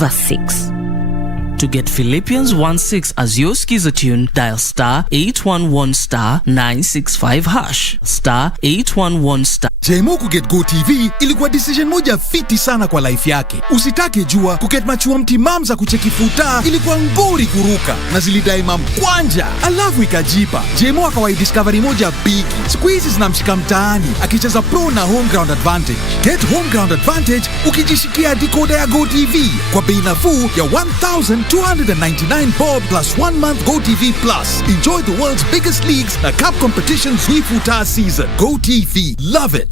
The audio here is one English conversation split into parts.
verse 6. To get Philippians 1:6 as your skiza tune, dial star 811 star 965 hash. Star 811 star. Jemo kuget Go TV ilikuwa decision moja fiti sana kwa life yake. Usitake jua kuget machua mtimam za kucheki futa ilikuwa ngori kuruka na zilidai mamkwanja. Alafu ikajipa. Jemo akawai discovery moja big. Siku hizi zinamshika mtaani akicheza pro na home ground advantage. Get home ground advantage ukijishikia decoder ya Go TV kwa bei nafuu ya 1,299 bob plus 1 month Go TV Plus. Enjoy the world's biggest leagues na cup competitions hii futa season. Go TV, love it.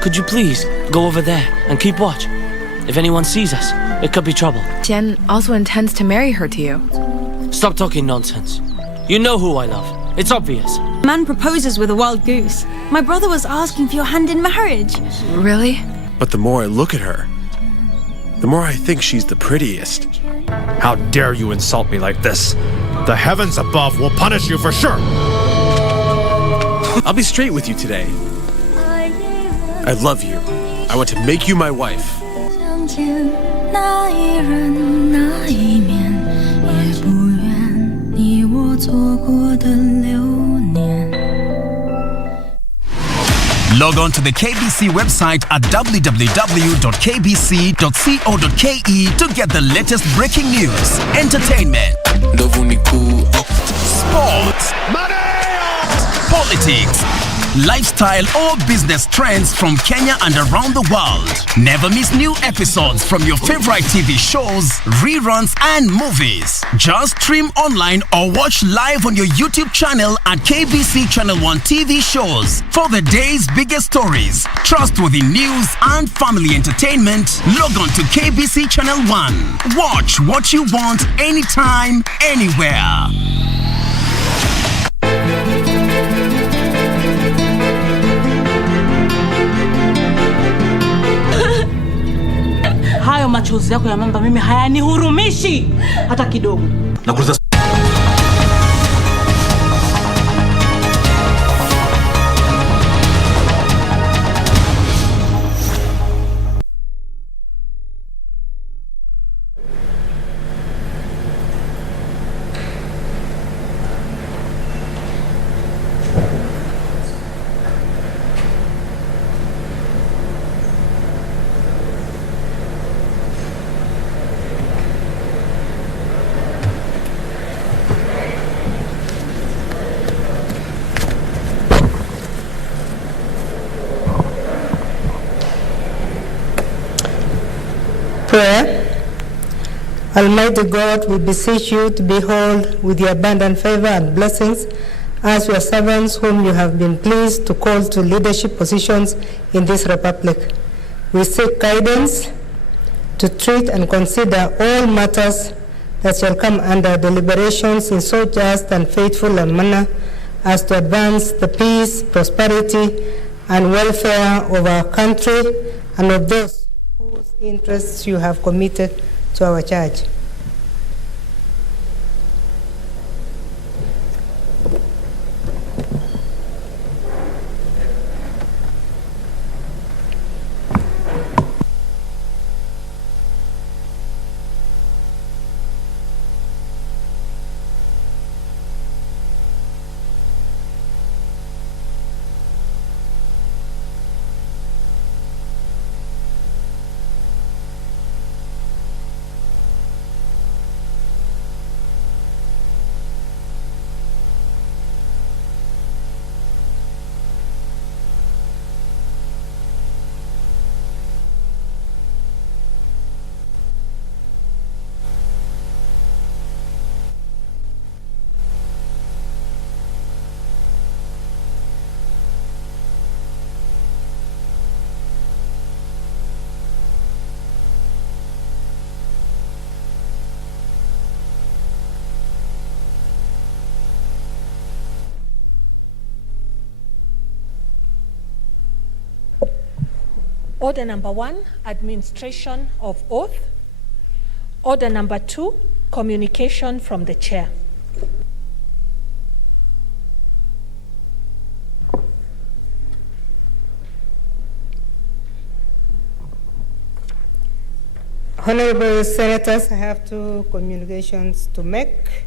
Could you please go over there and keep watch? If anyone sees us, it could be trouble. Tian also intends to marry her to you. Stop talking nonsense. You know who I love. It's obvious. Man proposes with a wild goose. My brother was asking for your hand in marriage. Really? But the more I look at her, the more I think she's the prettiest. How dare you insult me like this? The heavens above will punish you for sure. I'll be straight with you today. I love you. I want to make you my wife. Log on to the KBC website at www.kbc.co.ke to get the latest breaking news, entertainment, sports, politics, lifestyle or business trends from Kenya and around the world. Never miss new episodes from your favorite TV shows, reruns and movies. Just stream online or watch live on your YouTube channel at KBC Channel 1 TV shows. For the day's biggest stories, trustworthy news and family entertainment, log on to KBC Channel 1. Watch what you want anytime, anywhere. Hayo machozi yako ya mamba mimi hayanihurumishi hata kidogo. Prayer. Almighty God, we beseech you to behold with your abundant favor and blessings as your servants whom you have been pleased to call to leadership positions in this republic. We seek guidance to treat and consider all matters that shall come under deliberations in so just and faithful a manner as to advance the peace, prosperity, and welfare of our country and of those whose interests you have committed to our church. Order number 1, administration of oath. Order number 2, communication from the chair. Honorable Senators, I have 2 communications to make.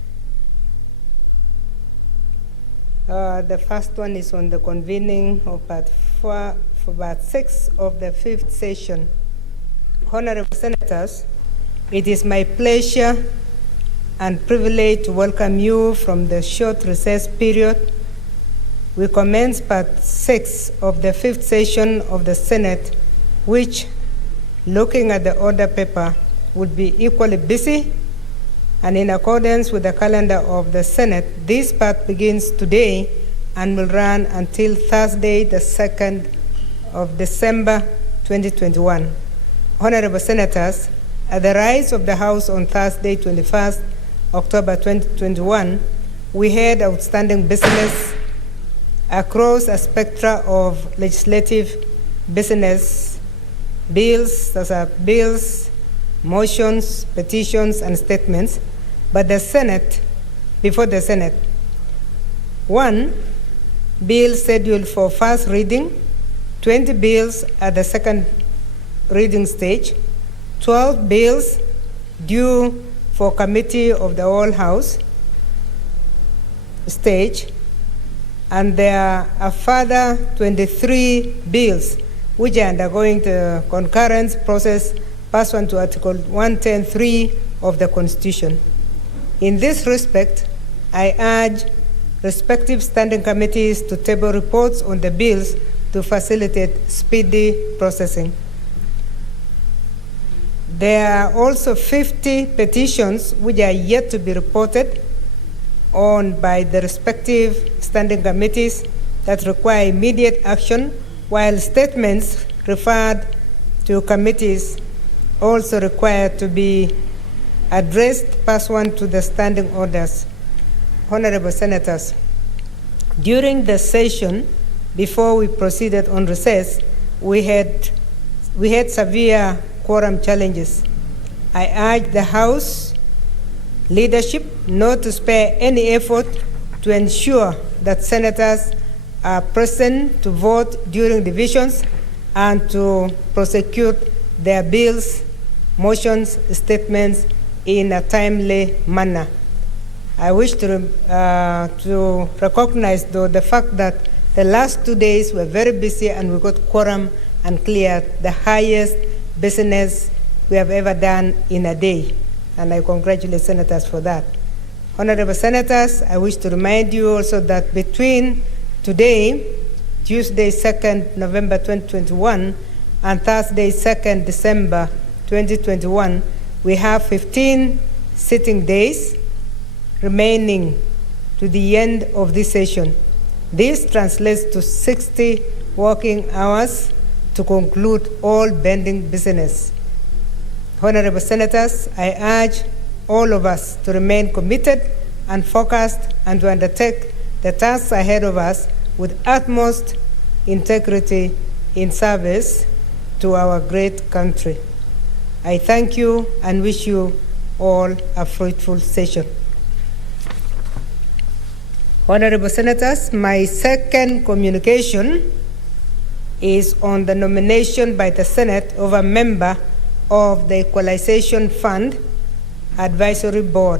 The first one is on the convening of part 4 for part 6 of the 5th session. Honorable Senators, it is my pleasure and privilege to welcome you from the short recess period. We commence part 6 of the 5th session of the Senate, which, looking at the order paper, would be equally busy, and in accordance with the calendar of the Senate, this part begins today and will run until Thursday, the 2nd of December 2021. Honorable Senators, at the rise of the House on Thursday, 21st October 2021, we had outstanding business across a spectrum of legislative business, bills, those are bills, motions, petitions, and statements, but the Senate, before the Senate, 1 bill scheduled for first reading, 20 bills at the second reading stage, 12 bills due for committee of the whole House stage, and there are further 23 bills which are undergoing the concurrence process pursuant to Article 110(3) of the Constitution. In this respect, I urge respective standing committees to table reports on the bills to facilitate speedy processing. There are also 50 petitions which are yet to be reported on by the respective standing committees that require immediate action, while statements referred to committees also require to be addressed pursuant to the standing orders. Honorable Senators, during the session before we proceeded on recess, we had severe quorum challenges. I urge the House leadership not to spare any effort to ensure that senators are present to vote during divisions and to prosecute their bills, motions, statements in a timely manner. I wish to recognize, though, the fact that the last 2 days were very busy and we got quorum and cleared the highest business we have ever done in a day. And I congratulate senators for that. Honorable Senators, I wish to remind you also that between today, Tuesday, 2nd November 2021, and Thursday, 2nd December 2021, we have 15 sitting days remaining to the end of this session. This translates to 60 working hours to conclude all pending business. Honorable Senators, I urge all of us to remain committed and focused and to undertake the tasks ahead of us with utmost integrity in service to our great country. I thank you and wish you all a fruitful session. Honorable Senators, my second communication is on the nomination by the Senate of a member of the Equalization Fund Advisory Board.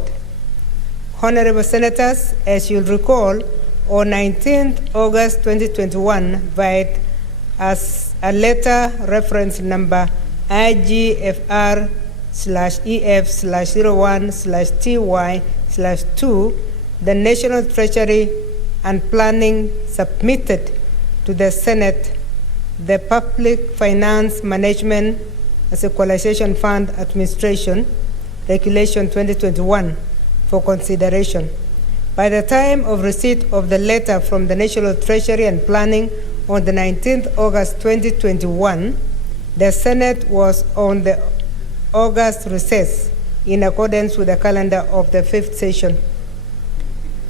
Honorable Senators, as you'll recall, on 19th August 2021, via as a letter reference number IGFR/EF/01/TY/2, the National Treasury and Planning submitted to the Senate the Public Finance Management as Equalization Fund Administration Regulation 2021 for consideration. By the time of receipt of the letter from the National Treasury and Planning on the 19th August 2021, the Senate was on the August recess in accordance with the calendar of the 5th session.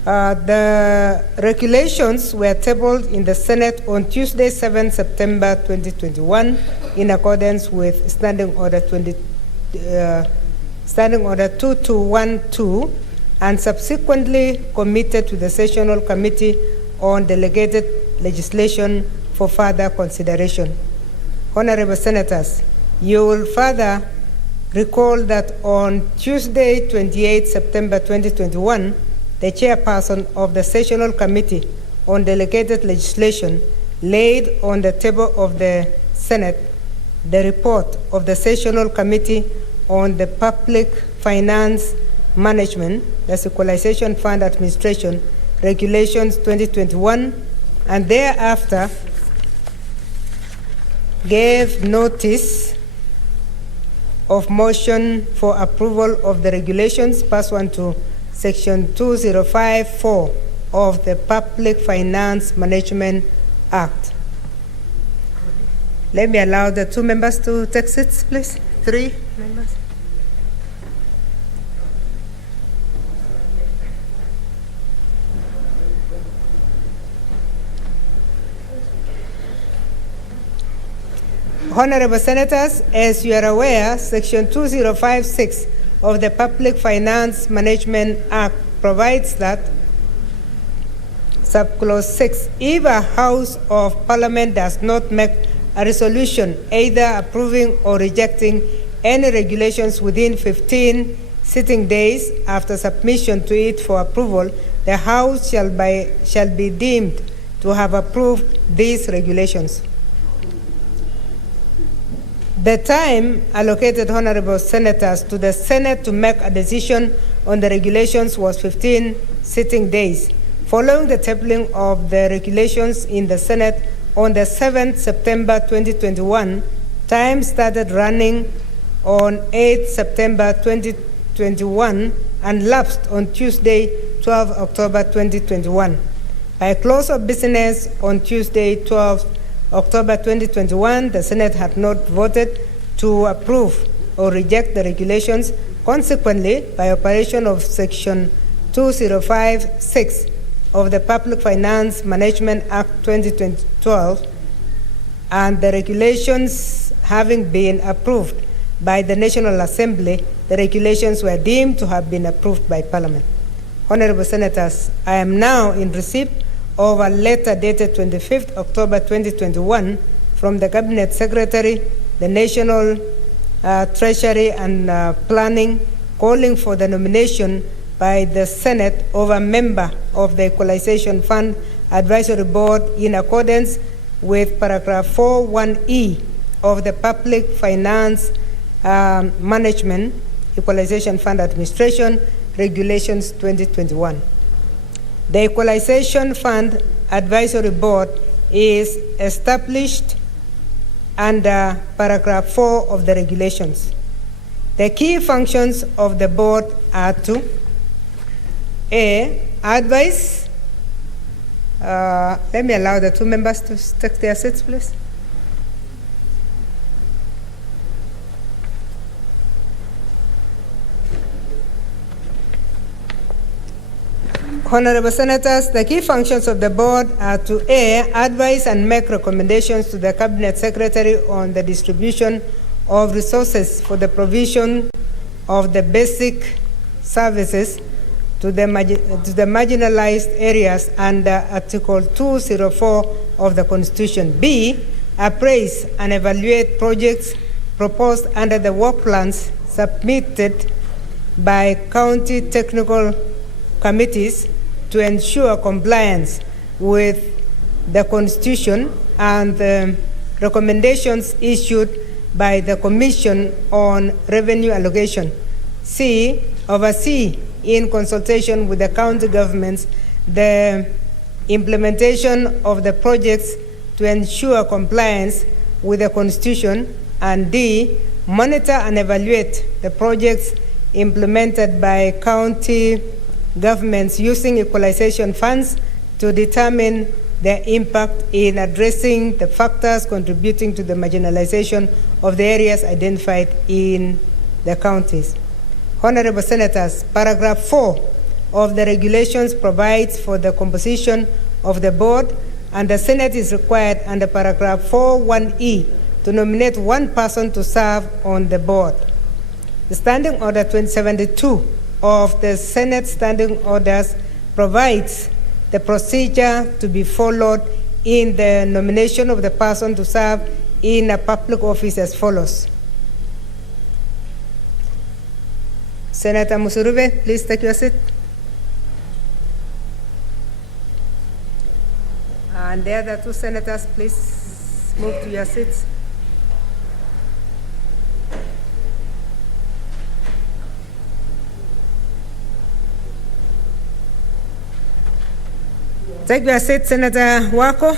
The regulations were tabled in the Senate on Tuesday, 7 September 2021, in accordance with Standing Order 2212, and subsequently committed to the Sessional Committee on Delegated Legislation for further consideration. Honorable Senators, you will further recall that on Tuesday, 28 September 2021, the chairperson of the Sessional Committee on Delegated Legislation laid on the table of the Senate the report of the Sessional Committee on the Public Finance Management, that's Equalization Fund Administration, Regulations 2021, and thereafter gave notice of motion for approval of the regulations pursuant to Section 2054 of the Public Finance Management Act. Let me allow the two members to take seats, please. Three members. Honorable Senators, as you are aware, Section 2056 of the Public Finance Management Act provides that, subclause 6, if a House of Parliament does not make a resolution either approving or rejecting any regulations within 15 sitting days after submission to it for approval, the House shall be deemed to have approved these regulations. The time allocated, Honorable Senators, to the Senate to make a decision on the regulations was 15 sitting days. Following the tabling of the regulations in the Senate on the 7th September 2021, time started running on 8th September 2021 and lapsed on Tuesday, 12 October 2021. By close of business on Tuesday, 12 October 2021, the Senate had not voted to approve or reject the regulations. Consequently, by operation of Section 2056 of the Public Finance Management Act 2012, and the regulations having been approved by the National Assembly, the regulations were deemed to have been approved by Parliament. Honorable Senators, I am now in receipt of a letter dated 25th October 2021 from the Cabinet Secretary, the National Treasury and Planning, calling for the nomination by the Senate of a member of the Equalization Fund Advisory Board in accordance with paragraph 4(1)(e) of the Public Finance Management Equalization Fund Administration Regulations 2021. The Equalization Fund Advisory Board is established under paragraph 4 of the regulations. The key functions of the board are to A, advise. Let me allow the two members to take their seats, please. Honorable Senators, the key functions of the board are to A, advise and make recommendations to the Cabinet Secretary on the distribution of resources for the provision of the basic services to the marginalized areas under Article 204 of the Constitution. B, appraise and evaluate projects proposed under the work plans submitted by county technical committees to ensure compliance with the Constitution and the recommendations issued by the Commission on Revenue Allocation. C, oversee in consultation with the county governments the implementation of the projects to ensure compliance with the Constitution. And D, monitor and evaluate the projects implemented by county governments using equalization funds to determine their impact in addressing the factors contributing to the marginalization of the areas identified in the counties. Honorable Senators, paragraph 4 of the regulations provides for the composition of the board, and the Senate is required under paragraph 4(1)(e) to nominate one person to serve on the board. The Standing Order 2072 of the Senate Standing Orders provides the procedure to be followed in the nomination of the person to serve in a public office as follows. Senator Musurube, please take your seat. And the other two senators, please move to your seats. Take your seat, Senator Wako.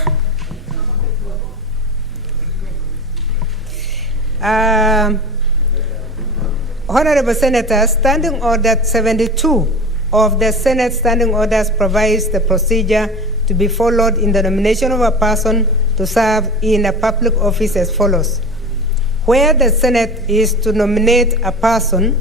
Honorable Senators, Standing Order 72 of the Senate Standing Orders provides the procedure to be followed in the nomination of a person to serve in a public office as follows. Where the Senate is to nominate a person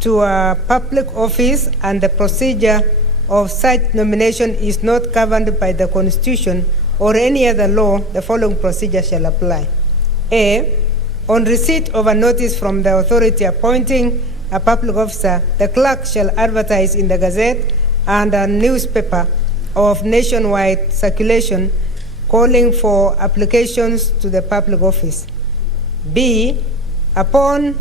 to a public office and the procedure of such nomination is not governed by the Constitution or any other law, the following procedure shall apply. A, on receipt of a notice from the authority appointing a public officer, the clerk shall advertise in the Gazette and a newspaper of nationwide circulation calling for applications to the public office. B, upon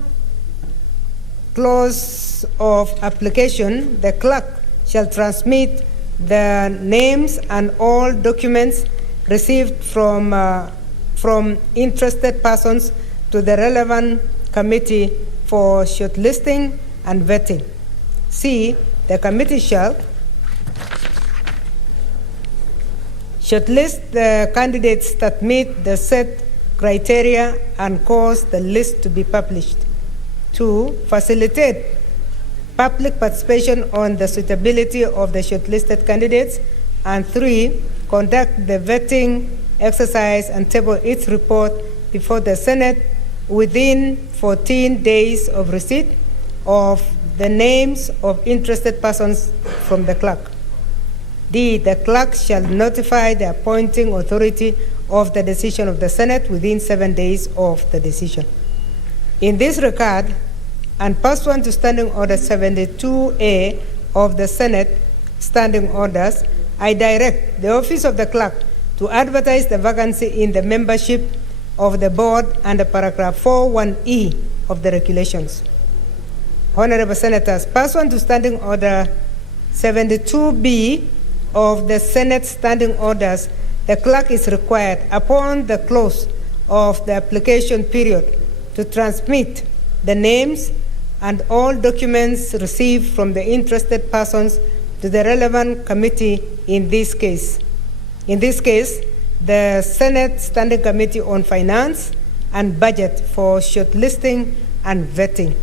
close of application, the clerk shall transmit the names and all documents received from interested persons to the relevant committee for shortlisting and vetting. C, the committee shall shortlist the candidates that meet the set criteria and cause the list to be published. 2, facilitate public participation on the suitability of the shortlisted candidates. And 3, conduct the vetting exercise and table its report before the Senate within 14 days of receipt of the names of interested persons from the clerk. D, the clerk shall notify the appointing authority of the decision of the Senate within 7 days of the decision. In this regard, and pursuant to Standing Order 72A of the Senate Standing Orders, I direct the Office of the Clerk to advertise the vacancy in the membership of the board under paragraph 4(1)(e) of the regulations. Honorable Senators, pursuant to Standing Order 72B of the Senate Standing Orders, the clerk is required, upon the close of the application period, to transmit the names and all documents received from the interested persons to the relevant committee in this case. In this case, the Senate Standing Committee on Finance and Budget for shortlisting and vetting.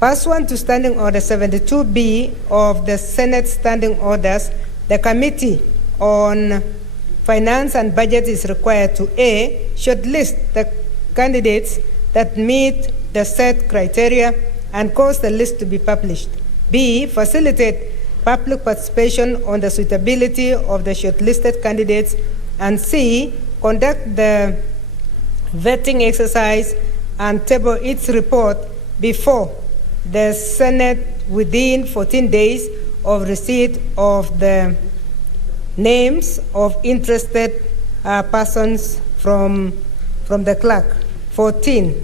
Pursuant to Standing Order 72B of the Senate Standing Orders, the Committee on Finance and Budget is required to A, shortlist the candidates that meet the set criteria and cause the list to be published. B, facilitate public participation on the suitability of the shortlisted candidates. And C, conduct the vetting exercise and table its report before the Senate within 14 days of receipt of the names of interested persons from the clerk. 14.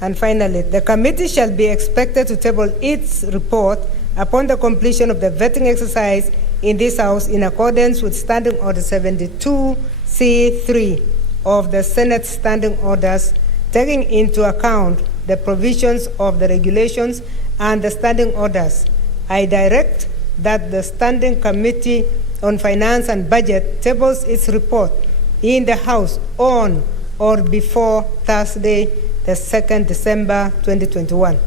And finally, the committee shall be expected to table its report upon the completion of the vetting exercise in this House in accordance with Standing Order 72C3 of the Senate Standing Orders, taking into account the provisions of the regulations and the standing orders. I direct that the Standing Committee on Finance and Budget tables its report in the House on or before Thursday, the 2nd December 2021.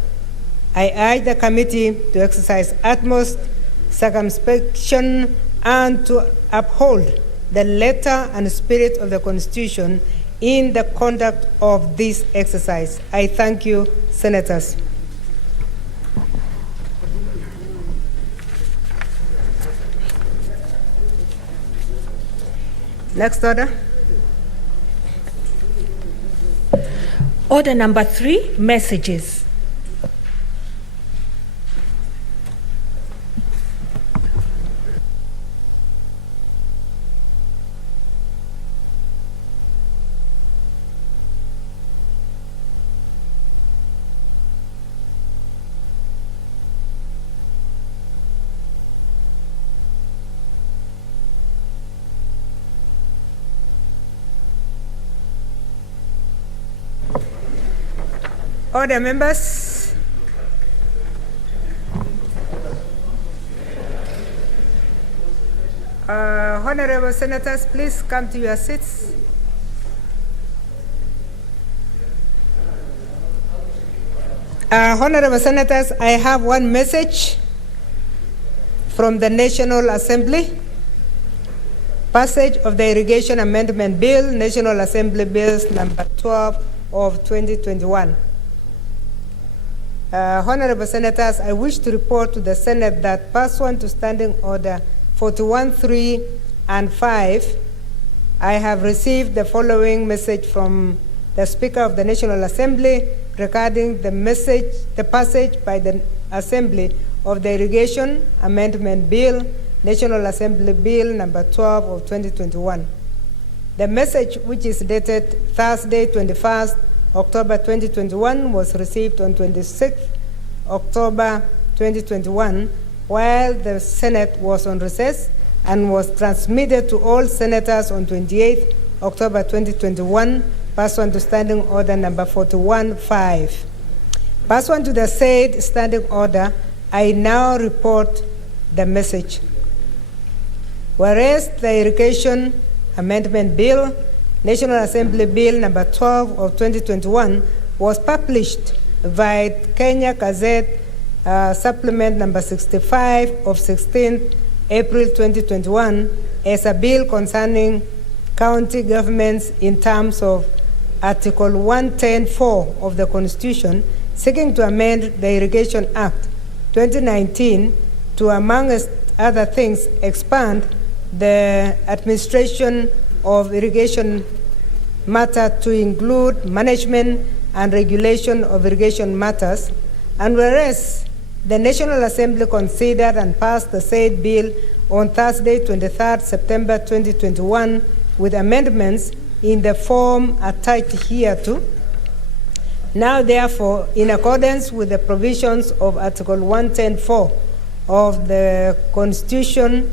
I urge the committee to exercise utmost circumspection and to uphold the letter and spirit of the Constitution in the conduct of this exercise. I thank you, Senators. Next order. Order number 3, messages. Order, members. Honorable Senators, please come to your seats. Honorable Senators, I have one message from the National Assembly. Passage of the Irrigation Amendment Bill, National Assembly Bills number 12 of 2021. Honorable Senators, I wish to report to the Senate that pursuant to Standing Order 41.3 and 5, I have received the following message from the Speaker of the National Assembly regarding the passage by the Assembly of the Irrigation Amendment Bill, National Assembly Bill number 12 of 2021. The message, which is dated Thursday, 21st October 2021, was received on 26th October 2021 while the Senate was on recess and was transmitted to all senators on 28th October 2021 pursuant to Standing Order number 41.5. Pursuant to the said standing order, I now report the message. Whereas the Irrigation Amendment Bill, National Assembly Bill number 12 of 2021 was published by Kenya Gazette Supplement number 65 of 16th April 2021 as a bill concerning county governments in terms of Article 110(4) of the Constitution, seeking to amend the Irrigation Act 2019 to, among other things, expand the administration of irrigation matter to include management and regulation of irrigation matters. And whereas the National Assembly considered and passed the said bill on Thursday, 23rd September 2021 with amendments in the form attached hereto, now therefore, in accordance with the provisions of Article 110(4) of the Constitution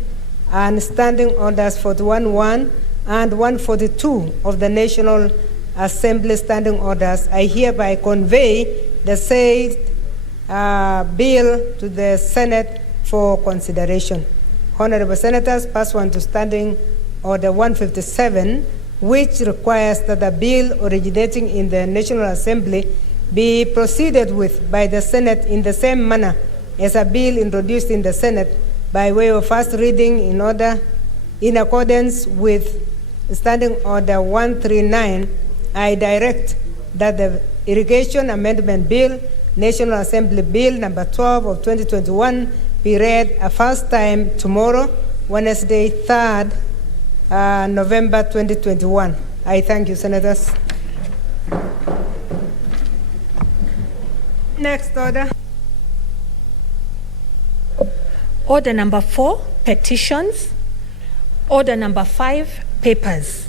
and Standing Orders 41.1 and 142 of the National Assembly Standing Orders, I hereby convey the said bill to the Senate for consideration. Honorable Senators, pursuant to Standing Order 157, which requires that a bill originating in the National Assembly be proceeded with by the Senate in the same manner as a bill introduced in the Senate by way of first reading in accordance with Standing Order 139, I direct that the Irrigation Amendment Bill, National Assembly Bill number 12 of 2021, be read a first time tomorrow, Wednesday, 3rd November 2021. I thank you, Senators. Next order. Order number 4, petitions. Order number 5, papers.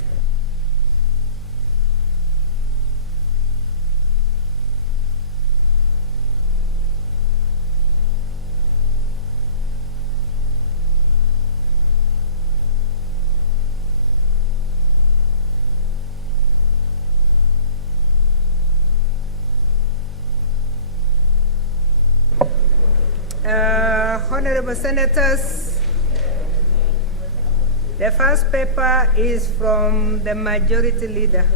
Honorable Senators, the first paper is from the Majority Leader.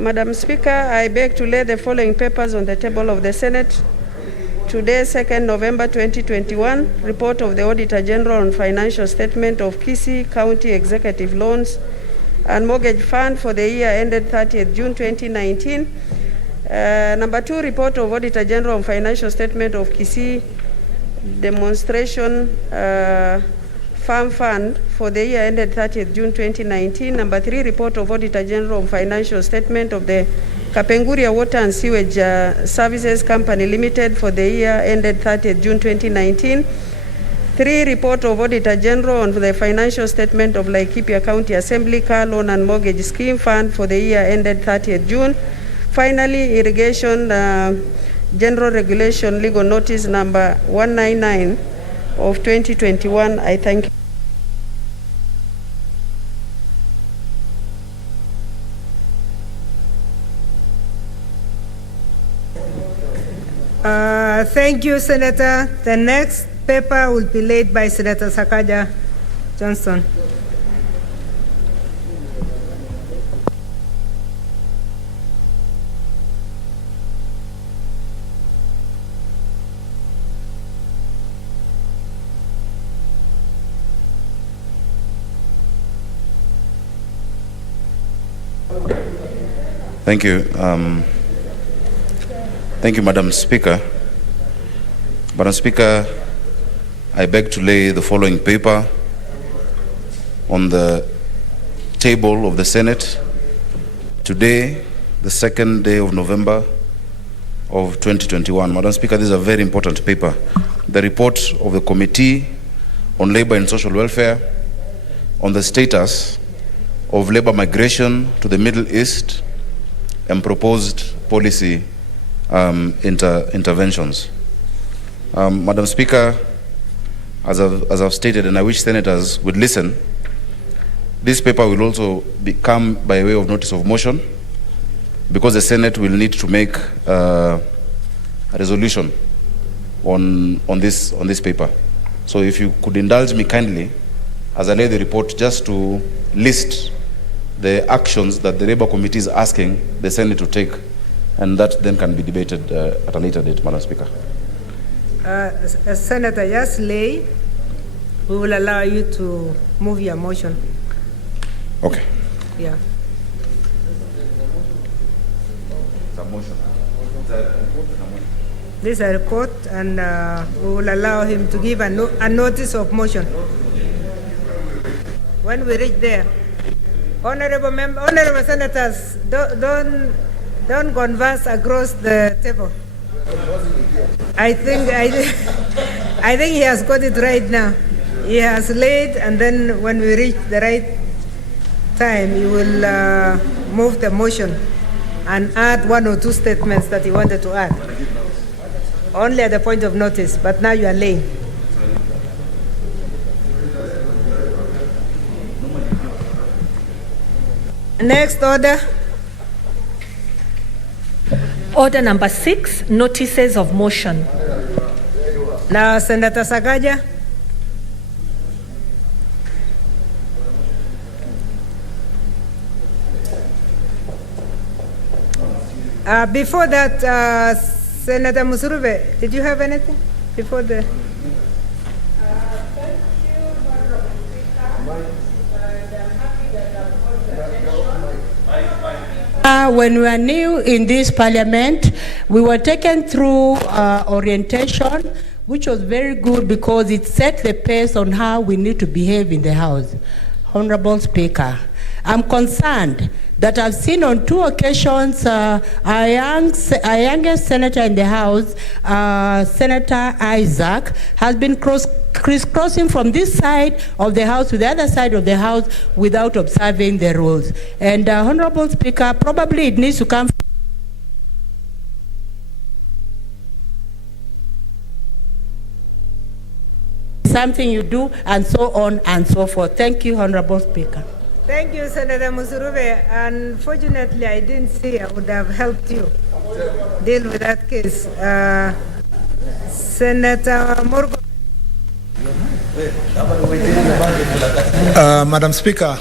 Madam Speaker, I beg to lay the following papers on the table of the Senate. Today, 2nd November 2021, report of the Auditor General on financial statement of KBC County Executive Loans and Mortgage Fund for the year ended 30th June 2019. Number 2, report of Auditor General on financial statement of KBC Demonstration Farm Fund for the year ended 30th June 2019. Number 3, report of Auditor General on financial statement of the Kapenguria Water and Sewage Services Company Limited for the year ended 30th June 2019. 3, report of Auditor General on the financial statement of Laikipia County Assembly Car Loan and Mortgage Scheme Fund for the year ended 30th June. Finally, Irrigation General Regulation Legal Notice number 199 of 2021. I thank you. Thank you, Senator. The next paper will be laid by Senator Sakaja Johnson. Thank you. Thank you, Madam Speaker. Madam Speaker, I beg to lay the following paper on the table of the Senate today, the 2nd day of November of 2021. Madam Speaker, this is a very important paper. The report of the Committee on Labor and Social Welfare on the status of labor migration to the Middle East and proposed policy interventions. Madam Speaker, as I've stated, and I wish senators would listen, this paper will also come by way of notice of motion because the Senate will need to make a resolution on this paper. So if you could indulge me kindly, as I lay the report, just to list the actions that the Labour Committee is asking the Senate to take, and that then can be debated at a later date, Madam Speaker. Senator Yasley, we will allow you to move your motion. Okay. Yeah. It's a motion. This is a report, and we will allow him to give a notice of motion. When we reach there, honorable senators, don't converse across the table. I think he has got it right now. He has laid, and then when we reach the right time, he will move the motion and add 1 or 2 statements that he wanted to add. Only at the point of notice, but now you are laying. Next order. Order number 6, notices of motion. Now, Senator Sakaja. Before that, Senator Musurube, did you have anything before the? When we were new in this parliament, we were taken through orientation, which was very good because it set the pace on how we need to behave in the House. Honorable Speaker, I'm concerned that I've seen on 2 occasions our youngest senator in the House, Senator Isaac, has been crisscrossing from this side of the House to the other side of the House without observing the rules. And Honorable Speaker, probably it needs to come something you do, and so on and so forth. Thank you, Honorable Speaker. Thank you, Senator Musurube. Unfortunately, I didn't see I would have helped you deal with that case. Senator Morgan. Madam Speaker,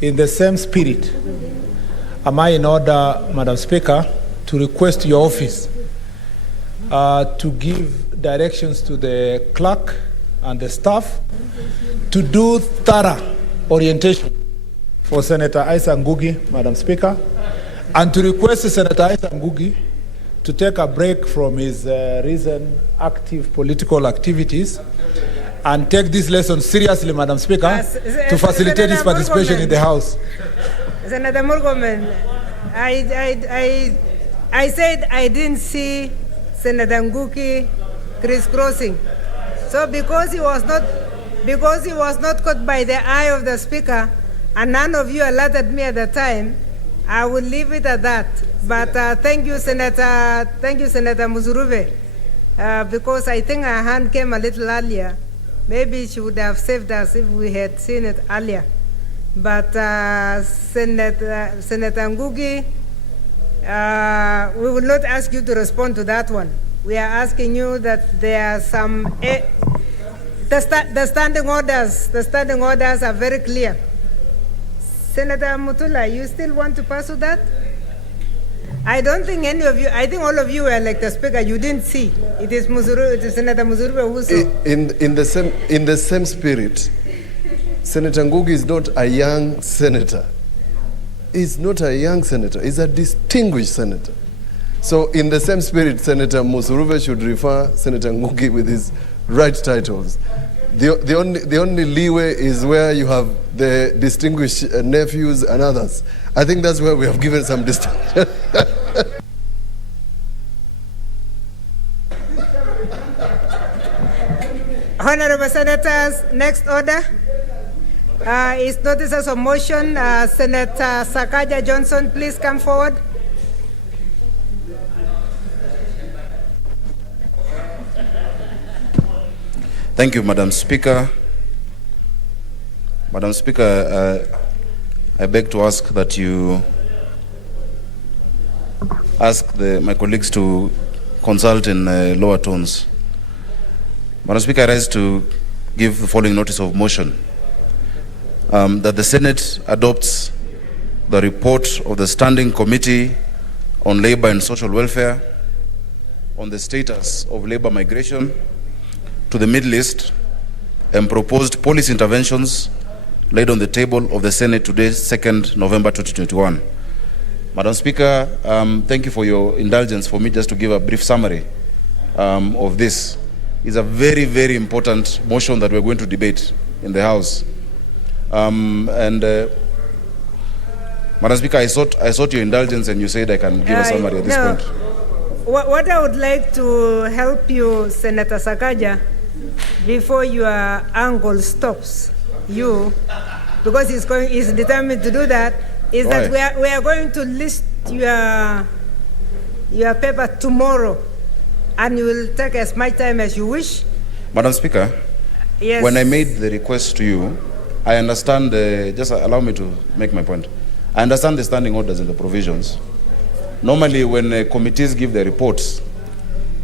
in the same spirit, am I in order, Madam Speaker, to request your office to give directions to the clerk and the staff to do thorough orientation for Senator Isaac Ngugi, Madam Speaker, and to request Senator Isaac Ngugi to take a break from his recent active political activities and take this lesson seriously, Madam Speaker, to facilitate his participation in the House. Senator Murgomen, I said I didn't see Senator Ngugi crisscrossing. So because he was not caught by the eye of the Speaker, and none of you alerted me at the time, I will leave it at that. But thank you, Senator Musurube, because I think her hand came a little earlier. Maybe she would have saved us if we had seen it earlier. But Senator Ngugi, we will not ask you to respond to that one. We are asking you that there are some, the standing orders are very clear. Senator Mutula, you still want to pursue that? I don't think any of you, I think all of you were like the Speaker, you didn't see. It is Senator Musurube who saw. In the same spirit, Senator Ngugi is not a young senator. He's not a young senator, he's a distinguished senator. So in the same spirit, Senator Musurube should refer Senator Ngugi with his right titles. The only leeway is where you have the distinguished nephews and others. I think that's where we have given some distinction. Honorable Senators, next order is notices of motion. Senator Sakaja Johnson, please come forward. Thank you, Madam Speaker. Madam Speaker, I beg to ask that you ask my colleagues to consult in lower tones. Madam Speaker, I rise to give the following notice of motion. That the Senate adopts the report of the Standing Committee on Labor and Social Welfare on the status of labor migration to the Middle East and proposed policy interventions laid on the table of the Senate today, 2nd November 2021. Madam Speaker, thank you for your indulgence for me just to give a brief summary of this. It's a very, very important motion that we're going to debate in the House. Madam Speaker, I sought your indulgence and you said I can give a summary at this point. What I would like to help you, Senator Sakaja, before your angle stops you, because he's determined to do that, is that we are going to list your paper tomorrow, and you will take as much time as you wish. Madam Speaker, yes. When I made the request to you, I understand, just allow me to make my point. I understand the standing orders and the provisions. Normally, when committees give their reports,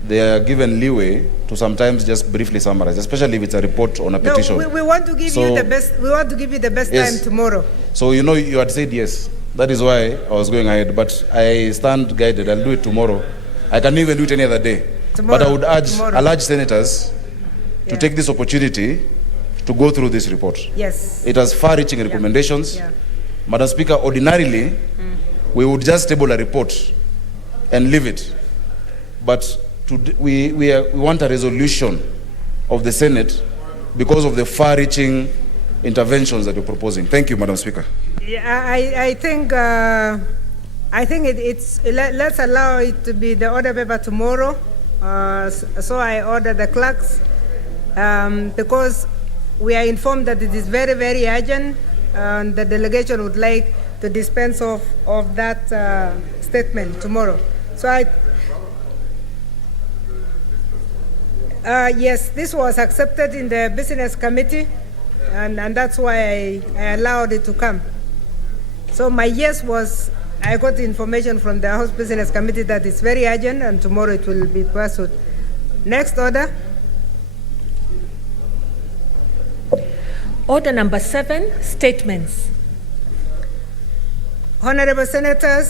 they are given leeway to sometimes just briefly summarize, especially if it's a report on a petition. We want to give you the best. We want to give you the best time tomorrow. So you had said yes. That is why I was going ahead. But I stand guided. I'll do it tomorrow. I can even do it any other day. Tomorrow, but I would urge senators to take this opportunity to go through this report. Yes. It has far-reaching recommendations. Yeah. Madam Speaker, ordinarily, we would just table a report and leave it. But we want a resolution of the Senate because of the far-reaching interventions that you're proposing. Thank you, Madam Speaker. Yeah, I think let's allow it to be the order paper tomorrow. So I order the clerks because we are informed that it is very, very urgent, and the delegation would like to dispense of that statement tomorrow. So yes, this was accepted in the Business Committee, and that's why I allowed it to come. So my yes was, I got information from the House Business Committee that it's very urgent, and tomorrow it will be pursued. Next order. Order number 7, statements. Honorable Senators,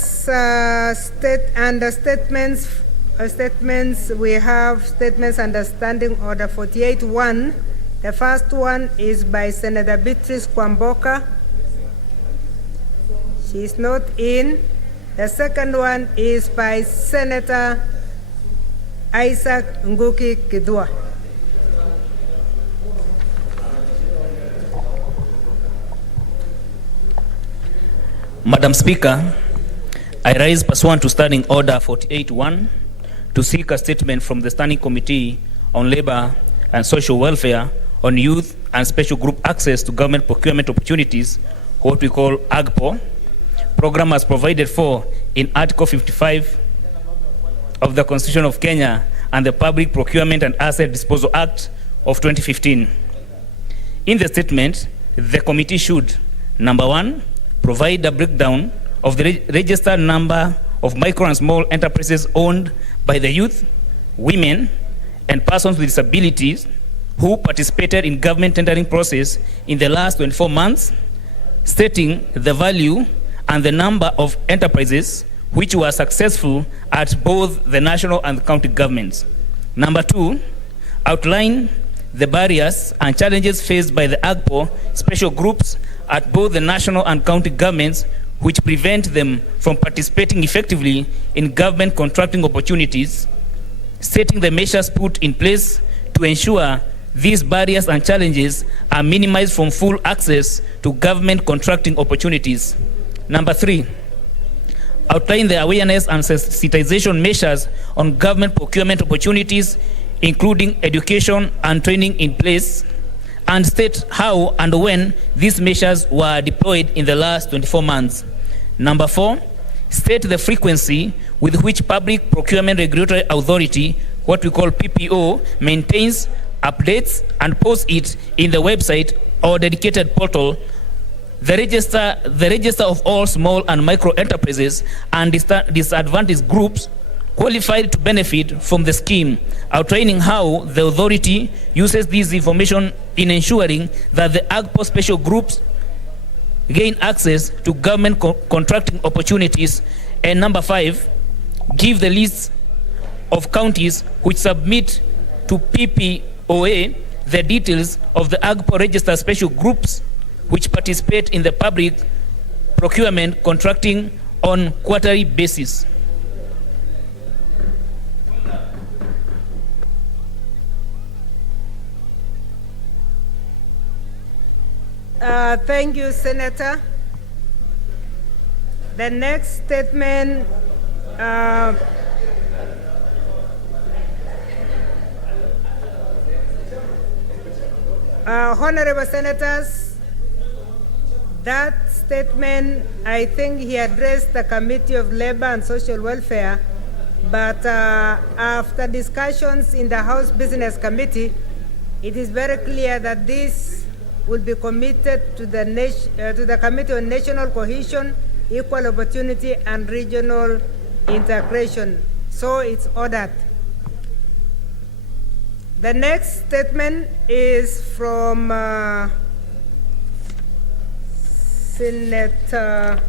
statements, we have statements under Standing Order 48-1. The first one is by Senator Beatrice Kwamboka. She is not in. The second one is by Senator Isaac Nguki Kidwa. Madam Speaker, I rise pursuant to Standing Order 48-1 to seek a statement from the Standing Committee on Labor and Social Welfare on Youth and Special Group Access to Government Procurement Opportunities, what we call AGPO, program as provided for in Article 55 of the Constitution of Kenya and the Public Procurement and Asset Disposal Act of 2015. In the statement, the committee should, number 1, provide a breakdown of the registered number of micro and small enterprises owned by the youth, women, and persons with disabilities who participated in government tendering process in the last 24 months, stating the value and the number of enterprises which were successful at both the national and county governments. Number 2, outline the barriers and challenges faced by the AGPO special groups at both the national and county governments which prevent them from participating effectively in government contracting opportunities, stating the measures put in place to ensure these barriers and challenges are minimized from full access to government contracting opportunities. Number 3, outline the awareness and sensitization measures on government procurement opportunities, including education and training in place, and state how and when these measures were deployed in the last 24 months. Number 4, state the frequency with which Public Procurement Regulatory Authority, what we call PPO, maintains, updates, and posts it in the website or dedicated portal, the register of all small and micro enterprises and disadvantaged groups qualified to benefit from the scheme, outlining how the authority uses this information in ensuring that the AGPO special groups gain access to government contracting opportunities. And number 5, give the list of counties which submit to PPOA the details of the AGPO registered special groups which participate in the public procurement contracting on quarterly basis. Thank you, Senator. The next statement, Honorable Senators, that statement, I think he addressed the Committee of Labor and Social Welfare, but after discussions in the House Business Committee, it is very clear that this will be committed to the Committee on National Cohesion equal opportunity, and regional integration. So it's ordered. The next statement is from Senator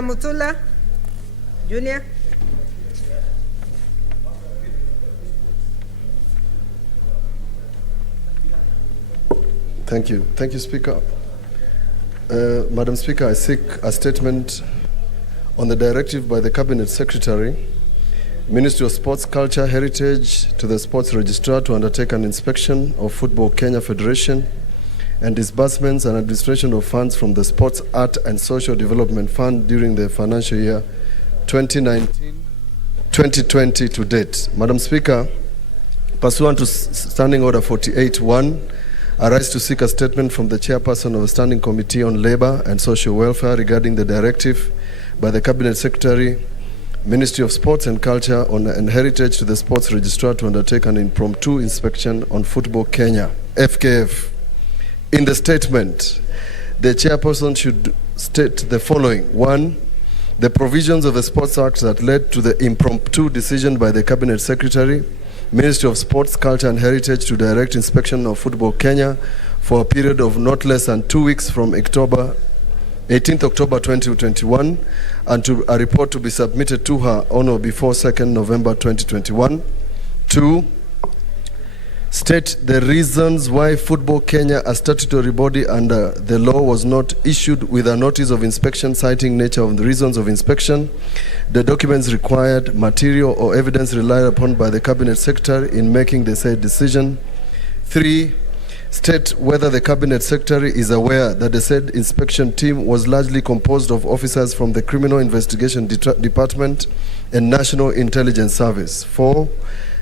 Mutula Jr. Thank you. Thank you, Speaker. Madam Speaker, I seek a statement on the directive by the Cabinet Secretary, Ministry of Sports, Culture, Heritage, to the Sports Registrar to undertake an inspection of Football Kenya Federation and disbursements and administration of funds from the Sports, Art and Social Development Fund during the financial year 2019-2020 to date. Madam Speaker, pursuant to Standing Order 48.1, I rise to seek a statement from the Chairperson of the Standing Committee on Labour and Social Welfare regarding the directive by the Cabinet Secretary, Ministry of Sports and Culture and Heritage to the Sports Registrar to undertake an impromptu inspection on Football Kenya, FKF. In the statement, the Chairperson should state the following. 1. The provisions of the Sports Act that led to the impromptu decision by the Cabinet Secretary, Ministry of Sports, Culture and Heritage to direct inspection of Football Kenya for a period of not less than 2 weeks from 18th October 2021, and to a report to be submitted to her on or before 2nd November 2021. 2. State the reasons why Football Kenya, a statutory body under the law, was not issued with a notice of inspection citing nature of the reasons of inspection, the documents required, material or evidence relied upon by the Cabinet Secretary in making the said decision. 3. State whether the Cabinet Secretary is aware that the said inspection team was largely composed of officers from the Criminal Investigation Department and National Intelligence Service. 4.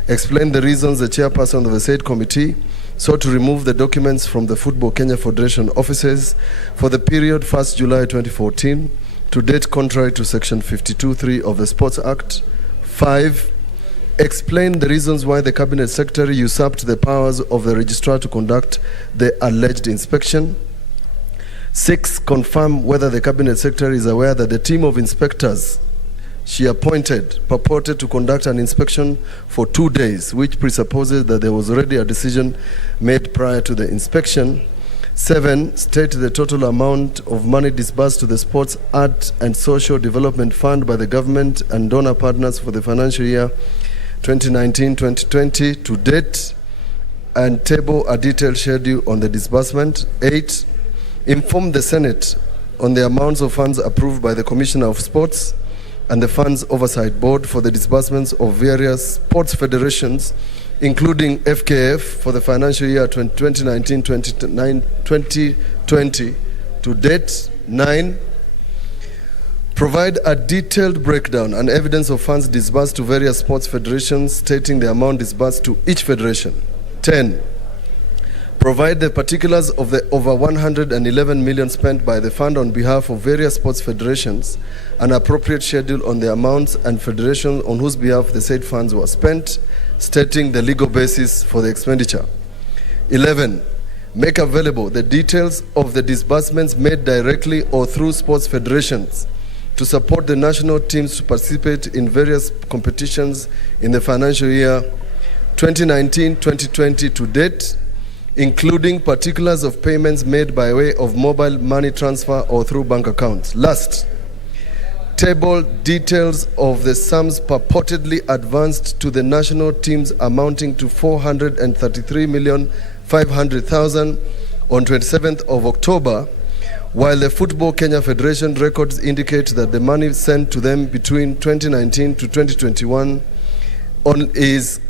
Explain the reasons the Chairperson of the said committee sought to remove the documents from the Football Kenya Federation offices for the period 1st July 2014 to date contrary to Section 52(3) of the Sports Act. 5. Explain the reasons why the Cabinet Secretary usurped the powers of the Registrar to conduct the alleged inspection. 6. Confirm whether the Cabinet Secretary is aware that the team of inspectors she appointed purported to conduct an inspection for 2 days, which presupposes that there was already a decision made prior to the inspection. 7. State the total amount of money disbursed to the Sports, Art and Social Development Fund by the government and donor partners for the financial year 2019-2020 to date, and table a detailed schedule on the disbursement. 8. Inform the Senate on the amounts of funds approved by the Commissioner of Sports and the Funds Oversight Board for the disbursements of various sports federations, including FKF, for the financial year 2019-2020 to date. 9. Provide a detailed breakdown and evidence of funds disbursed to various sports federations, stating the amount disbursed to each federation. 10. Provide the particulars of the over 111 million spent by the fund on behalf of various sports federations, an appropriate schedule on the amounts and federations on whose behalf the said funds were spent, stating the legal basis for the expenditure. 11. Make available the details of the disbursements made directly or through sports federations to support the national teams to participate in various competitions in the financial year 2019-2020 to date, including particulars of payments made by way of mobile money transfer or through bank accounts. Last, table details of the sums purportedly advanced to the national teams amounting to 433,500,000 on 27th of October, while the Football Kenya Federation records indicate that the money sent to them between 2019 to 2021 is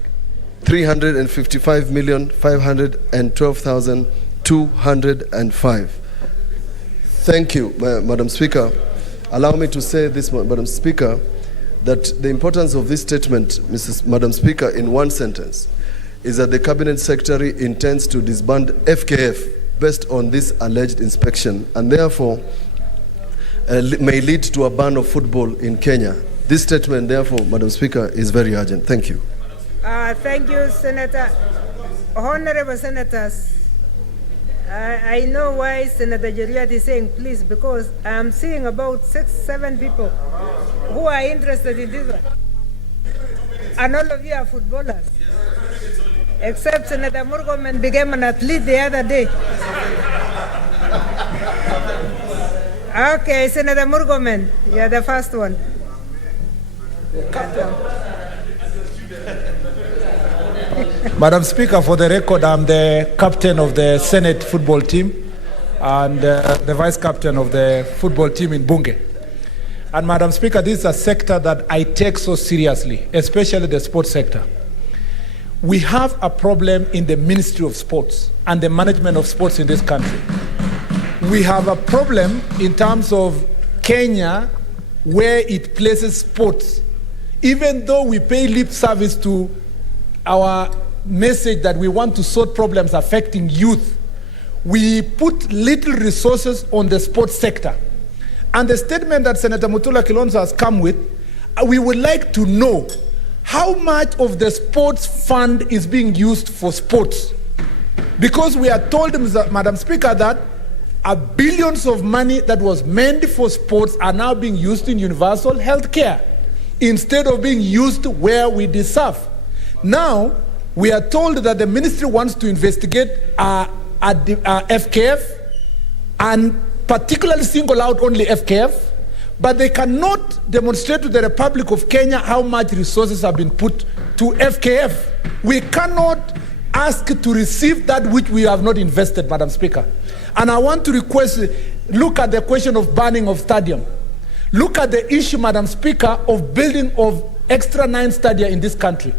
355,512,205. Thank you, Madam Speaker. Allow me to say this, Madam Speaker, that the importance of this statement, Madam Speaker, in one sentence, is that the Cabinet Secretary intends to disband FKF based on this alleged inspection, and therefore may lead to a ban of football in Kenya. This statement, therefore, Madam Speaker, is very urgent. Thank you. Thank you, Senator. Honorable Senators, I know why Senator Jeriat is saying please, because I'm seeing about 6-7 people who are interested in this one. And all of you are footballers. Except Senator Murkomen became an athlete the other day. Okay, Senator Murkomen, you're the first one. Madam Speaker, for the record, I'm the captain of the Senate football team and the vice captain of the football team in Bunge. And Madam Speaker, this is a sector that I take so seriously, especially the sports sector. We have a problem in the Ministry of Sports and the management of sports in this country. We have a problem in terms of Kenya, where it places sports. Even though we pay lip service to our message that we want to sort problems affecting youth, we put little resources on the sports sector. And the statement that Senator Mutula Kilonzo has come with, we would like to know how much of the sports fund is being used for sports. Because we are told, Madam Speaker, that billions of money that was meant for sports are now being used in universal health care instead of being used where we deserve. Now, we are told that the ministry wants to investigate FKF and particularly single out only FKF, but they cannot demonstrate to the Republic of Kenya how much resources have been put to FKF. We cannot ask to receive that which we have not invested, Madam Speaker. And I want to request, look at the question of banning of stadium. Look at the issue, Madam Speaker, of building of extra 9 stadia in this country.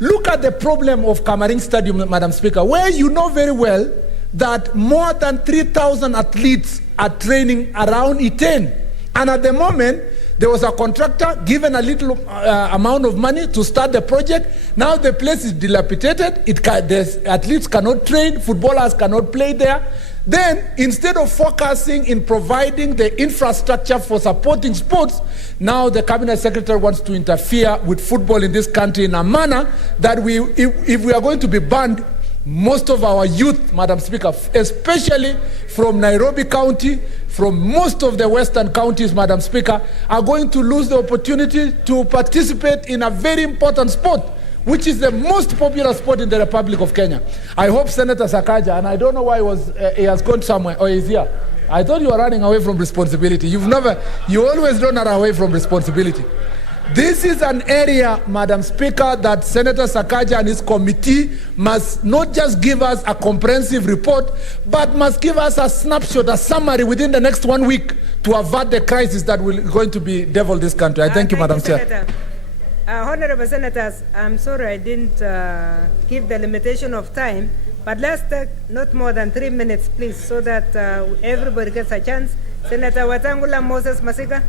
Look at the problem of Kamarin Stadium, Madam Speaker, where you know very well that more than 3,000 athletes are training around Iten. And at the moment, there was a contractor given a little amount of money to start the project. Now the place is dilapidated. The athletes cannot train, footballers cannot play there. Then, instead of focusing in providing the infrastructure for supporting sports, now the Cabinet Secretary wants to interfere with football in this country in a manner that if we are going to be banned, most of our youth, Madam Speaker, especially from Nairobi County, from most of the western counties, Madam Speaker, are going to lose the opportunity to participate in a very important sport, which is the most popular sport in the Republic of Kenya. I hope Senator Sakaja, and I don't know why he has gone somewhere, or he's here. I thought you were running away from responsibility. You always run away from responsibility. This is an area, Madam Speaker, that Senator Sakaja and his committee must not just give us a comprehensive report, but must give us a snapshot, a summary within the next 1 week to avert the crisis that will going to be devil this country. I thank you, Madam Chair. Honorable Senators, I'm sorry I didn't give the limitation of time, but let's take not more than 3 minutes, please, so that everybody gets a chance. Senator Watangula Moses Masika.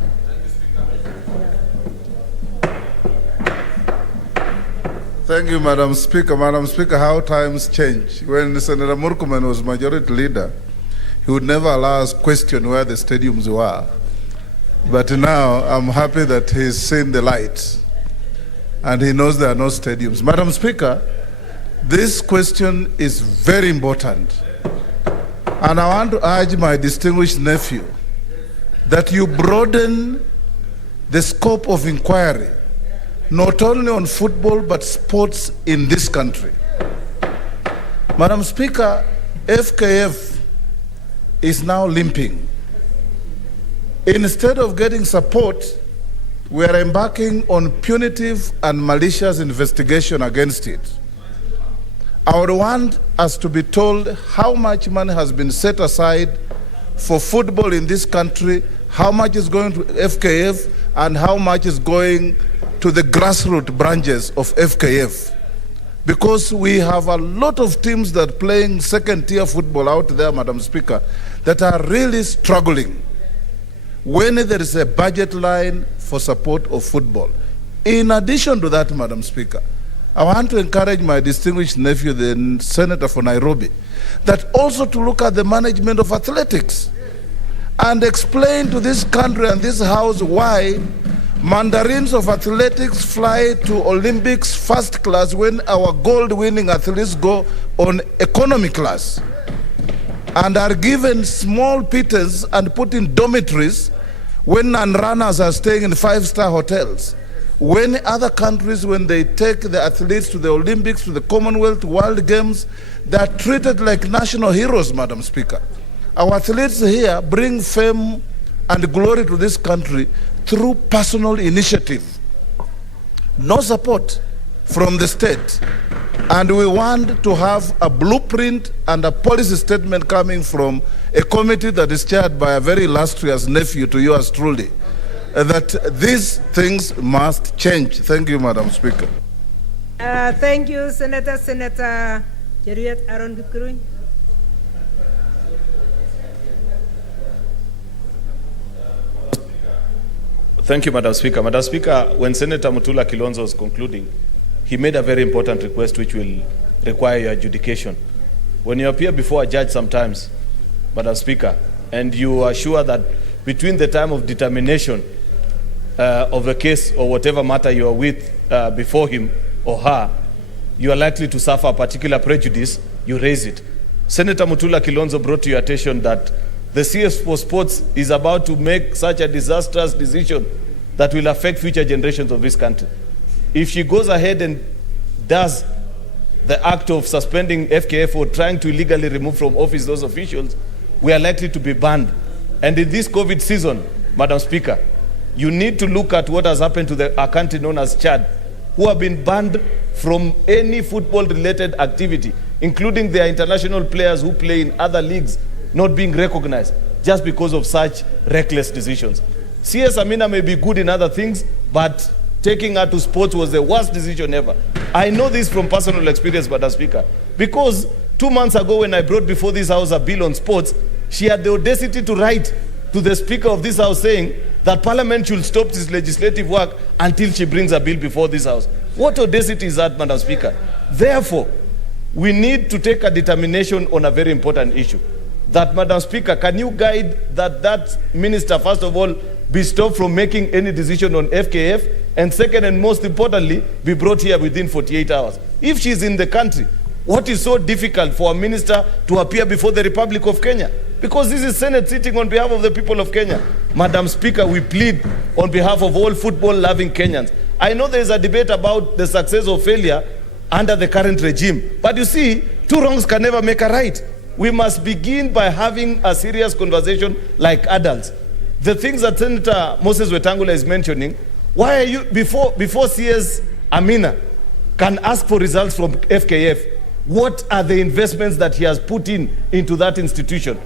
Thank you, Madam Speaker. Madam Speaker, how times change. When Senator Murkomen was majority leader, he would never allow us question where the stadiums were. But now I'm happy that he's seen the light and he knows there are no stadiums. Madam Speaker, this question is very important. And I want to urge my distinguished nephew that you broaden the scope of inquiry, not only on football, but sports in this country. Madam Speaker, FKF is now limping. Instead of getting support, we are embarking on punitive and malicious investigation against it. I would want us to be told how much money has been set aside for football in this country, how much is going to FKF, and how much is going to the grassroots branches of FKF. Because we have a lot of teams that are playing second-tier football out there, Madam Speaker, that are really struggling when there is a budget line for support of football. In addition to that, Madam Speaker, I want to encourage my distinguished nephew, the Senator for Nairobi, that also to look at the management of athletics and explain to this country and this House why mandarins of athletics fly to Olympics first class when our gold-winning athletes go on economy class. and are given small pittance and put in dormitories when non-runners are staying in 5-star hotels. When other countries, when they take the athletes to the Olympics, to the Commonwealth, World Games, they are treated like national heroes, Madam Speaker. Our athletes here bring fame and glory to this country through personal initiative. No support from the state. And we want to have a blueprint and a policy statement coming from a committee that is chaired by a very illustrious nephew to yours truly, that these things must change. Thank you, Madam Speaker. Thank you, Senator Cheruiyot Aaron Kipkurui. Thank you, Madam Speaker. Madam Speaker, when Senator Mutula Kilonzo was concluding, he made a very important request which will require your adjudication. When you appear before a judge sometimes, Madam Speaker, and you are sure that between the time of determination of the case or whatever matter you are with before him or her, you are likely to suffer a particular prejudice, you raise it. Senator Mutula Kilonzo brought to your attention that the CS for Sports is about to make such a disastrous decision that will affect future generations of this country. If she goes ahead and does the act of suspending FKF or trying to illegally remove from office those officials, we are likely to be banned. And in this COVID season, Madam Speaker, you need to look at what has happened to our country known as Chad, who have been banned from any football-related activity, including their international players who play in other leagues not being recognized just because of such reckless decisions. CS Amina may be good in other things, but taking her to sports was the worst decision ever. I know this from personal experience, Madam Speaker, because 2 months ago when I brought before this House a bill on sports, she had the audacity to write to the Speaker of this House saying that Parliament should stop this legislative work until she brings a bill before this House. What audacity is that, Madam Speaker? Therefore, we need to take a determination on a very important issue. That, Madam Speaker, can you guide that minister, first of all, be stopped from making any decision on FKF, and second and most importantly, be brought here within 48 hours. If she's in the country, what is so difficult for a minister to appear before the Republic of Kenya? Because this is Senate sitting on behalf of the people of Kenya. Madam Speaker, we plead on behalf of all football-loving Kenyans. I know there is a debate about the success or failure under the current regime, but you see, 2 wrongs can never make a right. We must begin by having a serious conversation like adults. The things that Senator Moses Wetangula is mentioning, why are you, before CS Amina can ask for results from FKF, what are the investments that he has put into that institution?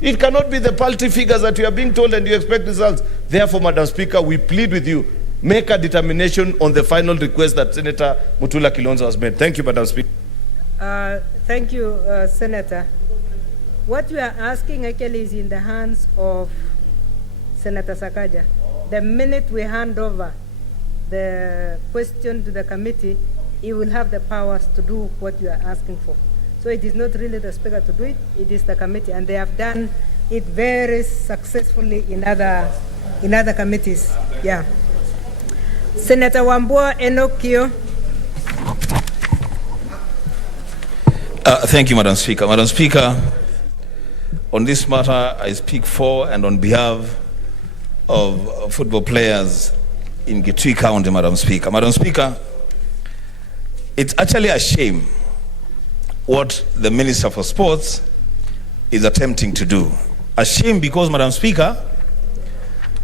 It cannot be the paltry figures that you are being told and you expect results. Therefore, Madam Speaker, we plead with you, make a determination on the final request that Senator Mutula Kilonzo has made. Thank you, Madam Speaker. Thank you, Senator. What we are asking actually is in the hands of Senator Sakaja. The minute we hand over the question to the committee, he will have the powers to do what you are asking for. So it is not really the Speaker to do it, it is the committee, and they have done it very successfully in other committees. Yeah. Senator Wambua Enokio. Thank you, Madam Speaker. Madam Speaker, on this matter, I speak for and on behalf of football players in Gitui County, Madam Speaker. Madam Speaker, it's actually a shame what the Minister for Sports is attempting to do. A shame because, Madam Speaker,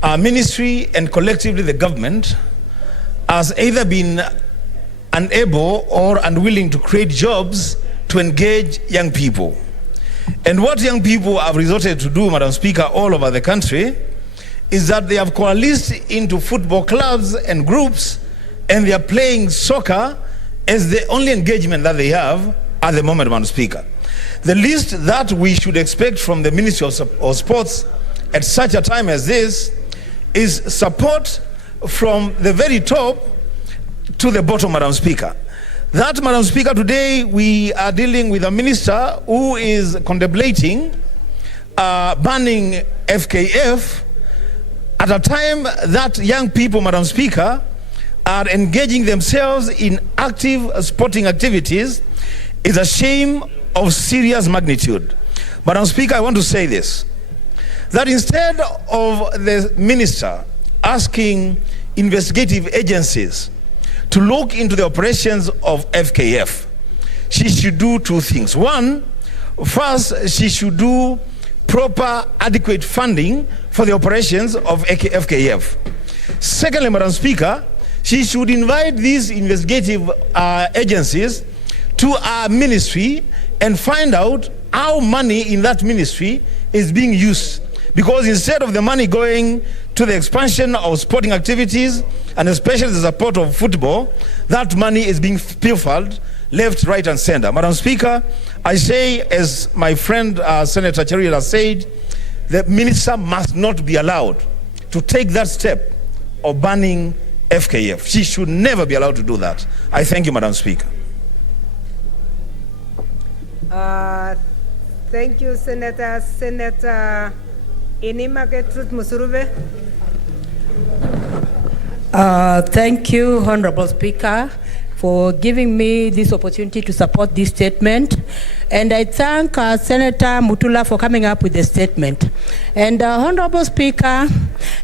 our ministry and collectively the government has either been unable or unwilling to create jobs to engage young people. And what young people have resorted to do, Madam Speaker, all over the country, is that they have coalesced into football clubs and groups, and they are playing soccer as the only engagement that they have at the moment, Madam Speaker. The least that we should expect from the Ministry of Sports at such a time as this is support from the very top to the bottom, Madam Speaker. That, Madam Speaker, today we are dealing with a minister who is contemplating banning FKF at a time that young people, Madam Speaker, are engaging themselves in active sporting activities is a shame of serious magnitude. Madam Speaker, I want to say this, that instead of the minister asking investigative agencies to look into the operations of FKF, she should do two things. One, first, she should do proper, adequate funding for the operations of FKF. Secondly, Madam Speaker, she should invite these investigative agencies to our ministry and find out how money in that ministry is being used. Because instead of the money going to the expansion of sporting activities, and especially the support of football, that money is being pilfered left, right, and center. Madam Speaker, I say, as my friend Senator Cheryl has said, the minister must not be allowed to take that step of banning FKF. She should never be allowed to do that. I thank you, Madam Speaker. Thank you, Senator. Senator Inima Gertrude Musuruve. Thank you, Honorable Speaker, for giving me this opportunity to support this statement. And I thank Senator Mutula for coming up with the statement. And Honorable Speaker,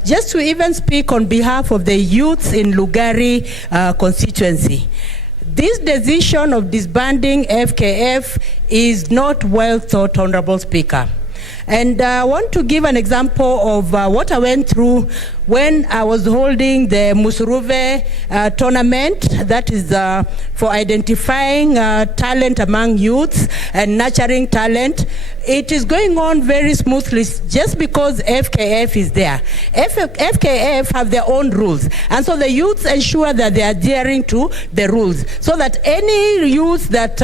just to even speak on behalf of the youths in Lugari constituency, this decision of disbanding FKF is not well thought, Honorable Speaker. And I want to give an example of what I went through when I was holding the Musuruve tournament, that is for identifying talent among youths and nurturing talent. It is going on very smoothly just because FKF is there. FKF have their own rules, and so the youths ensure that they are adhering to the rules, so that any youths that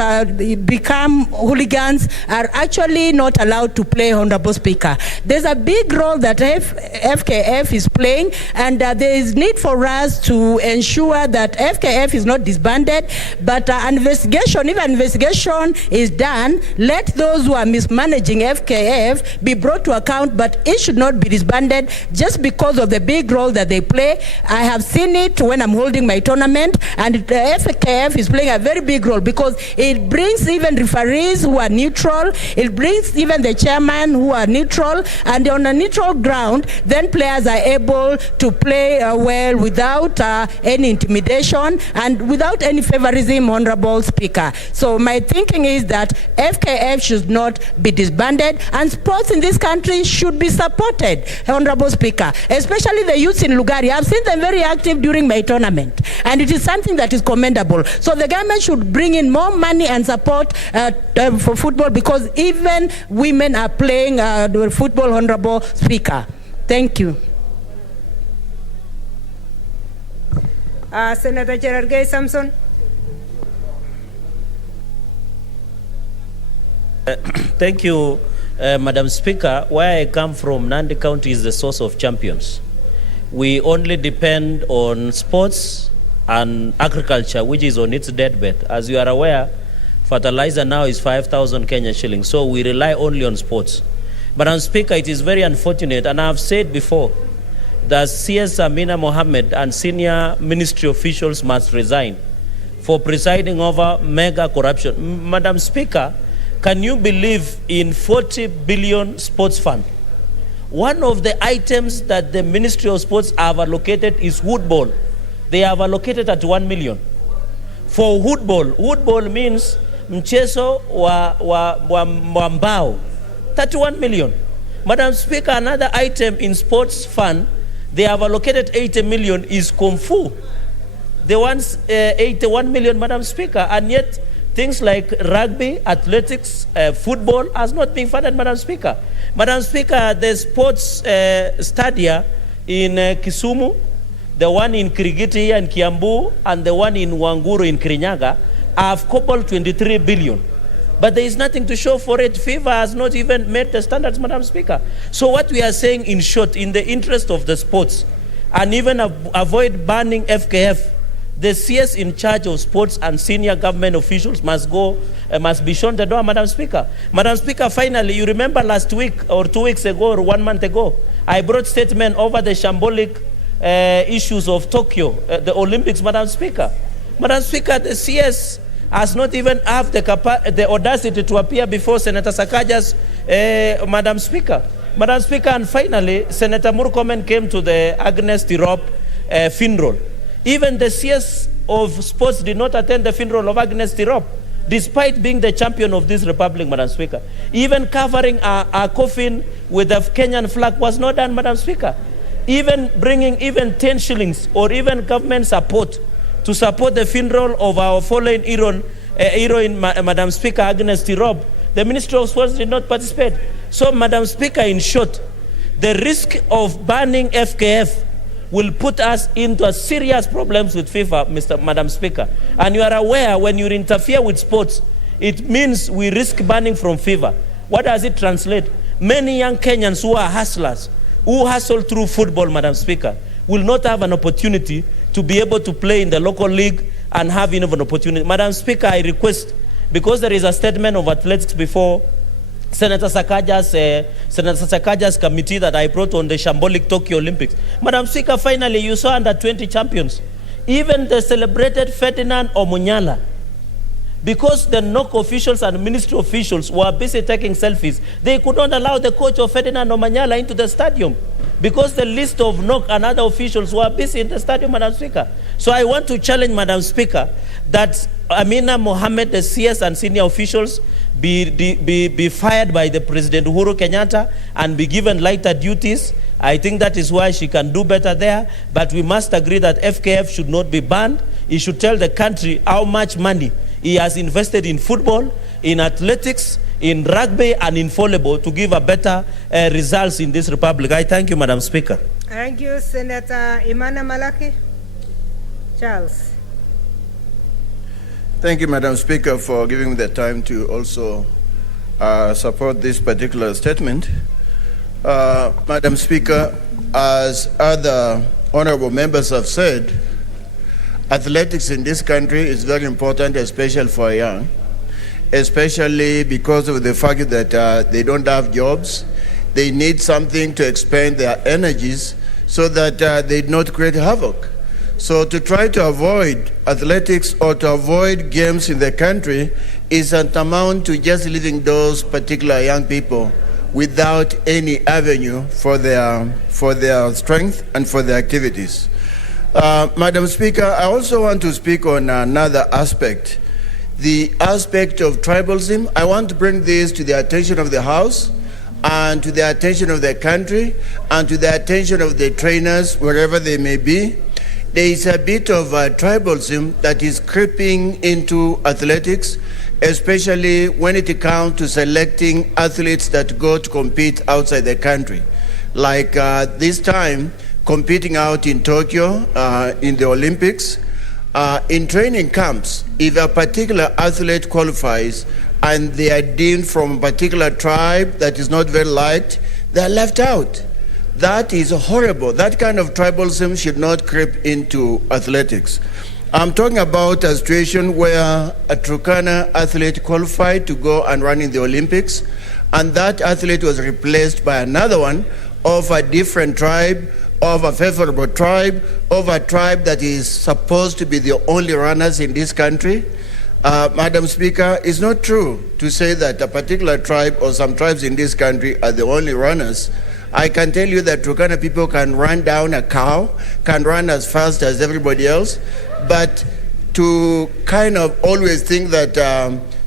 become hooligans are actually not allowed to play, Honorable Speaker. There's a big role that FKF is playing, and there is need for us to ensure that FKF is not disbanded, but an investigation, if an investigation is done, let those who are mismanaging FKF be brought to account, but it should not be disbanded just because of the big role that they play. I have seen it when I'm holding my tournament, and the FKF is playing a very big role because it brings even referees who are neutral, it brings even the chairman who are neutral, and on a neutral ground, then players are able to play well without any intimidation and without any favorism, Honorable Speaker. So my thinking is that FKF should not be disbanded, and sports in this country should be supported, Honorable Speaker, especially the youths in Lugari. I've seen them very active during my tournament, and it is something that is commendable. So the government should bring in more money and support for football, because even women are playing football, Honorable Speaker. Thank you. Senator Gerard Gay Samson. Thank you, Madam Speaker. Where I come from, Nandi County is the source of champions. We only depend on sports and agriculture, which is on its deathbed. As you are aware, fertilizer now is 5,000 Kenyan shillings, so we rely only on sports. Madam Speaker, it is very unfortunate, and I have said before, that CS Amina Mohammed and senior ministry officials must resign for presiding over mega corruption. Madam Speaker, can you believe in 40 billion sports fund? One of the items that the Ministry of Sports have allocated is woodball. They have allocated at 1 million. For woodball, woodball means mchezo wa mbao, 31 million. Madam Speaker, another item in sports fund, they have allocated 80 million is Kung Fu. The ones 81 million, Madam Speaker, and yet things like rugby, athletics, football has not been funded, Madam Speaker. Madam Speaker, the sports stadia in Kisumu, the one in Kirigiti here in Kiambu, and the one in Wanguru in Kirinyaga have coupled 23 billion. But there is nothing to show for it. FIFA has not even met the standards, Madam Speaker. So what we are saying, in short, in the interest of the sports, and even avoid banning FKF, the CS in charge of sports and senior government officials must be shown the door, Madam Speaker. Madam Speaker, finally, you remember last week or 2 weeks ago or 1 month ago, I brought statement over the shambolic issues of Tokyo, the Olympics, Madam Speaker. Madam Speaker, the CS has not even have the audacity to appear before Senator Sakaja's Madam Speaker, and finally, Senator Murkomen came to the Agnes Tirop funeral. Even the CS of sports did not attend the funeral of Agnes Tirop, despite being the champion of this republic, Madam Speaker. Even covering our coffin with the Kenyan flag was not done, Madam Speaker. Even bringing even 10 shillings or even government support to support the funeral of our fallen heroine, Madam Speaker, Agnes Tirop, the Ministry of Sports did not participate. So, Madam Speaker, in short, the risk of banning FKF will put us into serious problems with FIFA, Madam Speaker. And you are aware when you interfere with sports, it means we risk banning from FIFA. What does it translate? Many young Kenyans who are hustlers, who hustle through football, Madam Speaker, will not have an opportunity to be able to play in the local league and have enough an opportunity. Madam Speaker, I request, because there is a statement of athletics before Senator Sakaja's committee that I brought on the shambolic Tokyo Olympics. Madam Speaker, finally, you saw under 20 champions. Even the celebrated Ferdinand Omunyala, because the NOC officials and ministry officials were busy taking selfies, they could not allow the coach of Ferdinand Omunyala into the stadium because the list of NOC and other officials were busy in the stadium, Madam Speaker. So I want to challenge, Madam Speaker, that Amina Mohammed, the CS and senior officials, be fired by the President Uhuru Kenyatta and be given lighter duties. I think that is why she can do better there. But we must agree that FKF should not be banned. He should tell the country how much money he has invested in football, in athletics, in rugby, and in volleyball to give a better results in this republic. I thank you, Madam Speaker. Thank you, Senator Imana Malaki. Charles. Thank you, Madam Speaker, for giving me the time to also support this particular statement. Madam Speaker, as other honorable members have said, athletics in this country is very important, especially for young, especially because of the fact that they don't have jobs. They need something to expend their energies so that they do not create havoc. So to try to avoid athletics or to avoid games in the country is tantamount to just leaving those particular young people without any avenue for their strength and for their activities. Madam Speaker, I also want to speak on another aspect, the aspect of tribalism. I want to bring this to the attention of the House and to the attention of the country and to the attention of the trainers, wherever they may be. There is a bit of tribalism that is creeping into athletics, especially when it comes to selecting athletes that go to compete outside the country. Like this time, competing out in Tokyo in the Olympics, in training camps, if a particular athlete qualifies and they are deemed from a particular tribe that is not very liked, they are left out. That is horrible. That kind of tribalism should not creep into athletics. I'm talking about a situation where a Turkana athlete qualified to go and run in the Olympics, and that athlete was replaced by another one of a different tribe, of a favorable tribe, of a tribe that is supposed to be the only runners in this country. Madam Speaker, it's not true to say that a particular tribe or some tribes in this country are the only runners. I can tell you that Turkana people can run down a cow, can run as fast as everybody else, but to kind of always think that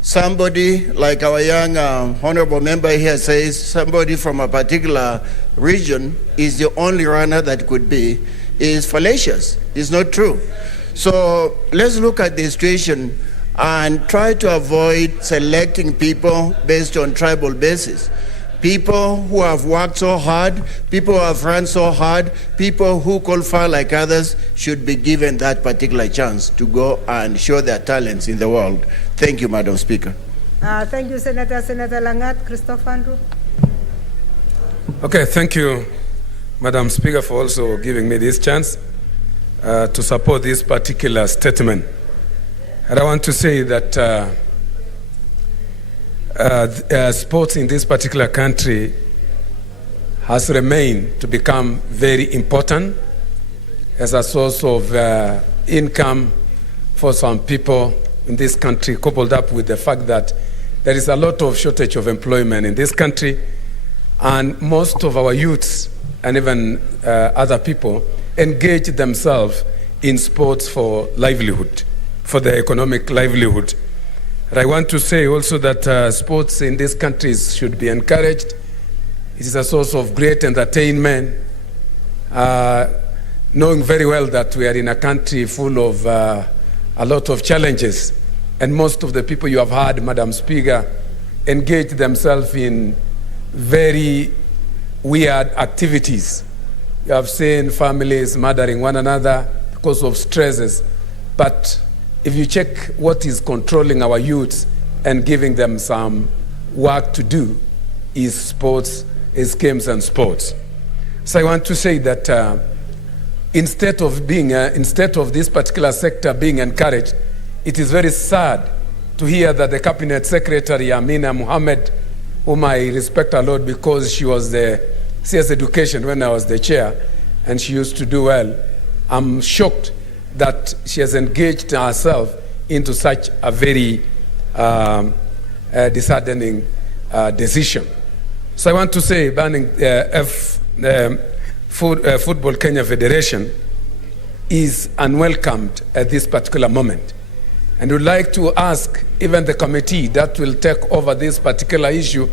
somebody like our young honorable member here says somebody from a particular region is the only runner that could be is fallacious. It's not true. So let's look at the situation and try to avoid selecting people based on tribal basis. People who have worked so hard, people who have run so hard, people who qualify like others should be given that particular chance to go and show their talents in the world. Thank you, Madam Speaker. Thank you, Senator. Senator Langat, Christophe Andrew. Okay, thank you, Madam Speaker, for also giving me this chance to support this particular statement. And I want to say that sports in this particular country has remained to become very important as a source of income for some people in this country, coupled up with the fact that there is a lot of shortage of employment in this country, and most of our youths and even other people engage themselves in sports for livelihood, for their economic livelihood. And I want to say also that sports in these countries should be encouraged. It is a source of great entertainment, knowing very well that we are in a country full of a lot of challenges, and most of the people you have heard, Madam Speaker, engage themselves in very weird activities. You have seen families murdering one another because of stresses. But if you check what is controlling our youths and giving them some work to do, is sports, is games and sports. So I want to say that instead of this particular sector being encouraged, it is very sad to hear that the Cabinet Secretary, Amina Mohammed, whom I respect a lot because she was the CS Education when I was the chair, and she used to do well. I'm shocked that she has engaged herself into such a very disheartening decision. So I want to say, banning Football Kenya Federation is unwelcomed at this particular moment. And would like to ask even the committee that will take over this particular issue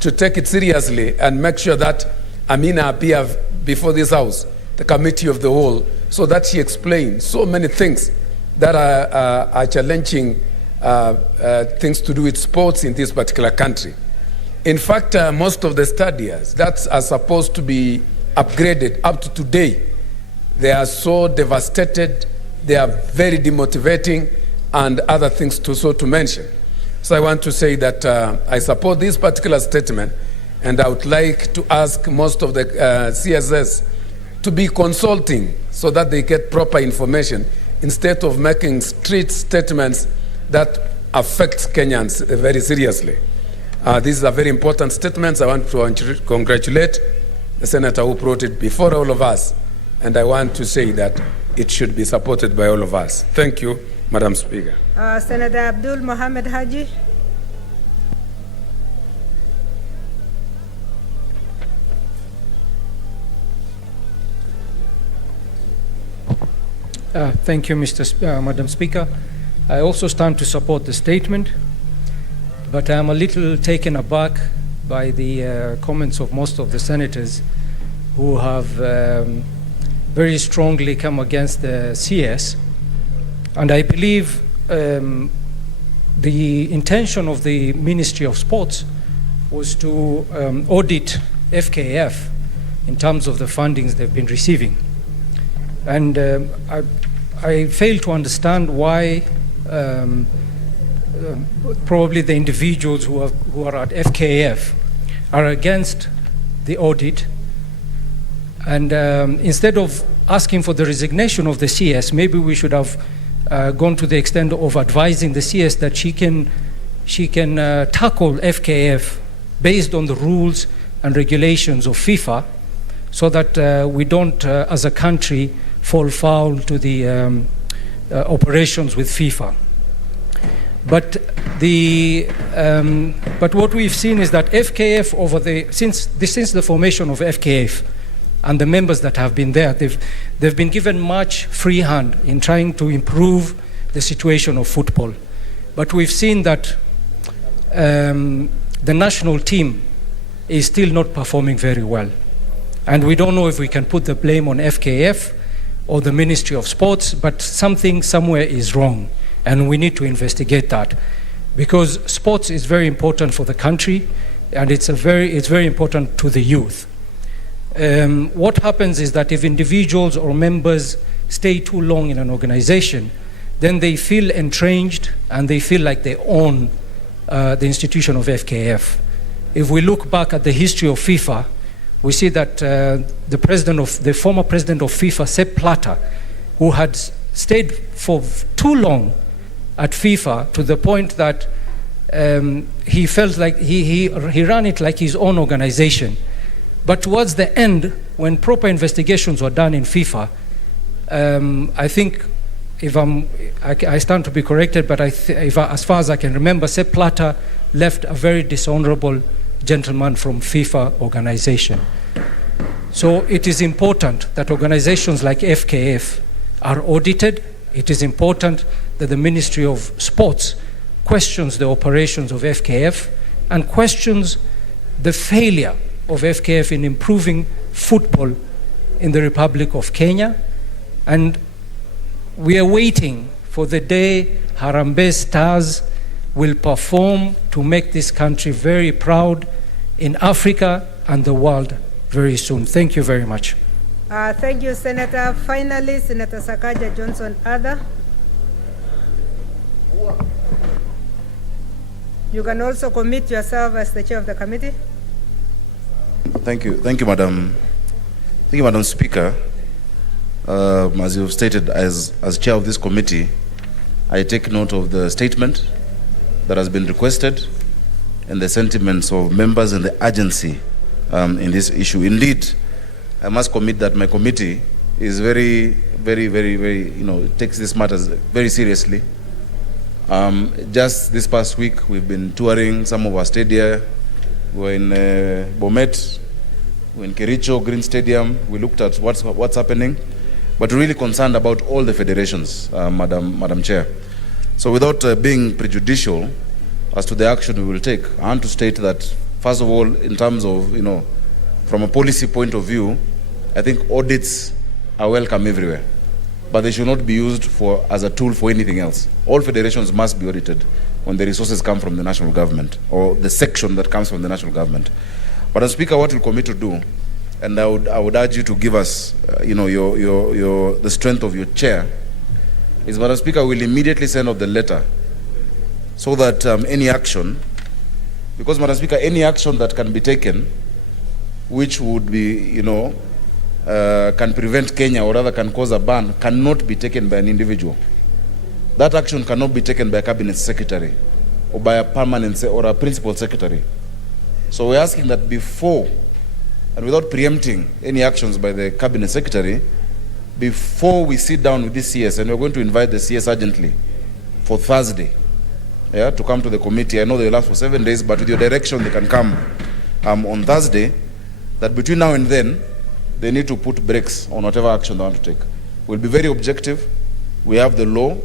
to take it seriously and make sure that Amina appear before this House, the committee of the whole, so that she explains so many things that are challenging things to do with sports in this particular country. In fact, most of the stadiums that are supposed to be upgraded up to today, they are so devastated, they are very demotivating, and other things to mention. So I want to say that I support this particular statement, and I would like to ask most of the CSS to be consulting so that they get proper information instead of making street statements that affect Kenyans very seriously. These are very important statements. I want to congratulate the senator who brought it before all of us, and I want to say that it should be supported by all of us. Thank you, Madam Speaker. Senator Abdul Mohammed Haji. Thank you, Madam Speaker. I also stand to support the statement, but I am a little taken aback by the comments of most of the senators who have very strongly come against the CS. And I believe the intention of the Ministry of Sports was to audit FKF in terms of the fundings they've been receiving. And I fail to understand why probably the individuals who are at FKF are against the audit. And instead of asking for the resignation of the CS, maybe we should have gone to the extent of advising the CS that she can tackle FKF based on the rules and regulations of FIFA, so that we don't, as a country, fall foul to the operations with FIFA. But what we've seen is that FKF since the formation of FKF and the members that have been there, they've been given much free hand in trying to improve the situation of football. But we've seen that the national team is still not performing very well. And we don't know if we can put the blame on FKF or the Ministry of Sports, but something somewhere is wrong, and we need to investigate that, because sports is very important for the country, and it's very important to the youth. What happens is that if individuals or members stay too long in an organization, then they feel entrenched and they feel like they own the institution of FKF. If we look back at the history of FIFA, we see that the former president of FIFA, Sepp Blatter, who had stayed for too long at FIFA to the point that he felt like he ran it like his own organization. But towards the end, when proper investigations were done in FIFA, I think, I stand to be corrected, but as far as I can remember, Sepp Blatter left a very dishonorable gentleman from FIFA organization. So it is important that organizations like FKF are audited. It is important that the Ministry of Sports questions the operations of FKF and questions the failure of FKF in improving football in the Republic of Kenya. And we are waiting for the day Harambee Stars will perform to make this country very proud in Africa and the world very soon. Thank you very much. Thank you, Senator. Finally, Senator Sakaja Johnson Ada. You can also commit yourself as the chair of the committee. Thank you, Madam Speaker. As you've stated, as chair of this committee, I take note of the statement that has been requested and the sentiments of members and the urgency in this issue. Indeed, I must commit that my committee is very, takes this matter very seriously. Just this past week, we've been touring some of our stadia. We're in Bomet, we're in Kericho, Green Stadium. We looked at what's happening, but we're really concerned about all the federations, Madam Chair. So without being prejudicial as to the action we will take, I want to state that, first of all, in terms of, from a policy point of view, I think audits are welcome everywhere, but they should not be used as a tool for anything else. All federations must be audited when the resources come from the national government or the section that comes from the national government. But as Speaker, what we'll commit to do, and I would urge you to give us, the strength of your chair, is, Madam Speaker, we'll immediately send out the letter so that any action, because, Madam Speaker, any action that can be taken, which would be, can prevent Kenya or rather can cause a ban, cannot be taken by an individual. That action cannot be taken by a cabinet secretary or by a permanent or a principal secretary. So we're asking that before, and without preempting any actions by the cabinet secretary, before we sit down with the CS, and we're going to invite the CS urgently for Thursday, to come to the committee. I know they'll last for 7 days, but with your direction, they can come on Thursday, that between now and then, they need to put brakes on whatever action they want to take. We'll be very objective. We have the law.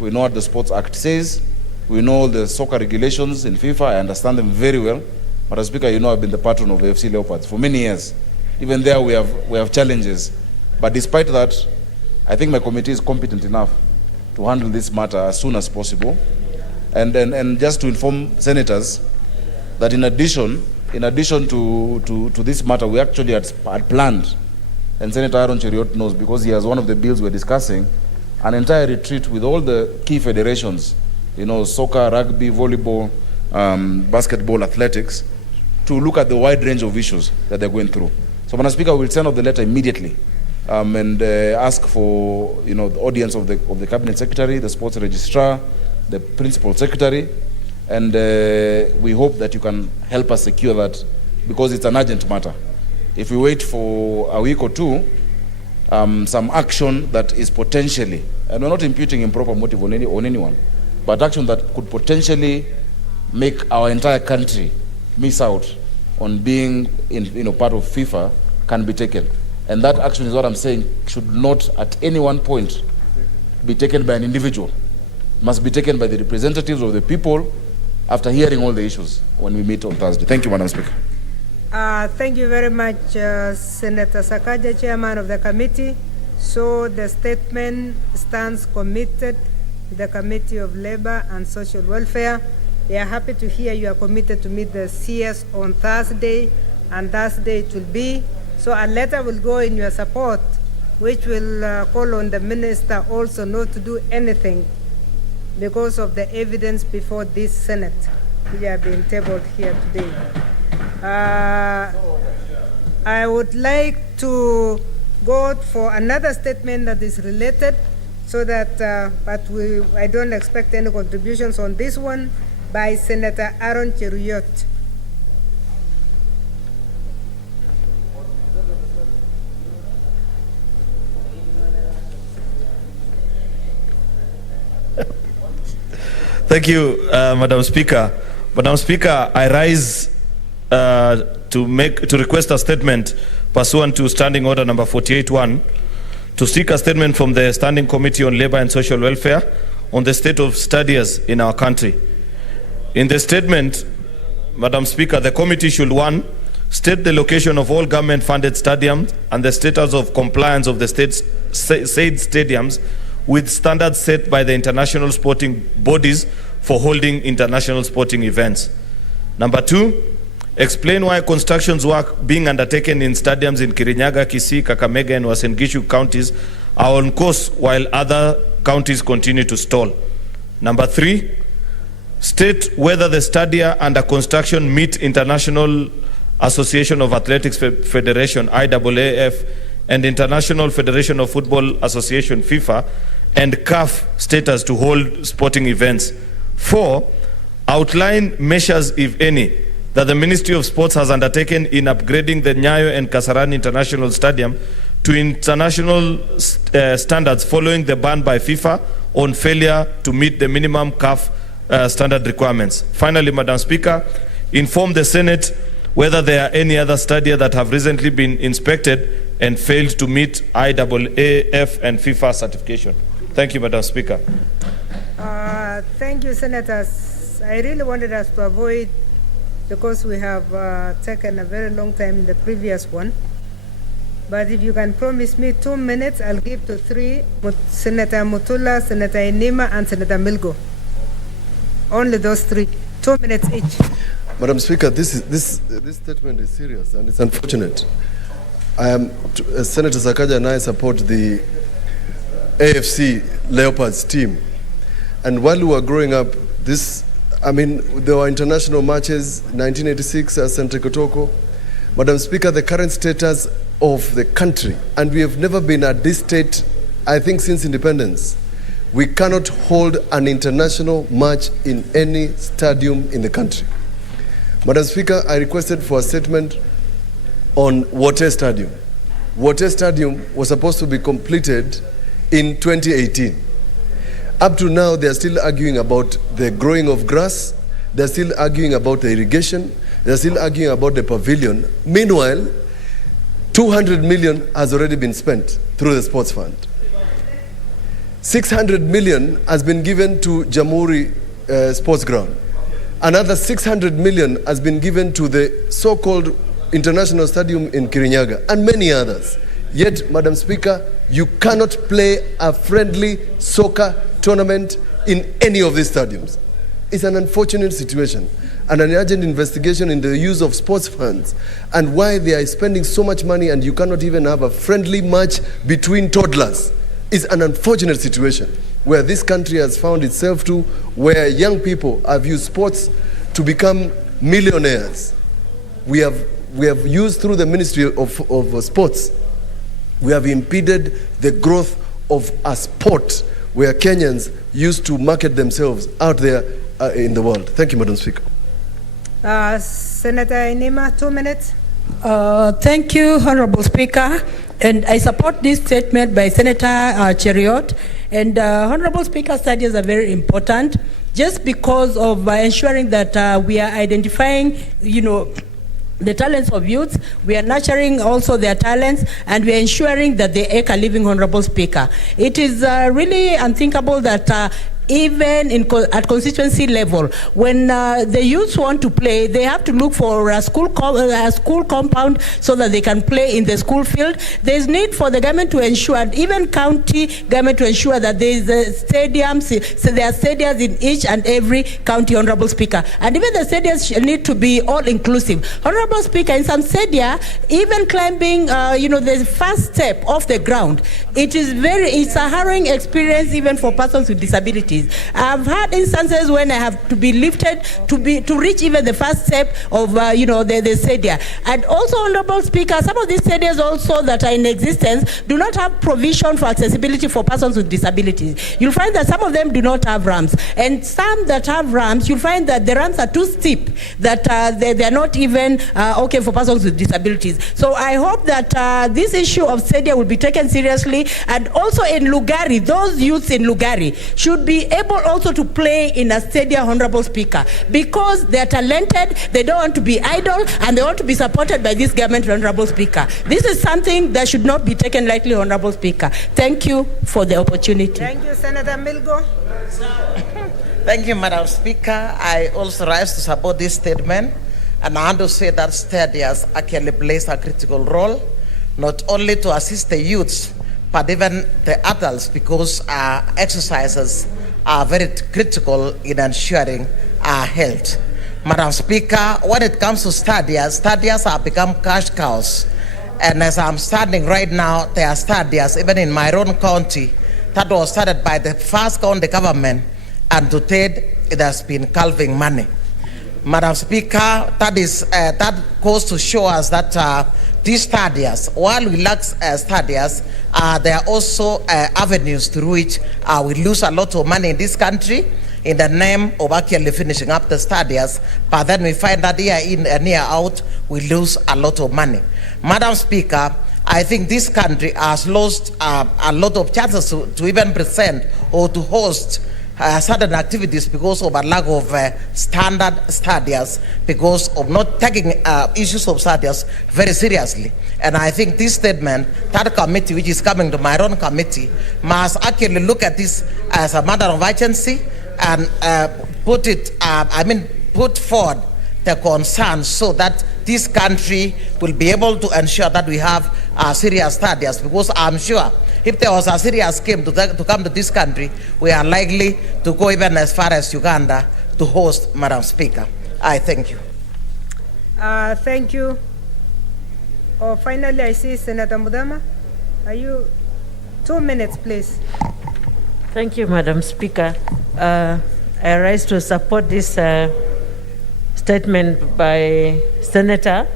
We know what the Sports Act says. We know the soccer regulations in FIFA. I understand them very well. But as Speaker, I've been the patron of the FC Leopards for many years. Even there, we have challenges. But despite that, I think my committee is competent enough to handle this matter as soon as possible. And just to inform senators that in addition to this matter, we actually had planned, and Senator Aaron Cheriot knows because he has one of the bills we're discussing, an entire retreat with all the key federations, soccer, rugby, volleyball, basketball, athletics, to look at the wide range of issues that they're going through. So, Madam Speaker, we'll send out the letter immediately and ask for the audience of the cabinet secretary, the sports registrar, the principal secretary, and we hope that you can help us secure that because it's an urgent matter. If we wait for a week or two, some action that is potentially, and we're not imputing improper motive on anyone, but action that could potentially make our entire country miss out on being part of FIFA can be taken. And that action is what I'm saying should not at any one point be taken by an individual. It must be taken by the representatives of the people after hearing all the issues when we meet on Thursday. Thank you, Madam Speaker. Thank you very much, Senator Sakaja, Chairman of the committee. So the statement stands committed to the Committee of Labor and Social Welfare. We are happy to hear you are committed to meet the CS on Thursday, and Thursday it will be. So a letter will go in your support, which will call on the minister also not to do anything because of the evidence before this Senate, which have been tabled here today. I would like to go for another statement that is related, so that, but I don't expect any contributions on this one, by Senator Aaron Cheriot. Thank you, Madam Speaker. Madam Speaker, I rise to request a statement pursuant to Standing Order number 48-1 to seek a statement from the Standing Committee on Labor and Social Welfare on the state of studies in our country. In the statement, Madam Speaker, the committee should, 1, state the location of all government-funded stadiums and the status of compliance of the said stadiums with standards set by the international sporting bodies for holding international sporting events. Number 2, explain why construction work being undertaken in stadiums in Kirinyaga, Kisii, Kakamega, and Uasin Gishu counties are on course while other counties continue to stall. Number 3, state whether the stadia under construction meet International Association of Athletics Federation, IAAF, and International Federation of Football Association, FIFA, and CAF status to hold sporting events. 4, outline measures, if any, that the Ministry of Sports has undertaken in upgrading the Nyayo and Kasarani International Stadium to international standards following the ban by FIFA on failure to meet the minimum CAF standard requirements. Finally, Madam Speaker, inform the Senate whether there are any other stadia that have recently been inspected and failed to meet IAAF and FIFA certification. Thank you, Madam Speaker. Thank you, Senators. I really wanted us to avoid, because we have taken a very long time in the previous one. But if you can promise me 2 minutes, I'll give to 3, Senator Mutula, Senator Inima, and Senator Milgo. Only those 3, 2 minutes each. Madam Speaker, this statement is serious and it's unfortunate. Senator Sakaja and I support the AFC Leopards team. And while we were growing up, there were international matches, 1986 at St. Kotoko. Madam Speaker, the current status of the country, and we have never been at this state, I think, since independence. We cannot hold an international match in any stadium in the country. Madam Speaker, I requested for a statement on Water Stadium. Water Stadium was supposed to be completed in 2018. Up to now, they are still arguing about the growing of grass. They're still arguing about the irrigation. They're still arguing about the pavilion. Meanwhile, 200 million has already been spent through the sports fund. 600 million has been given to Jamhuri Sports Ground. Another 600 million has been given to the so-called International Stadium in Kirinyaga and many others. Yet, Madam Speaker, you cannot play a friendly soccer tournament in any of these stadiums. It's an unfortunate situation, and an urgent investigation in the use of sports funds and why they are spending so much money and you cannot even have a friendly match between toddlers is an unfortunate situation where this country has found itself to, where young people have used sports to become millionaires. We have used through the Ministry of Sports, we have impeded the growth of a sport where Kenyans used to market themselves out there in the world. Thank you, Madam Speaker. Senator Inima, 2 minutes. Thank you, Honorable Speaker. And I support this statement by Senator Cheriot. And Honorable Speaker, studies are very important just because of ensuring that we are identifying, the talents of youth, we are nurturing also their talents, and we are ensuring that they make a living, Honorable Speaker. It is really unthinkable that even at constituency level, when the youths want to play, they have to look for a school compound so that they can play in the school field. There is need for the government to ensure, even county government to ensure that there is stadiums, so there are stadiums in each and every county, Honorable Speaker. And even the stadiums need to be all inclusive. Honorable Speaker, in some stadia, even climbing, the first step off the ground, it's a harrowing experience even for persons with disabilities. I've had instances when I have to be lifted to reach even the first step of the stadia. And also, Honorable Speaker, some of these stadiums also that are in existence do not have provision for accessibility for persons with disabilities. You'll find that some of them do not have ramps, and some that have ramps, you'll find that the ramps are too steep, that they're not even okay for persons with disabilities. So I hope that this issue of stadia will be taken seriously, and also in Lugari, those youths in Lugari should be able also to play in a stadium, Honorable Speaker, because they are talented, they don't want to be idle, and they want to be supported by this government, Honorable Speaker. This is something that should not be taken lightly, Honorable Speaker. Thank you for the opportunity. Thank you, Senator Milgo. Thank you, Madam Speaker. I also rise to support this statement, and I want to say that stadiums actually plays a critical role, not only to assist the youths, but even the adults, because exercises are very critical in ensuring our health. Madam Speaker, when it comes to stadiums have become cash cows. And as I'm standing right now, there are stadiums, even in my own county, that was started by the first county government, and to date, it has been calving money. Madam Speaker, that goes to show us that these stadiums, while we lack stadiums, there are also avenues through which we lose a lot of money in this country in the name of actually finishing up the stadiums, but then we find that year in and year out, we lose a lot of money. Madam Speaker, I think this country has lost a lot of chances to even present or to host certain activities because of a lack of standard stadiums, because of not taking issues of stadiums very seriously. And I think this statement, that committee, which is coming to my own committee, must actually look at this as a matter of urgency and put forward the concerns so that this country will be able to ensure that we have serious stadiums, because I'm sure if there was a serious scheme to come to this country, we are likely to go even as far as Uganda to host, Madam Speaker. I thank you. Thank you. Finally, I see Senator Mudama. Are you 2 minutes, please? Thank you, Madam Speaker. I rise to support this statement by Senator.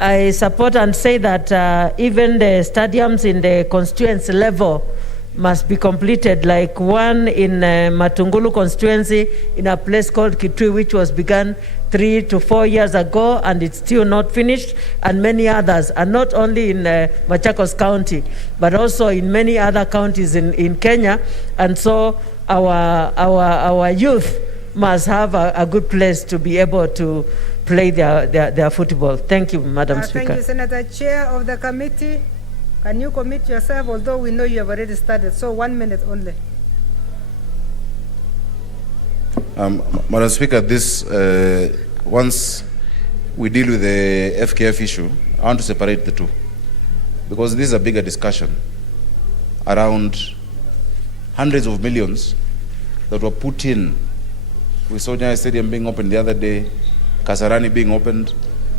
I support and say that even the stadiums in the constituency level must be completed, like one in Matungulu constituency in a place called Kitui, which was begun 3 to 4 years ago, and it's still not finished, and many others, and not only in Machakos County, but also in many other counties in Kenya. And so our youth must have a good place to be able to play their football. Thank you, Madam Speaker. Thank you, Senator. Chair of the committee, can you commit yourself, although we know you have already started, so 1 minute only. Madam Speaker, this, once we deal with the FKF issue, I want to separate the two, because this is a bigger discussion around hundreds of millions that were put in. We saw Nyayo Stadium being opened the other day, Kasarani being opened.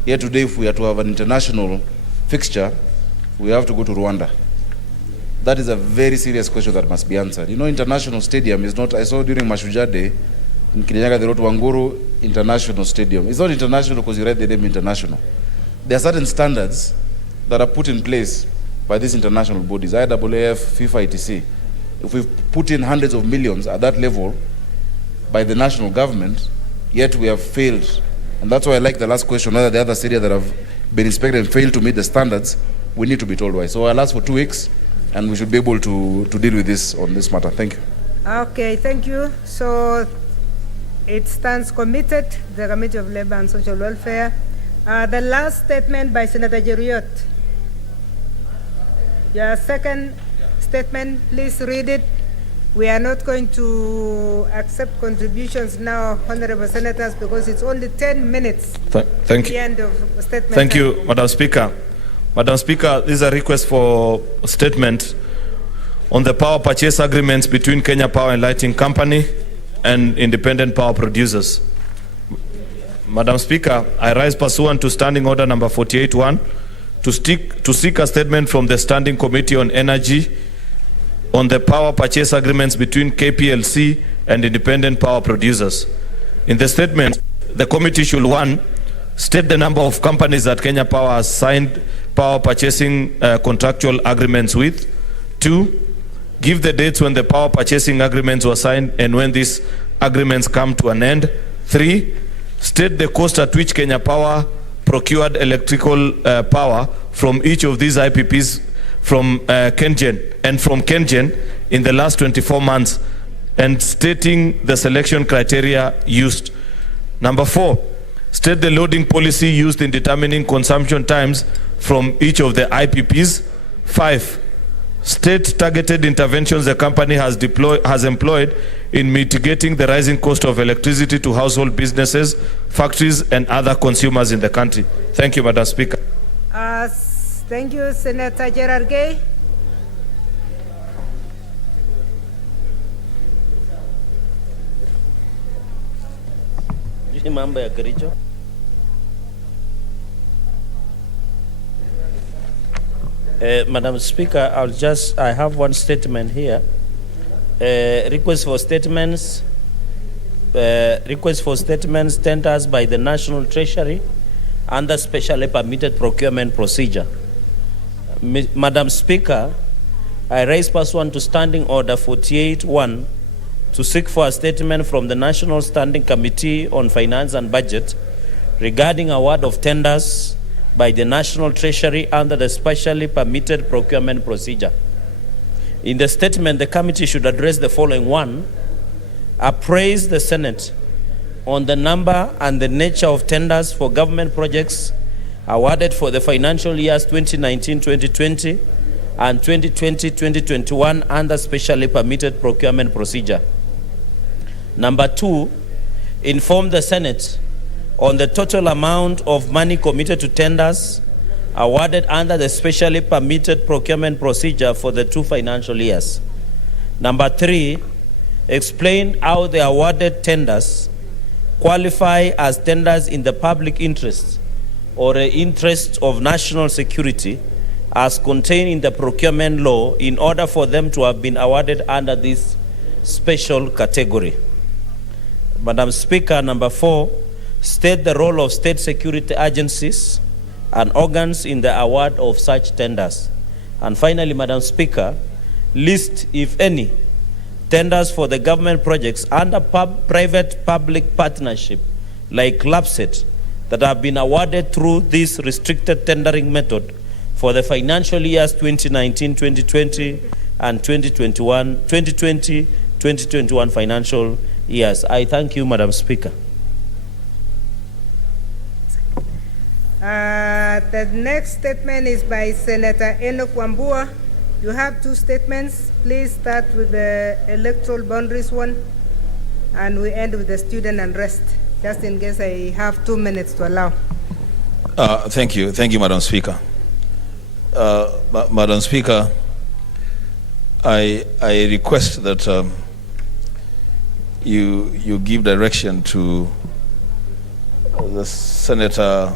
Here today, if we are to have an international fixture, we have to go to Rwanda. That is a very serious question that must be answered. You know, international stadium is not, I saw during Mashujaa Day, in Kirinyaga, they wrote Wanguru International Stadium. It's not international because you write the name international. There are certain standards that are put in place by these international bodies, IAAF, FIFA, etc. If we've put in hundreds of millions at that level by the national government, yet we have failed. And that's why I like the last question, whether the other stadiums that have been inspected and failed to meet the standards, we need to be told why. So I'll ask for 2 weeks, and we should be able to deal with this on this matter. Thank you. Okay, thank you. So it stands committed, the Committee of Labor and Social Welfare. The last statement by Senator Jeruyot. Your second statement, please read it. We are not going to accept contributions now, Honorable Senators, because it's only 10 minutes. Thank the you. End of statement. Thank you, Madam Speaker. Madam Speaker, this is a request for a statement on the power purchase agreements between Kenya Power and Lighting Company and independent power producers. Madam Speaker, I rise pursuant to Standing Order number 48-1 to seek a statement from the Standing Committee on Energy on the power purchase agreements between KPLC and independent power producers. In the statement, the committee should, 1, state the number of companies that Kenya Power has signed power purchasing contractual agreements with. 2, give the dates when the power purchasing agreements were signed and when these agreements come to an end. 3, state the cost at which Kenya Power procured electrical power from each of these IPPs from KenGen, and from KenGen in the last 24 months and stating the selection criteria used. Number 4, state the loading policy used in determining consumption times from each of the IPPs. 5, state targeted interventions the company has employed in mitigating the rising cost of electricity to household businesses, factories, and other consumers in the country. Thank you, Madam Speaker. Thank you, Senator Gerard Gay. Mambo ya Kericho. Madam Speaker, I have one statement here. Request for statements tenders by the National Treasury under specially permitted procurement procedure. Madam Speaker, I raise pursuant to Standing Order 48-1 to seek for a statement from the National Standing Committee on Finance and Budget regarding award of tenders by the National Treasury under the specially permitted procurement procedure. In the statement, the committee should address the following. 1, appraise the Senate on the number and the nature of tenders for government projects awarded for the financial years 2019-2020 and 2020-2021 under specially permitted procurement procedure. Number 2, inform the Senate on the total amount of money committed to tenders awarded under the specially permitted procurement procedure for the 2 financial years. Number 3, explain how the awarded tenders qualify as tenders in the public interest or the interest of national security as contained in the procurement law in order for them to have been awarded under this special category. Madam Speaker, number 4, state the role of state security agencies and organs in the award of such tenders. And finally, Madam Speaker, list, if any, tenders for the government projects under private-public partnership, like LAPSET, that have been awarded through this restricted tendering method for the financial years 2019-2020 and 2020-2021 financial years. I thank you, Madam Speaker. The next statement is by Senator Enoch Wambua. You have 2 statements. Please start with the electoral boundaries one, and we end with the student unrest, just in case I have 2 minutes to allow. Thank you, Madam Speaker. Madam Speaker, I request that you give direction to the Senator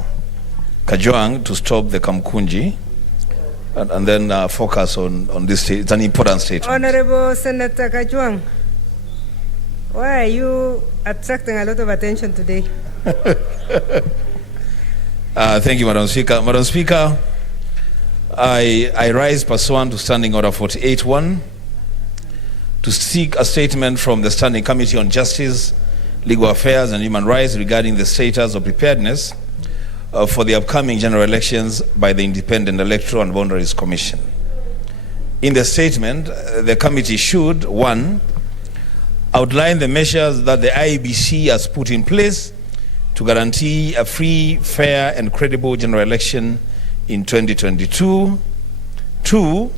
Kajwang to stop the Kamkunji and then focus on this. It's an important statement. Honorable Senator Kajwang, why are you attracting a lot of attention today? Thank you, Madam Speaker. Madam Speaker, I rise pursuant to Standing Order 48-1 to seek a statement from the Standing Committee on Justice, Legal Affairs and Human Rights regarding the status of preparedness for the upcoming general elections by the Independent Electoral and Boundaries Commission. In the statement, the committee should, 1, outline the measures that the IEBC has put in place to guarantee a free, fair, and credible general election in 2022. 2,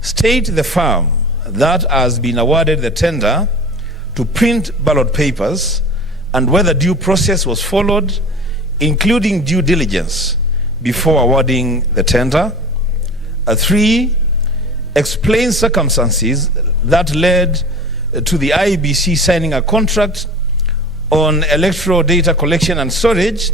state the firm that has been awarded the tender to print ballot papers and whether due process was followed, including due diligence, before awarding the tender. 3, explain circumstances that led to the IEBC signing a contract on electoral data collection and storage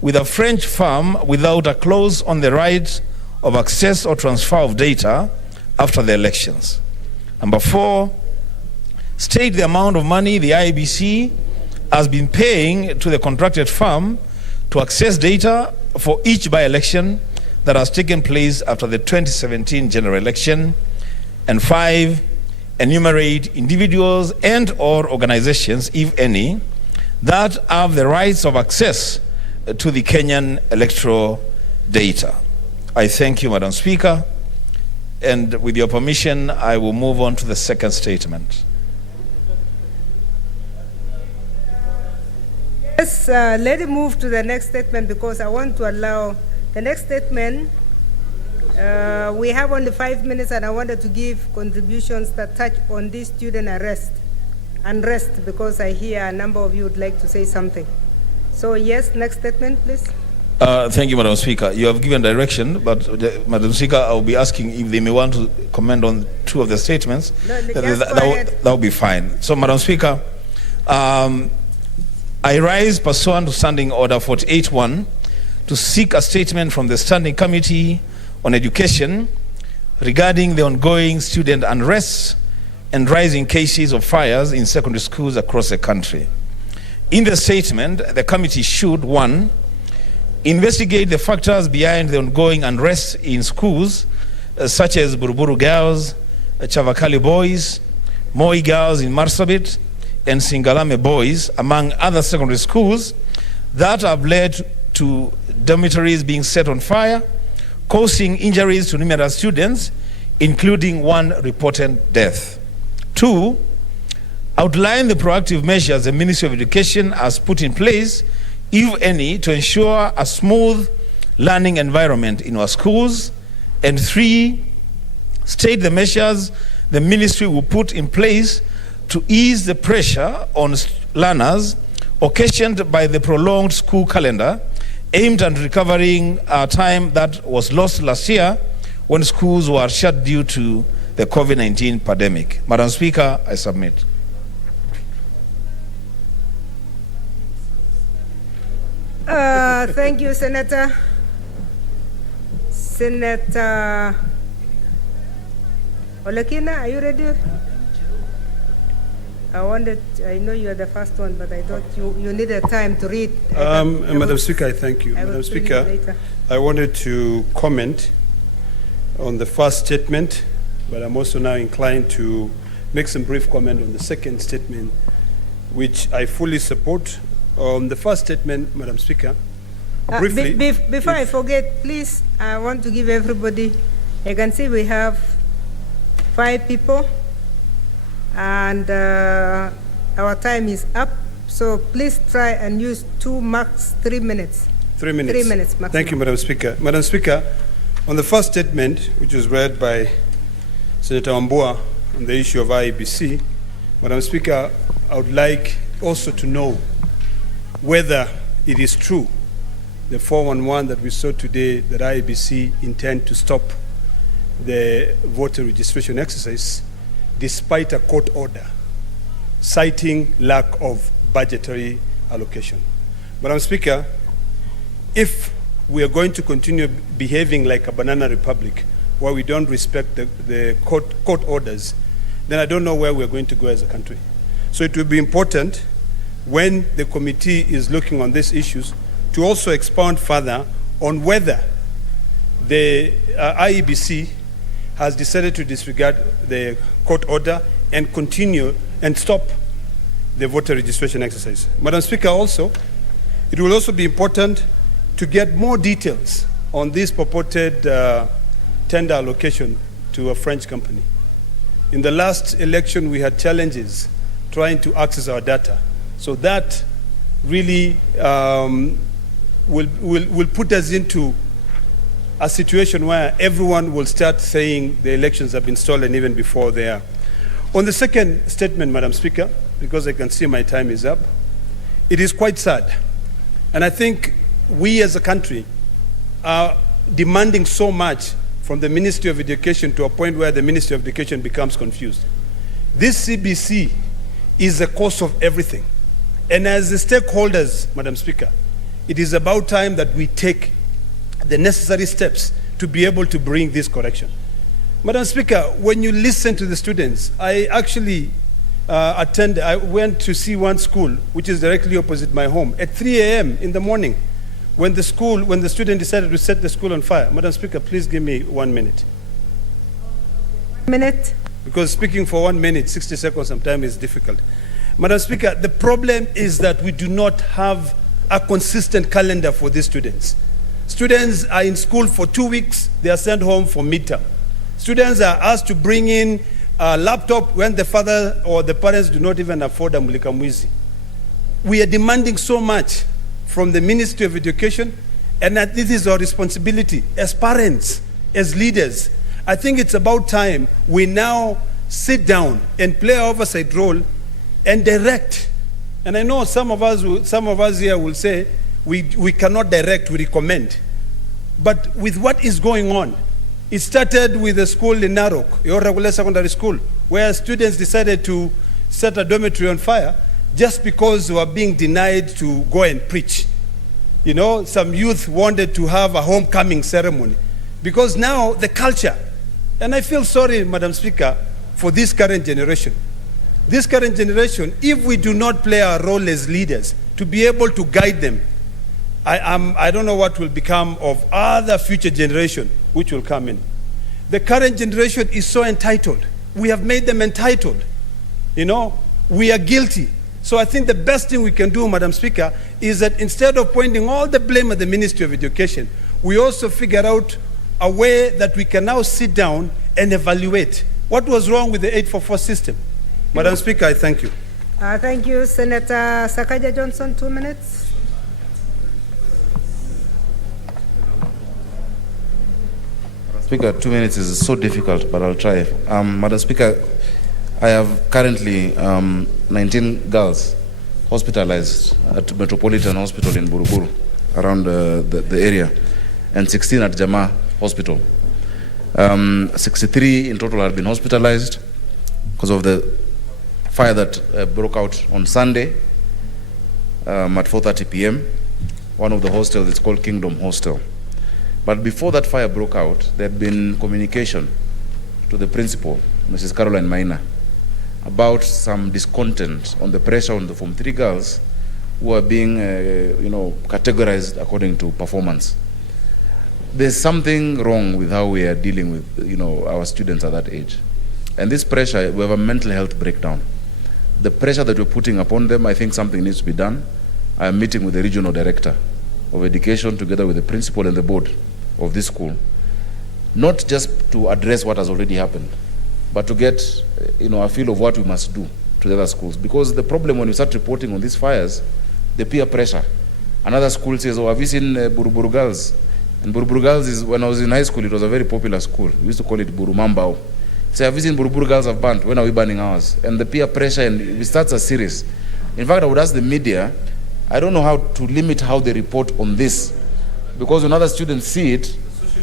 with a French firm without a clause on the right of access or transfer of data after the elections. Number 4, state the amount of money the IEBC has been paying to the contracted firm to access data for each by-election that has taken place after the 2017 general election. And 5, enumerate individuals and or organizations, if any, that have the rights of access to the Kenyan electoral data. I thank you, Madam Speaker, And with your permission, I will move on to the second statement. Yes, let me move to the next statement because I want to allow the next statement. We have only 5 minutes and I wanted to give contributions that touch on this student unrest because I hear a number of you would like to say something. So yes, next statement, please. Thank you, Madam Speaker. You have given direction, but Madam Speaker, I will be asking if they may want to comment on two of the statements. No, that will be fine. So, Madam Speaker, I rise pursuant to Standing Order 48.1 to seek a statement from the Standing Committee on Education regarding the ongoing student unrest and rising cases of fires in secondary schools across the country. In the statement, the committee should, 1, investigate the factors behind the ongoing unrest in schools, such as Buruburu girls, Chavakali boys, Moi girls in Marsabit, and Singalame boys, among other secondary schools, that have led to dormitories being set on fire, causing injuries to numerous students, including one reported death. 2, outline the proactive measures the Ministry of Education has put in place, if any, to ensure a smooth learning environment in our schools. And 3, state the measures the ministry will put in place to ease the pressure on learners occasioned by the prolonged school calendar aimed at recovering time that was lost last year when schools were shut due to the COVID-19 pandemic. Madam Speaker, I submit. Thank you, Senator. Senator Olekina, are you ready? I know you are the first one, but I thought you needed time to read. Madam Speaker, I thank you. Madam Speaker, I wanted to comment on the first statement, but I'm also now inclined to make some brief comment on the second statement, which I fully support. On the first statement, Madam Speaker, briefly. Before I forget, please, I want to give everybody, I can see we have 5 people, and our time is up, so please try and use 2 max 3 minutes. 3 minutes. 3 minutes maximum. Thank you, Madam Speaker. Madam Speaker, on the first statement, which was read by Senator Wambua on the issue of IEBC, Madam Speaker, I would like also to know whether it is true, the 411 that we saw today, that IEBC intend to stop the voter registration exercise despite a court order citing lack of budgetary allocation. Madam Speaker, if we are going to continue behaving like a banana republic where we don't respect the court orders, then I don't know where we're going to go as a country. So it will be important when the committee is looking on these issues to also expound further on whether the IEBC has decided to disregard the court order and continue and stop the voter registration exercise. Madam Speaker, also, it will also be important to get more details on this purported tender allocation to a French company. In the last election, we had challenges trying to access our data. So that really will put us into a situation where everyone will start saying the elections have been stolen even before they are. On the second statement, Madam Speaker, because I can see my time is up, it is quite sad. And I think we as a country are demanding so much from the Ministry of Education to a point where the Ministry of Education becomes confused. This CBC is the cause of everything. And as the stakeholders, Madam Speaker, it is about time that we take the necessary steps to be able to bring this correction. Madam Speaker, when you listen to the students, I actually I went to see one school, which is directly opposite my home, at 3 a.m. in the morning, when the student decided to set the school on fire. Madam Speaker, please give me 1 minute. 1 minute? Because speaking for 1 minute, 60 seconds sometimes is difficult. Madam Speaker, the problem is that we do not have a consistent calendar for these students. Students are in school for 2 weeks, they are sent home for midterm. Students are asked to bring in a laptop when the father or the parents do not even afford a mulika mwizi. We are demanding so much from the Ministry of Education, and that this is our responsibility as parents, as leaders. I think it's about time we now sit down and play our oversight role and direct. And I know some of us here will say we cannot direct, we recommend. But with what is going on, it started with a school in Narok, your regular secondary school, where students decided to set a dormitory on fire just because they were being denied to go and preach. You know, some youth wanted to have a homecoming ceremony because now the culture, and I feel sorry, Madam Speaker, for this current generation. This current generation, if we do not play our role as leaders to be able to guide them, I don't know what will become of other future generation which will come in. The current generation is so entitled. We have made them entitled. You know, we are guilty. So I think the best thing we can do, Madam Speaker, is that instead of pointing all the blame at the Ministry of Education, we also figure out a way that we can now sit down and evaluate what was wrong with the 844 system. Madam Speaker, I thank you. Thank you, Senator Sakaja Johnson, 2 minutes. Speaker, 2 minutes is so difficult, but I'll try. Madam Speaker, I have currently 19 girls hospitalized at Metropolitan Hospital in Buruburu, around the area, and 16 at Jama Hospital. 63 in total have been hospitalized because of the fire that broke out on Sunday at 4:30 p.m. One of the hostels is called Kingdom Hostel. But before that fire broke out, there had been communication to the principal, Mrs. Caroline Maina, about some discontent on the pressure on the Form 3 girls who are being, categorized according to performance. There's something wrong with how we are dealing with, our students at that age. And this pressure, we have a mental health breakdown. The pressure that we're putting upon them, I think something needs to be done. I am meeting with the regional director of education together with the principal and the board of this school, not just to address what has already happened, but to get a feel of what we must do to the other schools. Because the problem when you start reporting on these fires, the peer pressure. Another school says, oh, have you seen Buruburu Girls? And Buruburu Girls is, when I was in high school, it was a very popular school. We used to call it Burumambao. So have you seen Buruburu Girls have banned? When are we banning ours? And the peer pressure, and it starts a series. In fact, I would ask the media, I don't know how to limit how they report on this, because when other students see it,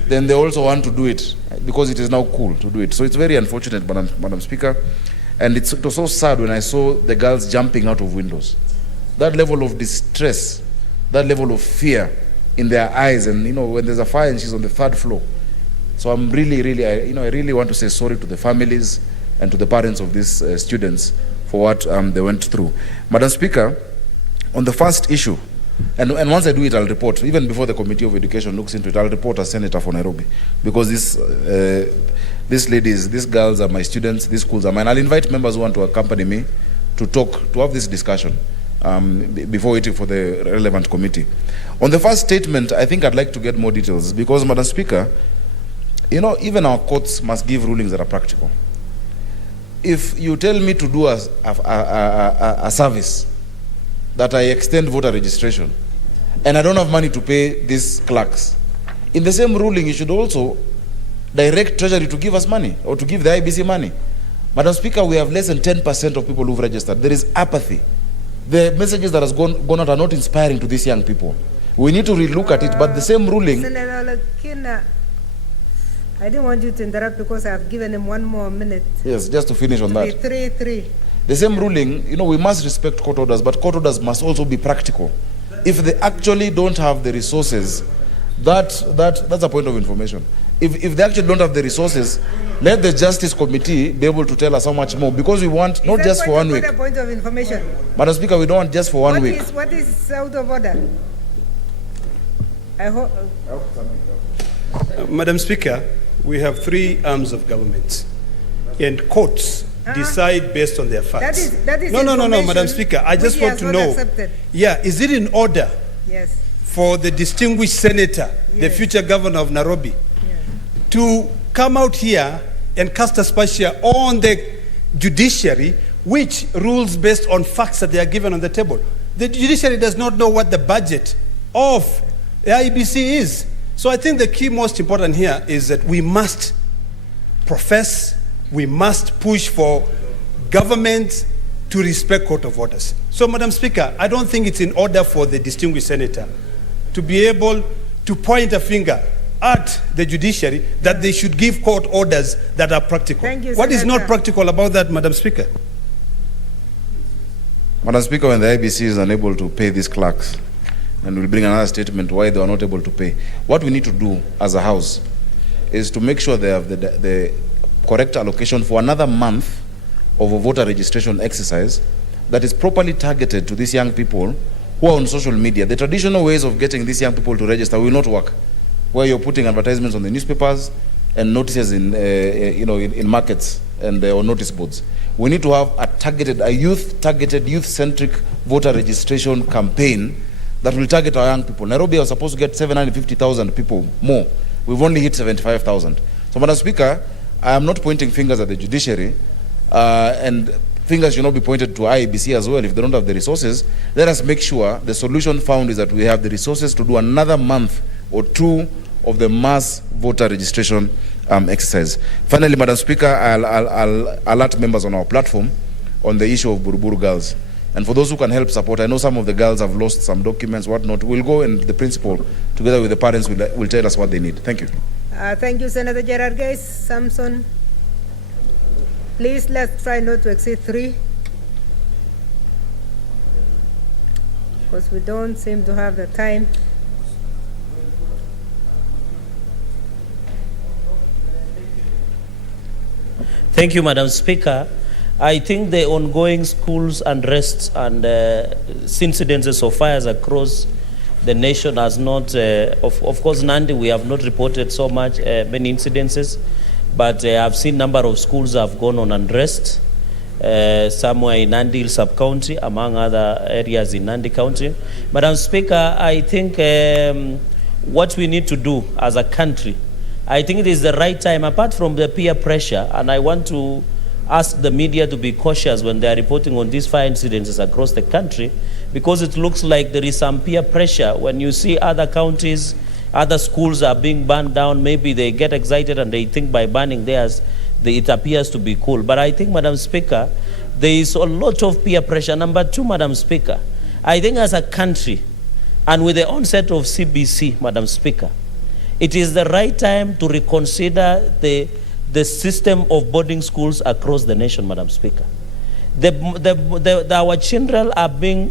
then they also want to do it because it is now cool to do it. So it's very unfortunate, Madam Speaker. And it was so sad when I saw the girls jumping out of windows. That level of distress, that level of fear in their eyes, and when there's a fire and she's on the 3rd floor. So I'm really, I really want to say sorry to the families and to the parents of these students for what they went through. Madam Speaker, on the first issue, and once I do it, I'll report. Even before the Committee of Education looks into it, I'll report as Senator for Nairobi. Because these girls are my students, these schools are mine. I'll invite members who want to accompany me to have this discussion before waiting for the relevant committee. On the first statement, I think I'd like to get more details because, Madam Speaker, even our courts must give rulings that are practical. If you tell me to do a service, that I extend voter registration, and I don't have money to pay these clerks, in the same ruling, you should also direct Treasury to give us money, or to give the IBC money. Madam Speaker, we have less than 10% of people who've registered. There is apathy. The messages that has gone out are not inspiring to these young people. We need to relook at it, but the same ruling... Senator Lakina, I didn't want you to interrupt because I've given him 1 more minute. Yes, just to finish on that. 3. The same ruling, we must respect court orders, but court orders must also be practical. If they actually don't have the resources, that's a point of information. If they actually don't have the resources, let the Justice Committee be able to tell us how much more, because we want not just for 1 week. Is that point of information? Madam Speaker, we don't want just for 1 week. What is out of order? I hope. Madam Speaker, we have 3 arms of government, and courts decide based on their facts. That is no, Madam Speaker. I just want to know. Is it in order for the distinguished senator, the future governor of Nairobi, to come out here and cast aspersion on the judiciary, which rules based on facts that they are given on the table. The judiciary does not know what the budget of the IEBC is. So I think the key most important here is that we must profess, we must push for government to respect court of orders. So, Madam Speaker, I don't think it's in order for the distinguished senator to be able to point a finger at the judiciary that they should give court orders that are practical. Thank you, What is Senator. not practical about that, Madam Speaker? Madam Speaker, when the IBC is unable to pay these clerks, and we'll bring another statement why they are not able to pay, what we need to do as a house is to make sure they have the correct allocation for another month of a voter registration exercise that is properly targeted to these young people who are on social media. The traditional ways of getting these young people to register will not work, where you're putting advertisements on the newspapers and notices in markets and on notice boards. We need to have a youth-targeted, youth-centric voter registration campaign that will target our young people. Nairobi was supposed to get 750,000 people more. We've only hit 75,000. So, Madam Speaker, I am not pointing fingers at the judiciary, and fingers should not be pointed to IEBC as well if they don't have the resources. Let us make sure the solution found is that we have the resources to do another month or two of the mass voter registration exercise. Finally, Madam Speaker, I'll alert members on our platform on the issue of Buruburu girls. And for those who can help support, I know some of the girls have lost some documents, whatnot. We'll go and the principal, together with the parents, will tell us what they need. Thank you. Thank you, Senator Gerard Gates. Samson, please let's try not to exceed 3. Because we don't seem to have the time. Thank you, Madam Speaker. I think the ongoing schools unrests and incidences of fires across the nation has not, of course, Nandi, we have not reported so much, many incidences, but I've seen number of schools have gone on unrest, somewhere in Nandi sub-county, among other areas in Nandi County. Madam Speaker, I think what we need to do as a country, I think it is the right time, apart from the peer pressure, and I want to ask the media to be cautious when they are reporting on these fire incidences across the country, because it looks like there is some peer pressure. When you see other counties, other schools are being burned down, maybe they get excited and they think by burning theirs, it appears to be cool. But I think, Madam Speaker, there is a lot of peer pressure. Number 2, Madam Speaker, I think as a country, and with the onset of CBC, Madam Speaker, it is the right time to reconsider the system of boarding schools across the nation, Madam Speaker. Our children are being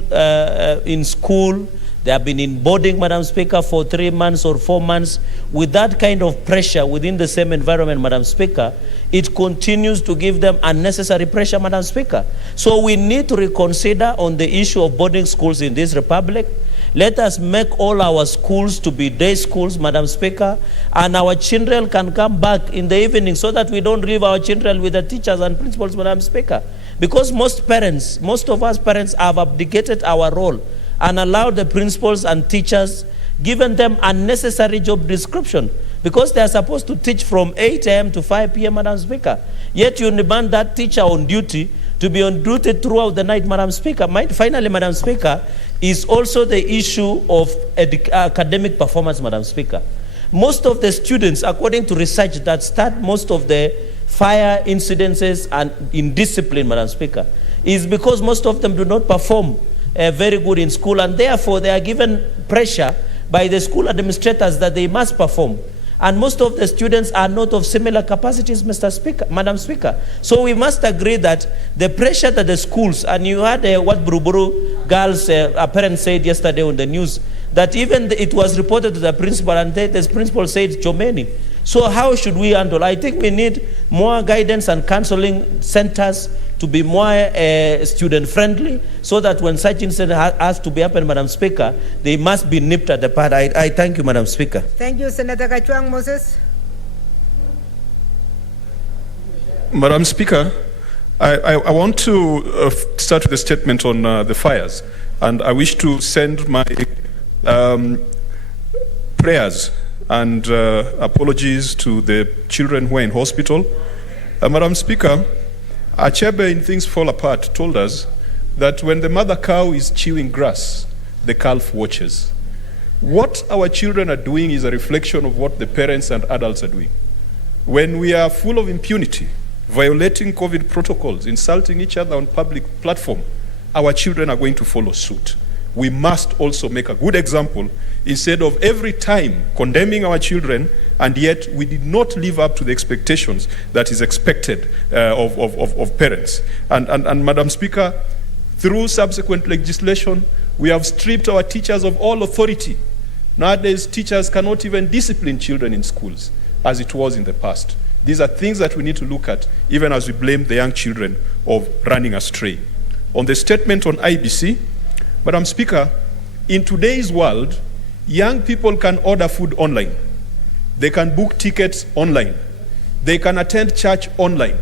in school, they have been in boarding, Madam Speaker, for 3 months or 4 months. With that kind of pressure within the same environment, Madam Speaker, it continues to give them unnecessary pressure, Madam Speaker. So we need to reconsider on the issue of boarding schools in this republic. Let us make all our schools to be day schools, Madam Speaker, and our children can come back in the evening so that we don't leave our children with the teachers and principals, Madam Speaker. Because most of us parents have abdicated our role and allowed the principals and teachers, given them unnecessary job description, because they are supposed to teach from 8 a.m. to 5 p.m., Madam Speaker. Yet you demand that teacher on duty to be on duty throughout the night, Madam Speaker. Finally, Madam Speaker, is also the issue of academic performance, Madam Speaker. Most of the students, according to research, that start most of the fire incidences and indiscipline, Madam Speaker, is because most of them do not perform very good in school, and therefore they are given pressure by the school administrators that they must perform. And most of the students are not of similar capacities, Madam Speaker. So we must agree that the pressure that the schools, and you heard what Buruburu girls' parents said yesterday on the news, that even it was reported to the principal, and the principal said Chomeni. So how should we handle? I think we need more guidance and counseling centers to be more student-friendly, so that when such incident has to be happen, Madam Speaker, they must be nipped at the bud. I thank you, Madam Speaker. Thank you, Senator Kachwang Moses. Madam Speaker, I want to start with a statement on the fires, and I wish to send my prayers and apologies to the children who are in hospital. Madam Speaker, Achebe in Things Fall Apart told us that when the mother cow is chewing grass, the calf watches. What our children are doing is a reflection of what the parents and adults are doing. When we are full of impunity, violating COVID protocols, insulting each other on public platform, our children are going to follow suit. We must also make a good example instead of every time condemning our children, and yet we did not live up to the expectations that is expected of parents. And Madam Speaker, through subsequent legislation, we have stripped our teachers of all authority. Nowadays, teachers cannot even discipline children in schools as it was in the past. These are things that we need to look at, even as we blame the young children of running astray. On the statement on IBC, Madam Speaker, in today's world, young people can order food online. They can book tickets online. They can attend church online.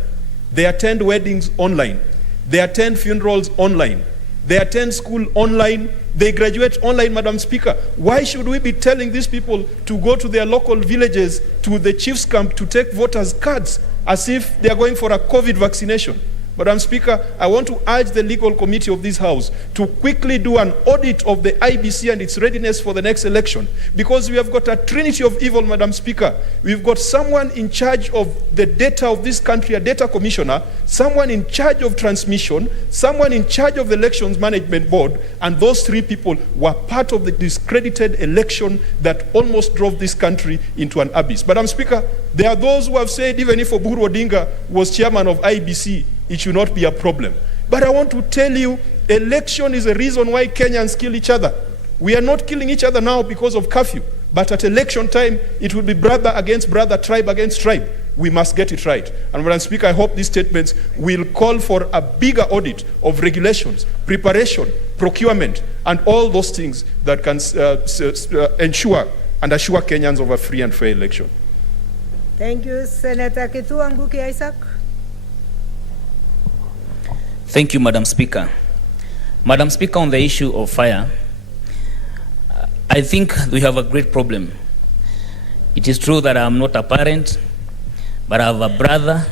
They attend weddings online. They attend funerals online. They attend school online. They graduate online, Madam Speaker. Why should we be telling these people to go to their local villages, to the chief's camp to take voters' cards as if they are going for a COVID vaccination? Madam Speaker, I want to urge the legal committee of this House to quickly do an audit of the IBC and its readiness for the next election, because we have got a trinity of evil, Madam Speaker. We've got someone in charge of the data of this country, a data commissioner, someone in charge of transmission, someone in charge of the elections management board, and those three people were part of the discredited election that almost drove this country into an abyss. Madam Speaker, there are those who have said even if Oburu Odinga was chairman of IBC, it should not be a problem. But I want to tell you, election is a reason why Kenyans kill each other. We are not killing each other now because of curfew, but at election time, it will be brother against brother, tribe against tribe. We must get it right. And Madam Speaker, I hope these statements will call for a bigger audit of regulations, preparation, procurement, and all those things that can ensure and assure Kenyans of a free and fair election. Thank you, Senator Kitua Nguki Isaac. Thank you, Madam Speaker. Madam Speaker, on the issue of fire, I think we have a great problem. It is true that I am not a parent, but I have a brother,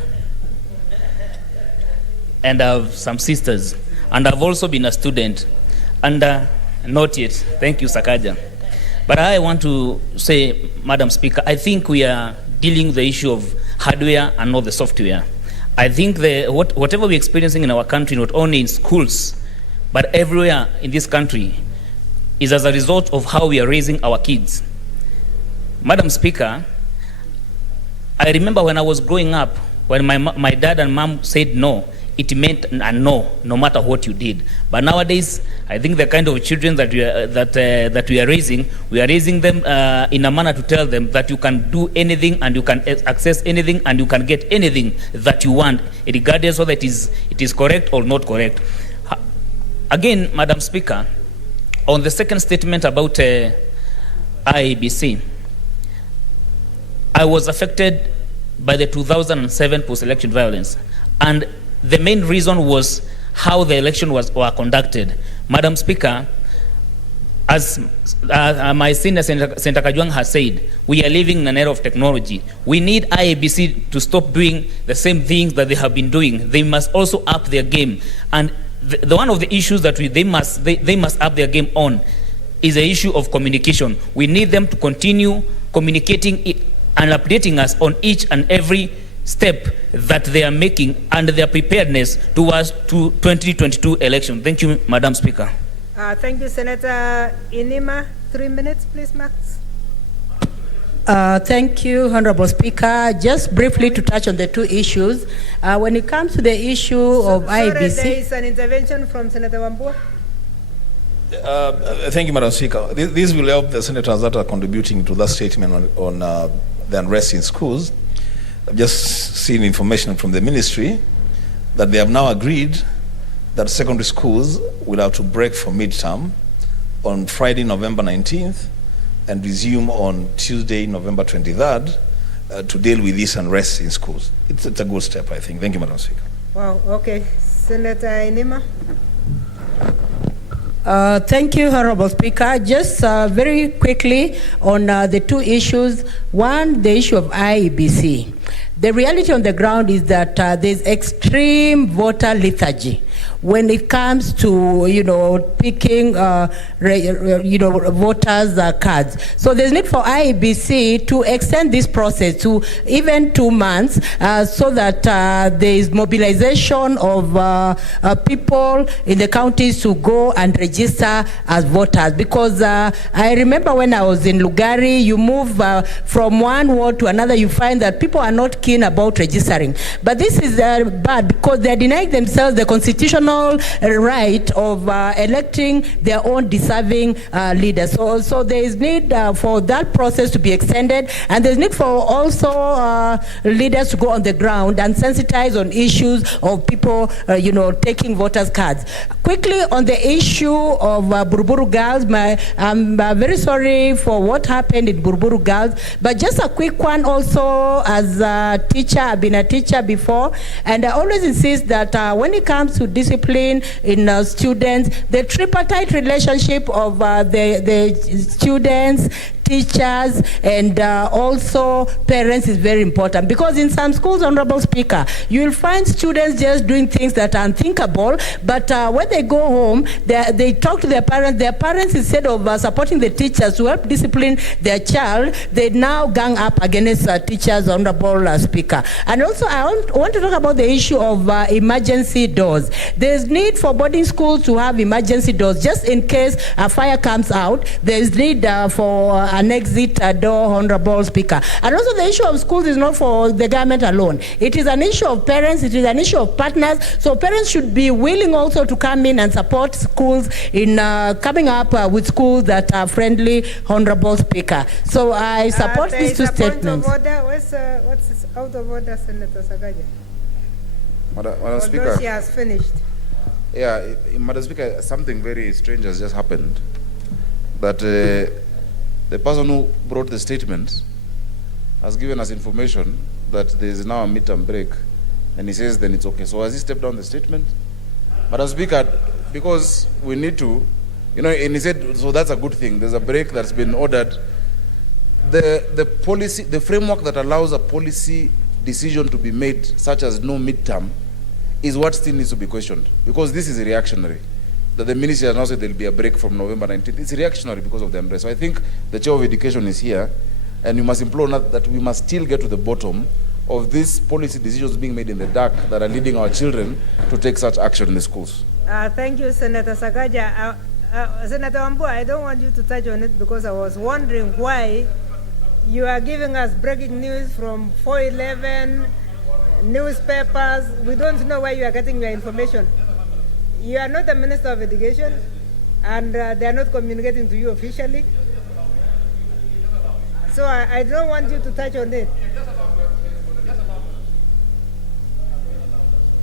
and I have some sisters, and I've also been a student, and not yet. Thank you, Sakaja. But I want to say, Madam Speaker, I think we are dealing with the issue of hardware and not the software. I think whatever we're experiencing in our country, not only in schools, but everywhere in this country, is as a result of how we are raising our kids. Madam Speaker, I remember when I was growing up, when my dad and mom said no, it meant a no, no matter what you did. But nowadays, I think the kind of children that we are raising them in a manner to tell them that you can do anything and you can access anything and you can get anything that you want, regardless whether it is correct or not correct. Again, Madam Speaker, on the second statement about IEBC, I was affected by the 2007 post-election violence, and the main reason was how the election were conducted. Madam Speaker, as my senior Senator Kajwang has said, we are living in an era of technology. We need IEBC to stop doing the same things that they have been doing. They must also up their game. And the one of the issues that they must up their game on is the issue of communication. We need them to continue communicating and updating us on each and every step that they are making and their preparedness towards 2022 election. Thank you, Madam Speaker. Thank you, Senator Inima. 3 minutes, please, Max. Thank you, Honorable Speaker. Just briefly to touch on the two issues. When it comes to the issue of IBC... Sorry, there is an intervention from Senator Wambua. Thank you, Madam Speaker. This will help the senators that are contributing to that statement on the unrest in schools. I've just seen information from the ministry that they have now agreed that secondary schools will have to break for midterm on Friday, November 19th, and resume on Tuesday, November 23rd, to deal with this unrest in schools. It's a good step, I think. Thank you, Madam Speaker. Wow, okay. Senator Inima. Thank you, Honorable Speaker. Just very quickly on the two issues. One, the issue of IEBC. The reality on the ground is that there's extreme voter lethargy when it comes to, picking, voters' cards. So there's need for IEBC to extend this process to even 2 months so that there is mobilization of people in the counties to go and register as voters. Because I remember when I was in Lugari, you move from one ward to another, you find that people are not keen about registering. But this is bad because they're denying themselves the constitutional right of electing their own deserving leaders. So there is need for that process to be extended, and there's need for also leaders to go on the ground and sensitize on issues of people, taking voters' cards. Quickly on the issue of Buruburu Girls, I'm very sorry for what happened in Buruburu Girls, but just a quick one also as a teacher. I've been a teacher before, and I always insist that when it comes to discipline in students, the tripartite relationship of the students, teachers, and also parents is very important, because in some schools, Honorable Speaker, you will find students just doing things that are unthinkable, but when they go home, they talk to their parents, instead of supporting the teachers to help discipline their child, they now gang up against teachers, Honorable Speaker. And also, I want to talk about the issue of emergency doors. There's need for boarding schools to have emergency doors, just in case a fire comes out. There's need for an exit door, Honorable Speaker. And also the issue of schools is not for the government alone. It is an issue of parents, it is an issue of partners, so parents should be willing also to come in and support schools in coming up with schools that are friendly, Honorable Speaker. So I support these two statements. What's this out of order, Senator Sagaja? Madam Speaker. She has finished. Yeah, Madam Speaker, something very strange has just happened. That the person who brought the statement has given us information that there is now a midterm break, and he says then it's okay. So has he stepped down the statement? Madam Speaker, because we need to, and he said, so that's a good thing. There's a break that's been ordered. The policy, the framework that allows a policy decision to be made, such as no midterm, is what still needs to be questioned, because this is reactionary. That the ministry has now said there will be a break from November 19th. It's reactionary because of the unrest. So I think the Chair of Education is here, and we must implore that we must still get to the bottom of these policy decisions being made in the dark that are leading our children to take such action in the schools. Thank you, Senator Sagaja. Senator Wambua, I don't want you to touch on it, because I was wondering why you are giving us breaking news from 411 newspapers. We don't know where you are getting your information. You are not the Minister of Education, and they are not communicating to you officially. So I don't want you to touch on it.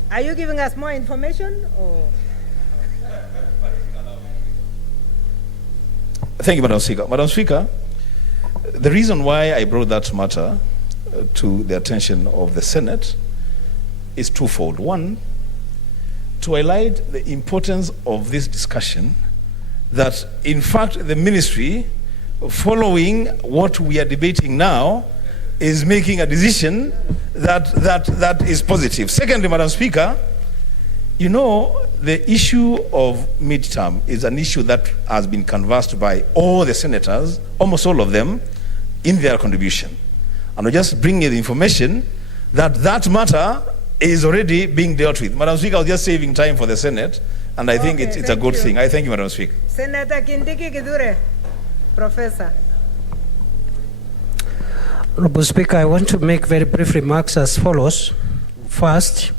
Are you giving us more information, or? Thank you, Madam Speaker. Madam Speaker, the reason why I brought that matter to the attention of the Senate is twofold. One, to highlight the importance of this discussion, that in fact the ministry, following what we are debating now, is making a decision that is positive. Secondly, Madam Speaker, the issue of midterm is an issue that has been canvassed by all the senators, almost all of them, in their contribution. And I just bring you the information that matter is already being dealt with. Madam Speaker, I was just saving time for the Senate, and I think it's a good thing. I thank you, Madam Speaker. Senator Kindiki Kidure, Professor. Honorable Speaker, I want to make very brief remarks as follows. First,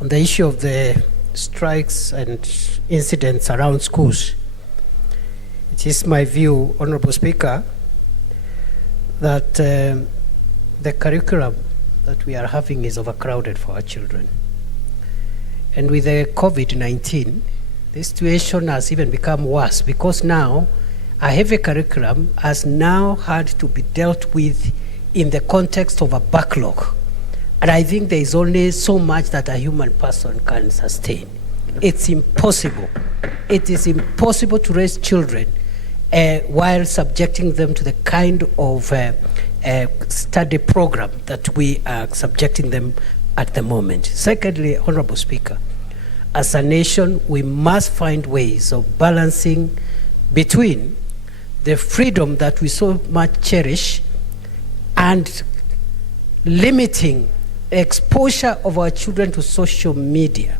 on the issue of the strikes and incidents around schools, it is my view, Honorable Speaker, that the curriculum that we are having is overcrowded for our children. And with the COVID-19, the situation has even become worse, because now a heavy curriculum has now had to be dealt with in the context of a backlog. And I think there is only so much that a human person can sustain. It's impossible it is impossible to raise children while subjecting them to the kind of study program that we are subjecting them at the moment. Secondly, Honorable Speaker, as a nation, we must find ways of balancing between the freedom that we so much cherish and limiting exposure of our children to social media.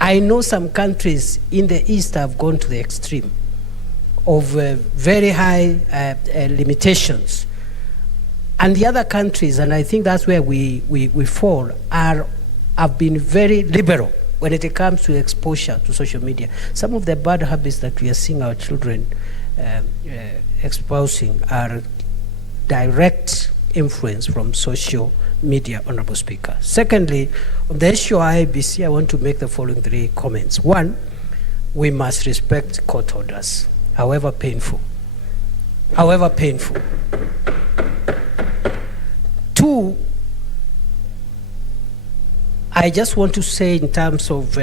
I know some countries in the East have gone to the extreme of very high limitations. And the other countries, and I think that's where we fall, have been very liberal when it comes to exposure to social media. Some of the bad habits that we are seeing our children espousing are direct influence from social media, Honorable Speaker. Secondly, on the issue of IBC, I want to make the following 3 comments. 1, we must respect court orders, however painful. However painful. 2, I just want to say in terms of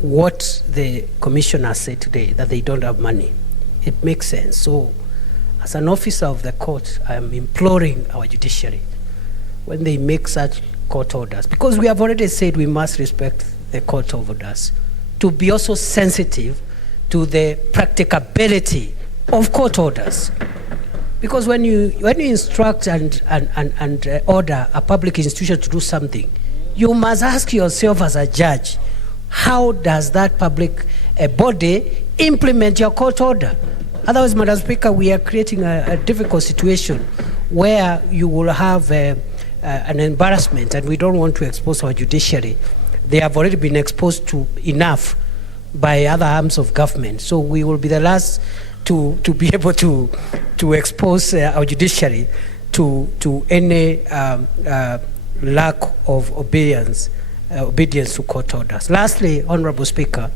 what the commissioner said today, that they don't have money. It makes sense. So, as an officer of the court, I am imploring our judiciary, when they make such court orders, because we have already said we must respect the court orders, to be also sensitive to the practicability of court orders. Because when you instruct and order a public institution to do something, you must ask yourself as a judge, how does that public body implement your court order? Otherwise, Madam Speaker, we are creating a difficult situation where you will have an embarrassment, and we don't want to expose our judiciary. They have already been exposed to enough by other arms of government. So we will be the last to be able to expose our judiciary to any lack of obedience to court orders. Lastly, Honorable Speaker,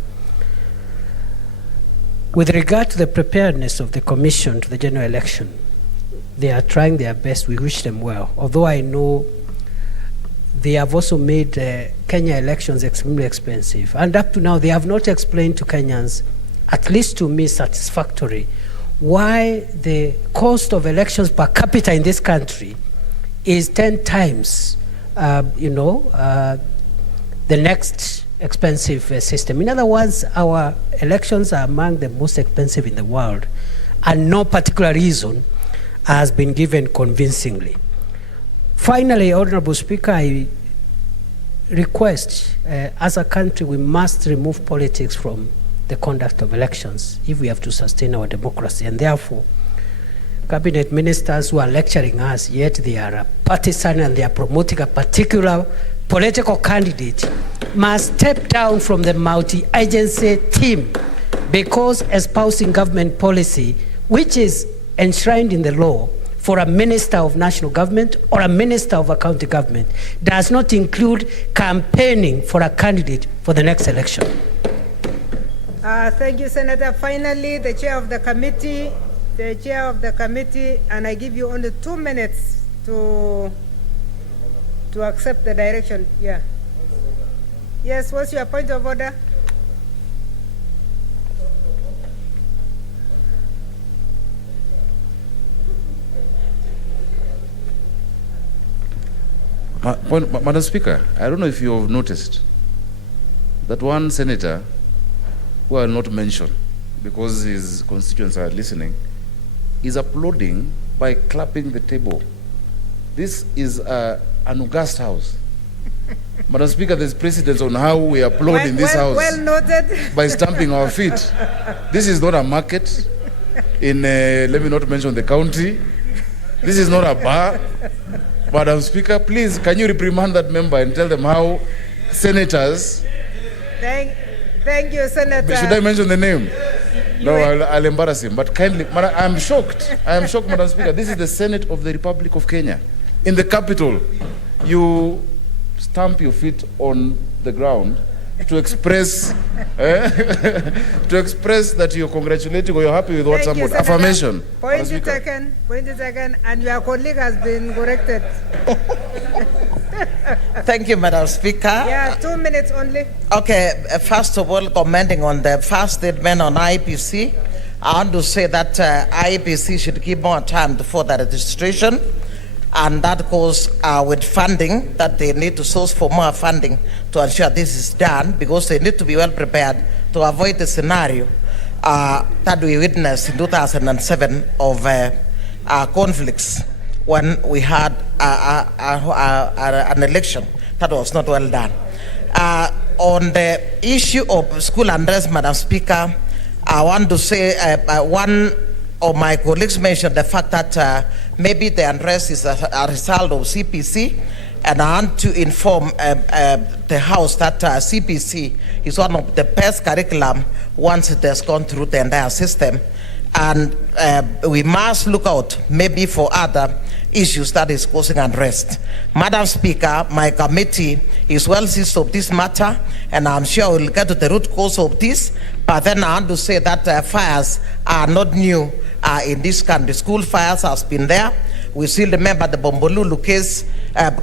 with regard to the preparedness of the Commission to the general election, they are trying their best. We wish them well. Although I know they have also made Kenya elections extremely expensive. And up to now, they have not explained to Kenyans, at least to me satisfactory, why the cost of elections per capita in this country is 10 times, the next expensive system. In other words, our elections are among the most expensive in the world, and no particular reason has been given convincingly. Finally, Honorable Speaker, I request, as a country, we must remove politics from the conduct of elections if we have to sustain our democracy. And therefore, cabinet ministers who are lecturing us, yet they are partisan and they are promoting a particular political candidate, must step down from the multi-agency team, because espousing government policy, which is enshrined in the law for a minister of national government or a minister of a county government, does not include campaigning for a candidate for the next election. Thank you, Senator. Finally, the chair of the committee, and I give you only 2 minutes to accept the direction. Yeah. Yes, what's your point of order? Madam Speaker, I don't know if you have noticed that one senator, who I will not mention because his constituents are listening, is applauding by clapping the table. This is an august house. Madam Speaker, there's precedence on how we applaud in this house. Well noted. By stamping our feet. This is not a market in, let me not mention the county. This is not a bar. Madam Speaker, please, can you reprimand that member and tell them how senators... Thank you, Senator. Should I mention the name? No, I'll embarrass him. But kindly, I'm shocked. I am shocked, Madam Speaker. This is the Senate of the Republic of Kenya. In the capital, you stamp your feet on the ground to express that you're congratulating or you're happy with what someone... Affirmation. Point taken, and your colleague has been corrected. Thank you, Madam Speaker. Yeah, 2 minutes only. Okay, first of all, commenting on the first statement on IPC, I want to say that IPC should give more time for the registration, and that goes with funding, that they need to source for more funding to ensure this is done, because they need to be well prepared to avoid the scenario that we witnessed in 2007 of conflicts when we had an election that was not well done. On the issue of school unrest, Madam Speaker, I want to say one of my colleagues mentioned the fact that maybe the unrest is a result of CPC, and I want to inform the House that CPC is one of the best curriculum once it has gone through the entire system, and we must look out maybe for other issues that is causing unrest. Madam Speaker, my committee is well seized of this matter, and I'm sure we'll get to the root cause of this. But then I want to say that fires are not new in this country. School fires has been there. We still remember the Bombolulu case,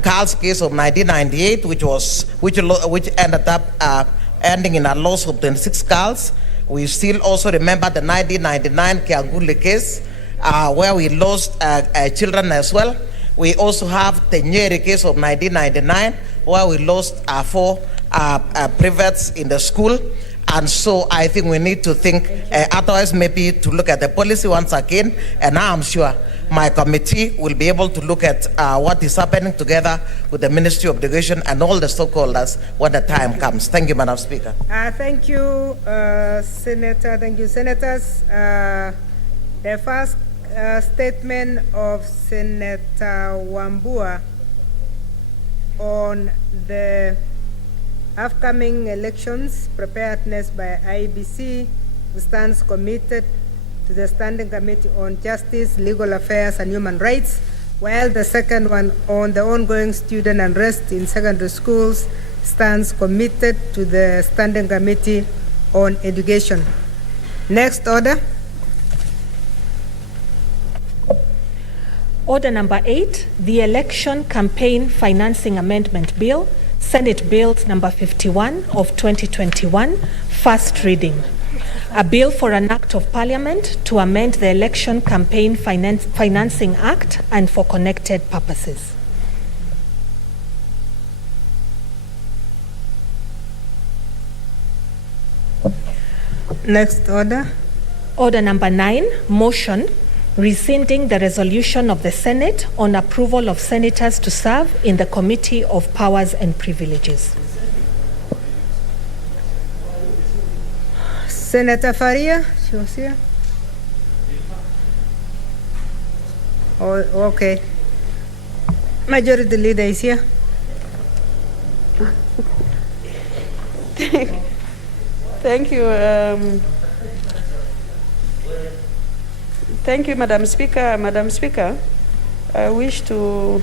Carl's case of 1998, which ended up ending in a loss of 26 girls. We still also remember the 1999 Kianguli case, where we lost children as well. We also have the Nyeri case of 1999, where we lost 4 privates in the school. And so I think we need to think, otherwise maybe to look at the policy once again, and I'm sure my committee will be able to look at what is happening together with the Ministry of Education and all the stakeholders when the time comes. Thank you, Madam Speaker. Thank you, Senator. Thank you, Senators. The first statement of Senator Wambua on the upcoming elections preparedness by IBC stands committed to the Standing Committee on Justice, Legal Affairs and Human Rights, while the second one on the ongoing student unrest in secondary schools stands committed to the Standing Committee on Education. Next order. Order number 8, the Election Campaign Financing Amendment Bill, Senate Bill number 51 of 2021, first reading. A bill for an act of parliament to amend the Election Campaign Financing Act and for connected purposes. Next order. Order number 9, motion rescinding the resolution of the Senate on approval of senators to serve in the Committee of Powers and Privileges. Senator Faria, she was here. Oh, okay. Majority Leader is here. Thank you. Thank you, Madam Speaker. Madam Speaker, I wish to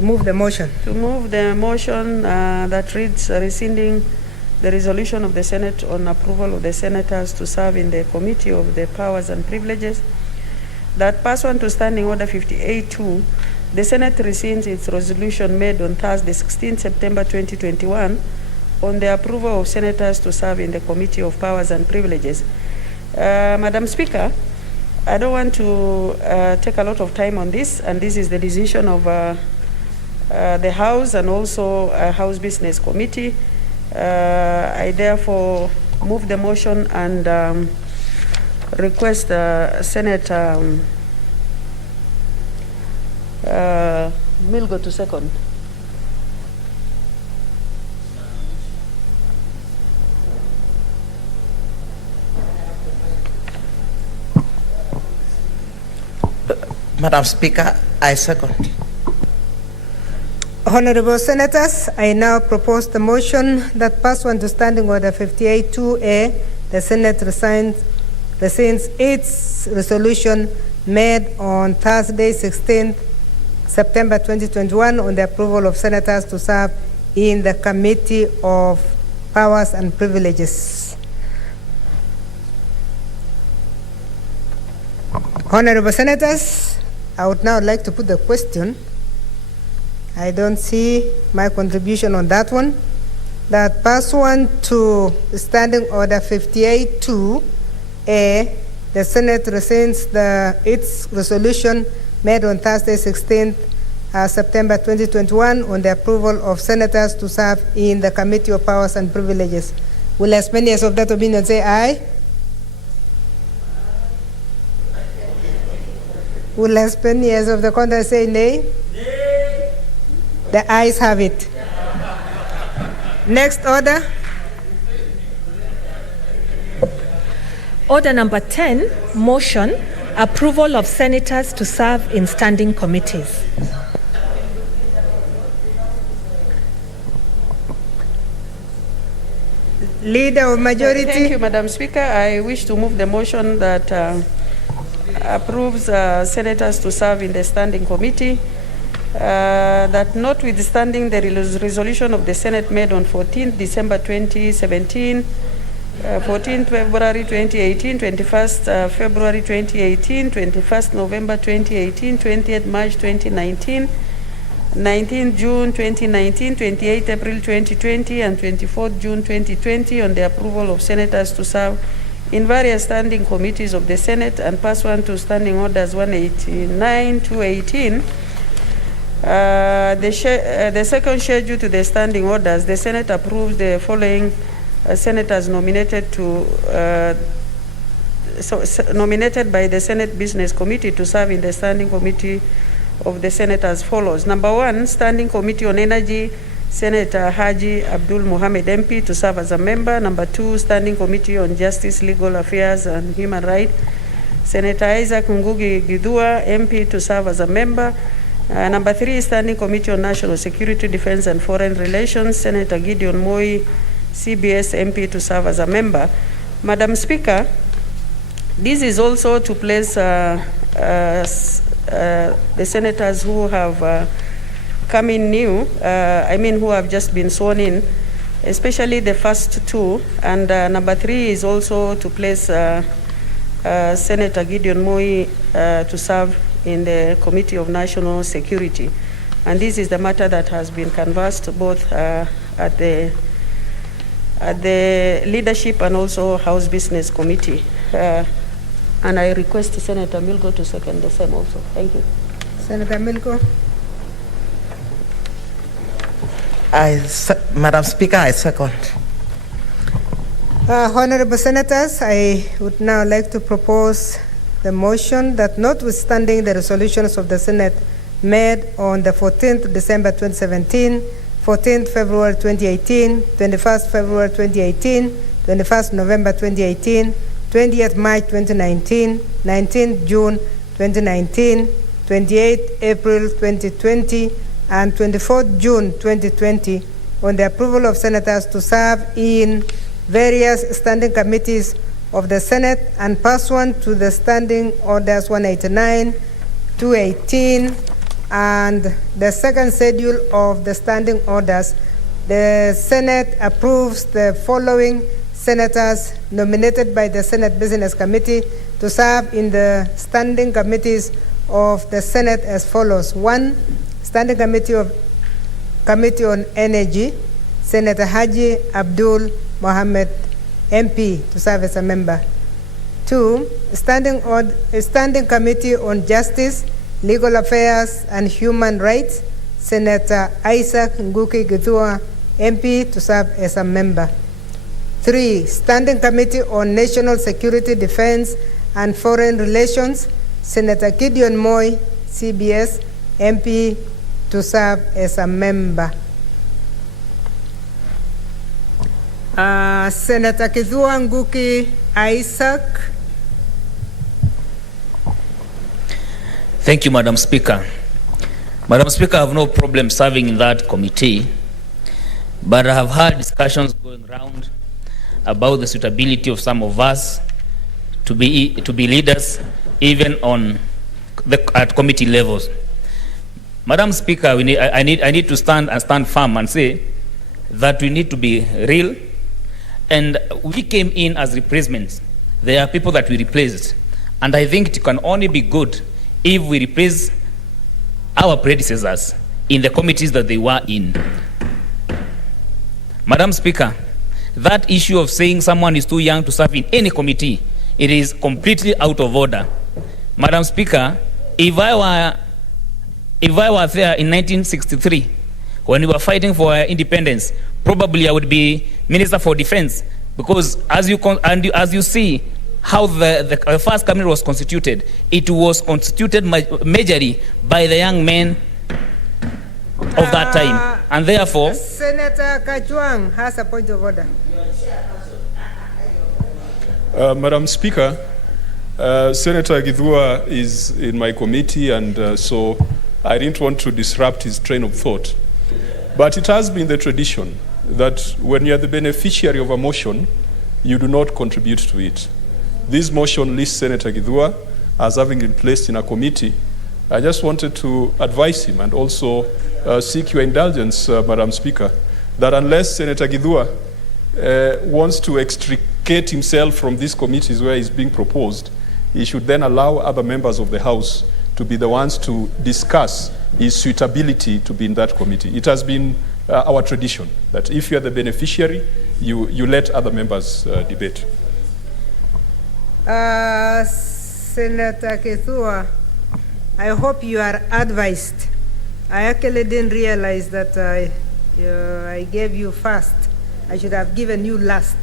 move the motion. To move the motion that reads rescinding the resolution of the Senate on approval of the senators to serve in the Committee of the Powers and Privileges, that pursuant to Standing Order 58-2, the Senate rescinds its resolution made on Thursday, 16 September 2021, on the approval of senators to serve in the Committee of Powers and Privileges. Madam Speaker, I don't want to take a lot of time on this, and this is the decision of the House and also House Business Committee. I therefore move the motion and request Senator Milgo to second. Madam Speaker, I second. Honorable Senators, I now propose the motion that pursuant to Standing Order 58-2A, the Senate rescinds its resolution made on Thursday, 16th September 2021, on the approval of senators to serve in the Committee of Powers and Privileges. Honorable Senators, I would now like to put the question I don't see my contribution on that one. That pursuant to Standing Order 58-2A, the Senate rescinds its resolution made on Thursday, 16th September 2021 on the approval of senators to serve in the Committee of Powers and Privileges. Will as many as of that opinion say aye? Will as many as of the contrary say nay? Nay. The ayes have it. Next order. Order number 10, motion, approval of senators to serve in standing committees. Leader of majority. Thank you, Madam Speaker. I wish to move the motion that approves senators to serve in the standing committee, that notwithstanding the resolution of the Senate made on 14th December 2017, 14th February 2018, 21st February 2018, 21st November 2018, 20th March 2019, 19th June 2019, 28th April 2020, and 24th June 2020 on the approval of senators to serve in various standing committees of the Senate and pursuant to Standing Orders 189-218. The second schedule to the standing orders, the Senate approves the following senators nominated nominated by the Senate Business Committee to serve in the standing committee of the Senate as follows. Number 1, Standing Committee on Energy, Senator Haji Abdul Mohamed MP to serve as a member. Number 2, Standing Committee on Justice, Legal Affairs and Human Rights, Senator Isaac Ngugi Githua MP to serve as a member. Number 3, Standing Committee on National Security, Defense and Foreign Relations, Senator Gideon Moi CBS MP to serve as a member. Madam Speaker, this is also to place the senators who have come in new, who have just been sworn in, especially the first two. And number 3 is also to place Senator Gideon Moi to serve in the Committee of National Security. And this is the matter that has been canvassed both at the Leadership and also House Business Committee. And I request Senator Milgo to second the same also. Thank you. Senator Milgo. Madam Speaker, I second. Honorable Senators, I would now like to propose the motion that notwithstanding the resolutions of the Senate made on the 14th December 2017, 14th February 2018, 21st February 2018, 21st November 2018, 20th March 2019, 19th June 2019, 28th April 2020, and 24th June 2020 on the approval of senators to serve in various standing committees of the Senate and pursuant to the Standing Orders 189-218 and the second schedule of the standing orders, the Senate approves the following senators nominated by the Senate Business Committee to serve in the standing committees of the Senate as follows. 1, Standing Committee on Energy, Senator Haji Abdul Mohamed MP to serve as a member. 2, Standing Committee on Justice, Legal Affairs and Human Rights, Senator Isaac Ngugi Githua MP to serve as a member. 3, Standing Committee on National Security, Defense and Foreign Relations, Senator Gideon Moi CBS MP to serve as a member. Senator Githua Ngugi Isaac. Thank you, Madam Speaker. Madam Speaker, I have no problem serving in that committee, but I have had discussions going around about the suitability of some of us to be leaders, even at committee levels. Madam Speaker, I need to stand firm and say that we need to be real, and we came in as replacements. There are people that we replaced, and I think it can only be good if we replace our predecessors in the committees that they were in. Madam Speaker, that issue of saying someone is too young to serve in any committee, it is completely out of order. Madam Speaker, if I were there in 1963, when we were fighting for our independence, probably I would be Minister for Defense, because as you see how the first cabinet was constituted, it was constituted majorly by the young men of that time, and therefore Senator Kachwang has a point of order. Madam Speaker, Senator Githua is in my committee, and so I didn't want to disrupt his train of thought. But it has been the tradition that when you are the beneficiary of a motion, you do not contribute to it. This motion lists Senator Githua as having been placed in a committee. I just wanted to advise him and also seek your indulgence, Madam Speaker, that unless Senator Githua wants to extricate himself from these committees where he's being proposed, he should then allow other members of the House to be the ones to discuss his suitability to be in that committee. It has been our tradition that if you are the beneficiary, you let other members debate. Senator Githua, I hope you are advised. I actually didn't realize that I gave you first. I should have given you last,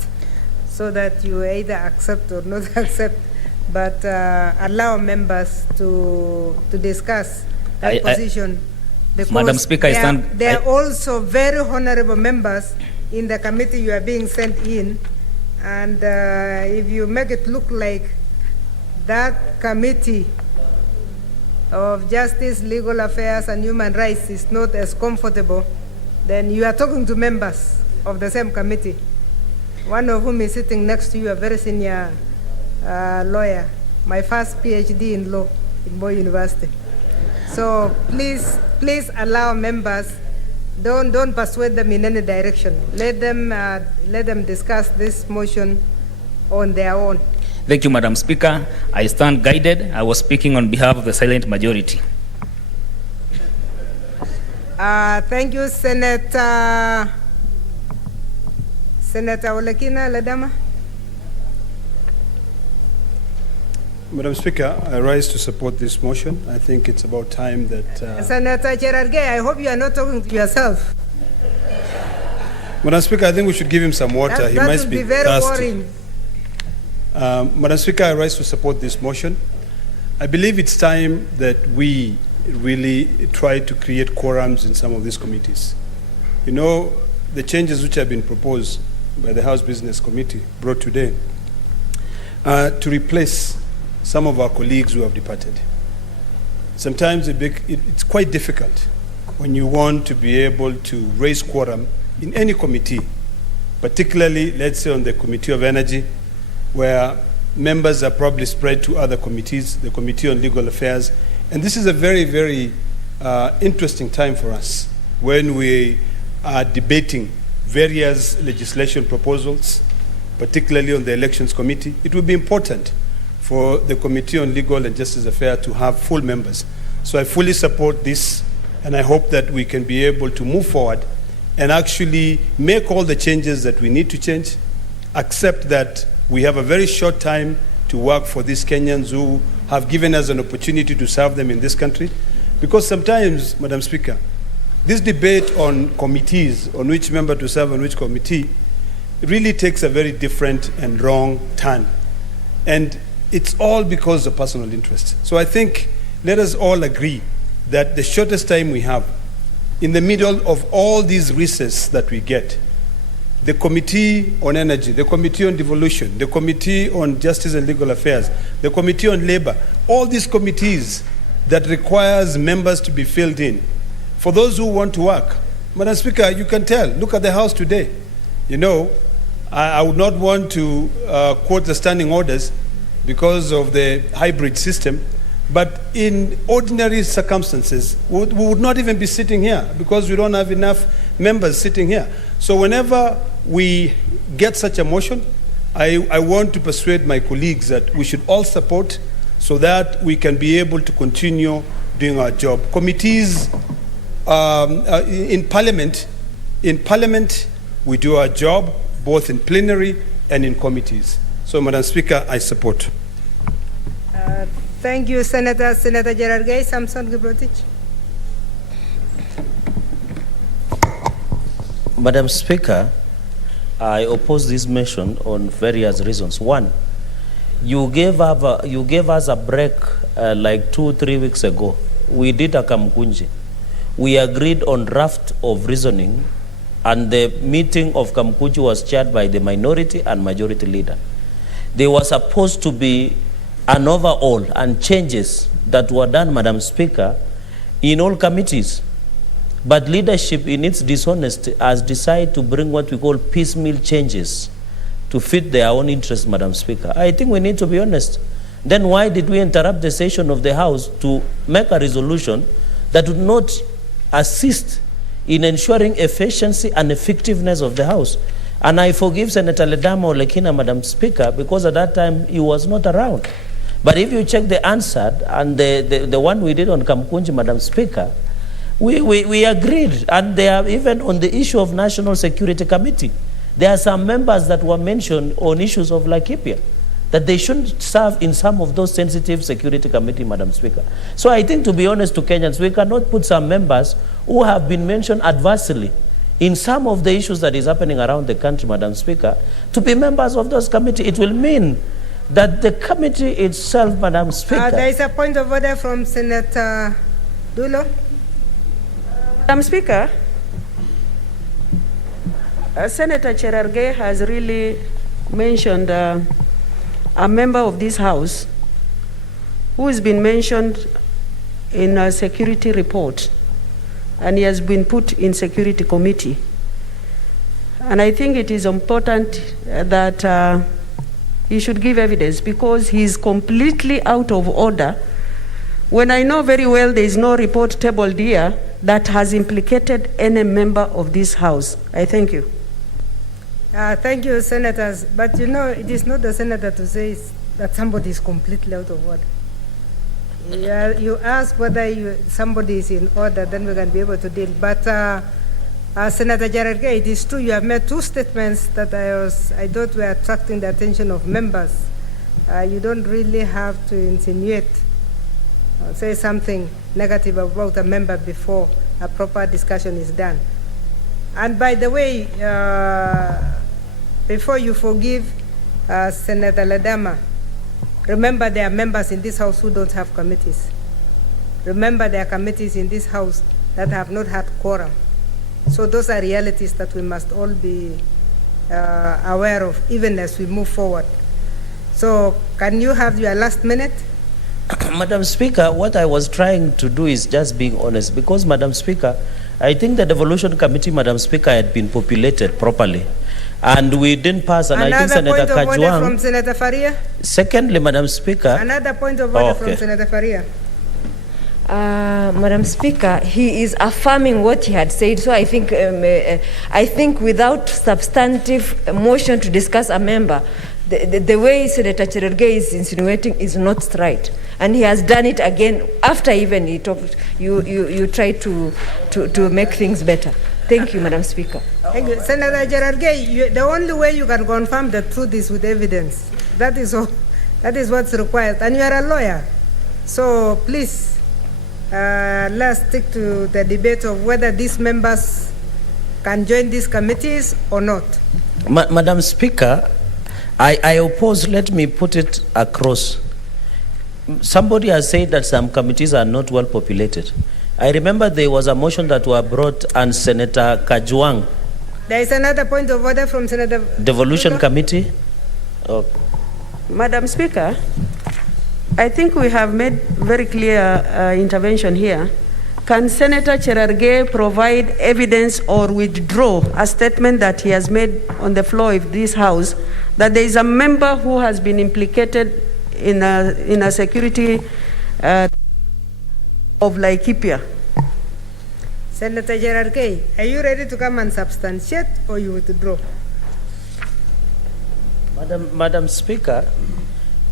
so that you either accept or not accept, but allow members to discuss that position. Because Madam Speaker, there are also very honorable members in the committee you are being sent in, and if you make it look like that committee of Justice, Legal Affairs, and Human Rights is not as comfortable, then you are talking to members of the same committee, one of whom is sitting next to you, a very senior lawyer, my first PhD in law in Moi University. So please allow members, don't persuade them in any direction. Let them discuss this motion on their own. Thank you, Madam Speaker. I stand guided. I was speaking on behalf of the silent majority. Thank you, Senator Olekina Ledama. Madam Speaker, I rise to support this motion. I think it's about time that... Senator Cherargei, I hope you are not talking to yourself. Madam Speaker, I think we should give him some water. He might be very thirsty. worrying. Madam Speaker, I rise to support this motion. I believe it's time that we really try to create quorums in some of these committees. You know, the changes which have been proposed by the House Business Committee brought today to replace some of our colleagues who have departed. Sometimes it's quite difficult when you want to be able to raise quorum in any committee, particularly, let's say, on the Committee of Energy, where members are probably spread to other committees, the Committee on Legal Affairs. And this is a very, very interesting time for us when we are debating various legislation proposals, particularly on the Elections Committee. It will be important for the Committee on Legal and Justice Affairs to have full members. So I fully support this, and I hope that we can be able to move forward and actually make all the changes that we need to change, accept that we have a very short time to work for these Kenyans who have given us an opportunity to serve them in this country. Because sometimes, Madam Speaker, this debate on committees, on which member to serve on which committee, really takes a very different and wrong turn. And it's all because of personal interest. So I think let us all agree that the shortest time we have, in the middle of all these recesses that we get, the Committee on Energy, the Committee on Devolution, the Committee on Justice and Legal Affairs, the Committee on Labor, all these committees that requires members to be filled in. For those who want to work, Madam Speaker, you can tell, look at the House today. You know, I would not want to quote the standing orders because of the hybrid system, but in ordinary circumstances, we would not even be sitting here because we don't have enough members sitting here. So whenever we get such a motion, I want to persuade my colleagues that we should all support so that we can be able to continue doing our job. Committees in Parliament, we do our job both in plenary and in committees. So, Madam Speaker, I support. Thank you, Senator. Senator Gerard Gay, Samson Gibrotich. Madam Speaker, I oppose this motion on various reasons. One, you gave us a break like 2-3 weeks ago. We did a Kamkunji. We agreed on draft of reasoning, and the meeting of Kamkunji was chaired by the minority and majority leader. There was supposed to be an overhaul and changes that were done, Madam Speaker, in all committees. But leadership, in its dishonesty, has decided to bring what we call piecemeal changes to fit their own interests, Madam Speaker. I think we need to be honest. Then why did we interrupt the session of the House to make a resolution that would not assist in ensuring efficiency and effectiveness of the House? And I forgive Senator Ledamo Lekina, Madam Speaker, because at that time he was not around. But if you check the answer and the one we did on Kamkunji, Madam Speaker, we agreed. And they are even on the issue of National Security Committee. There are some members that were mentioned on issues of Laikipia, that they shouldn't serve in some of those sensitive security committee, Madam Speaker. So I think, to be honest to Kenyans, we cannot put some members who have been mentioned adversely in some of the issues that is happening around the country, Madam Speaker, to be members of those committees. It will mean that the committee itself, Madam Speaker. There is a point of order from Senator Dulo. Madam Speaker, Senator Cherargei has really mentioned a member of this House who has been mentioned in a security report, and he has been put in security committee. And I think it is important that he should give evidence, because he is completely out of order, when I know very well there is no report tabled here that has implicated any member of this House. I thank you. Thank you, Senators. But you know, it is not the Senator to say that somebody is completely out of order. You ask whether somebody is in order, then we can be able to deal. But Senator Gerard Gay, it is true you have made two statements that I thought were attracting the attention of members. You don't really have to insinuate or say something negative about a member before a proper discussion is done. And by the way, before you forgive Senator Ledama, remember there are members in this House who don't have committees. Remember there are committees in this House that have not had quorum. So those are realities that we must all be aware of, even as we move forward. So can you have your last minute? Madam Speaker, what I was trying to do is just being honest, because, Madam Speaker, I think the Devolution Committee, Madam Speaker, had been populated properly, and we didn't pass. And Another I think Senator point of order Kajwang. from Senator Faria. Secondly, Madam Speaker. Another point of order from Senator Faria. Madam Speaker, he is affirming what he had said. So I think without substantive motion to discuss a member, the way Senator Cherargei is insinuating is not right. And he has done it again after even he talked. You try to make things better. Thank you, Madam Speaker. Thank you. Senator Gerard Gay, the only way you can confirm the truth is with evidence. That is all. That is what's required. And you are a lawyer. So please, let's stick to the debate of whether these members can join these committees or not. Madam Speaker, I oppose, let me put it across. Somebody has said that some committees are not well populated. I remember there was a motion that was brought, and Senator Kajwang. There is another point of order from Senator Devolution Committee. Oh. Madam Speaker, I think we have made very clear intervention here. Can Senator Cherargei provide evidence or withdraw a statement that he has made on the floor of this House that there is a member who has been implicated in a security of Laikipia? Senator Gerard Gay, are you ready to come and substantiate, or you withdraw? Madam Speaker,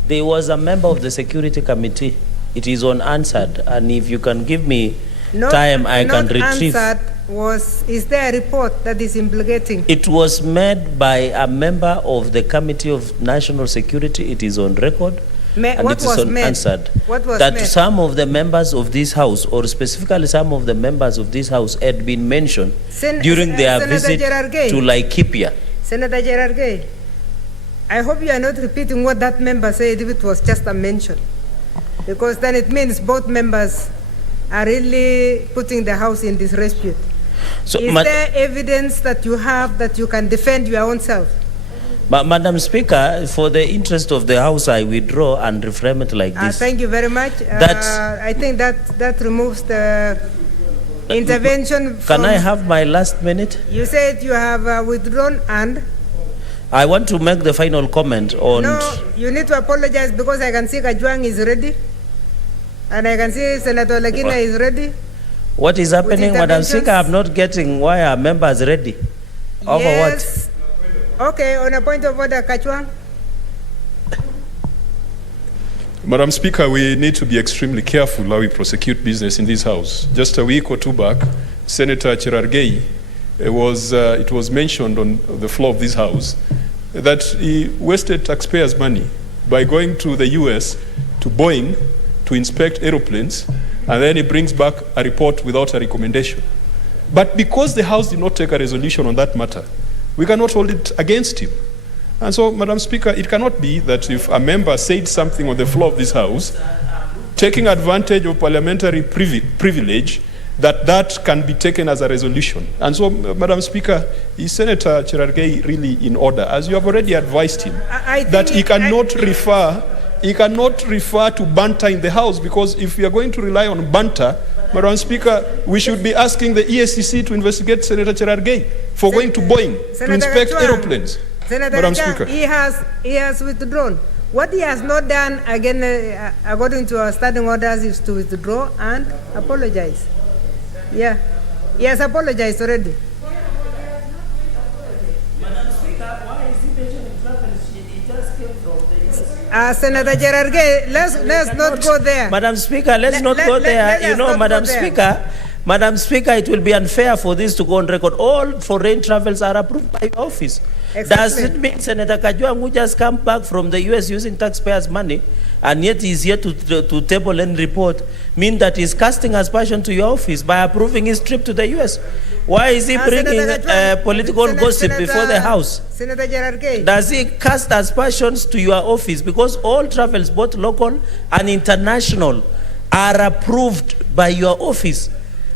there was a member of the Security Committee. It is unanswered, and if you can give me time I can retrieve. Answered is there a report that is implicating? It was made by a member of the Committee of National Security. It is on record. And What it is was unanswered. What was that made? some of the members of this house, or specifically some of the members of this house, had been mentioned during their Senator visit Gerard Gay. to Laikipia. Senator Gerard Gay, I hope you are not repeating what that member said if it was just a mention. Because then it means both members are really putting the house in disrepute. So, is there evidence that you have that you can defend your own self? But Madam Speaker, for the interest of the House, I withdraw and reframe it like this. Thank you very much. I think that removes the intervention. Can I have my last minute? You said you have withdrawn, and I want to make the final comment on... No, you need to apologize because I can see Kajwang is ready. And I can see Senator Lagina is ready. What is happening, Madam Speaker? I'm not getting why our members ready. Over yes. Okay, on a point of order, Kachwang. Madam Speaker, we need to be extremely careful how we prosecute business in this House. Just a week or two back, Senator Cherargei, it was mentioned on the floor of this House that he wasted taxpayers' money by going to the US, to Boeing, to inspect aeroplanes, and then he brings back a report without a recommendation. But because the House did not take a resolution on that matter, we cannot hold it against him. And so, Madam Speaker, it cannot be that if a member said something on the floor of this House, taking advantage of parliamentary privilege, that can be taken as a resolution. And so, Madam Speaker, is Senator Cherargei really in order? As you have already advised him, that he cannot refer to banter in the House, because if we are going to rely on banter, Madam Speaker, we should be asking the ESCC to investigate Senator Cherargei for going to Boeing to inspect aeroplanes. Senator Madam Chang, Speaker. he has withdrawn. What he has not done, again, according to our standing orders, is to withdraw and apologize. Yeah, he has apologized already. Madam Speaker, why is he mentioning travels? He just came from the US. Senator Gerard Gay, let's not go there. Madam Speaker, let's not go there. You know, Madam Speaker, it will be unfair for this to go on record. All foreign travels are approved by your office. Exactly. Does it mean Senator Kajwang, who just come back from the US using taxpayers' money, and yet he's here to table and report, mean that he's casting aspersion to your office by approving his trip to the US? Why is he bringing political gossip before the House? Senator Gerard Gay. Does he cast aspersions to your office? Because all travels, both local and international, are approved by your office.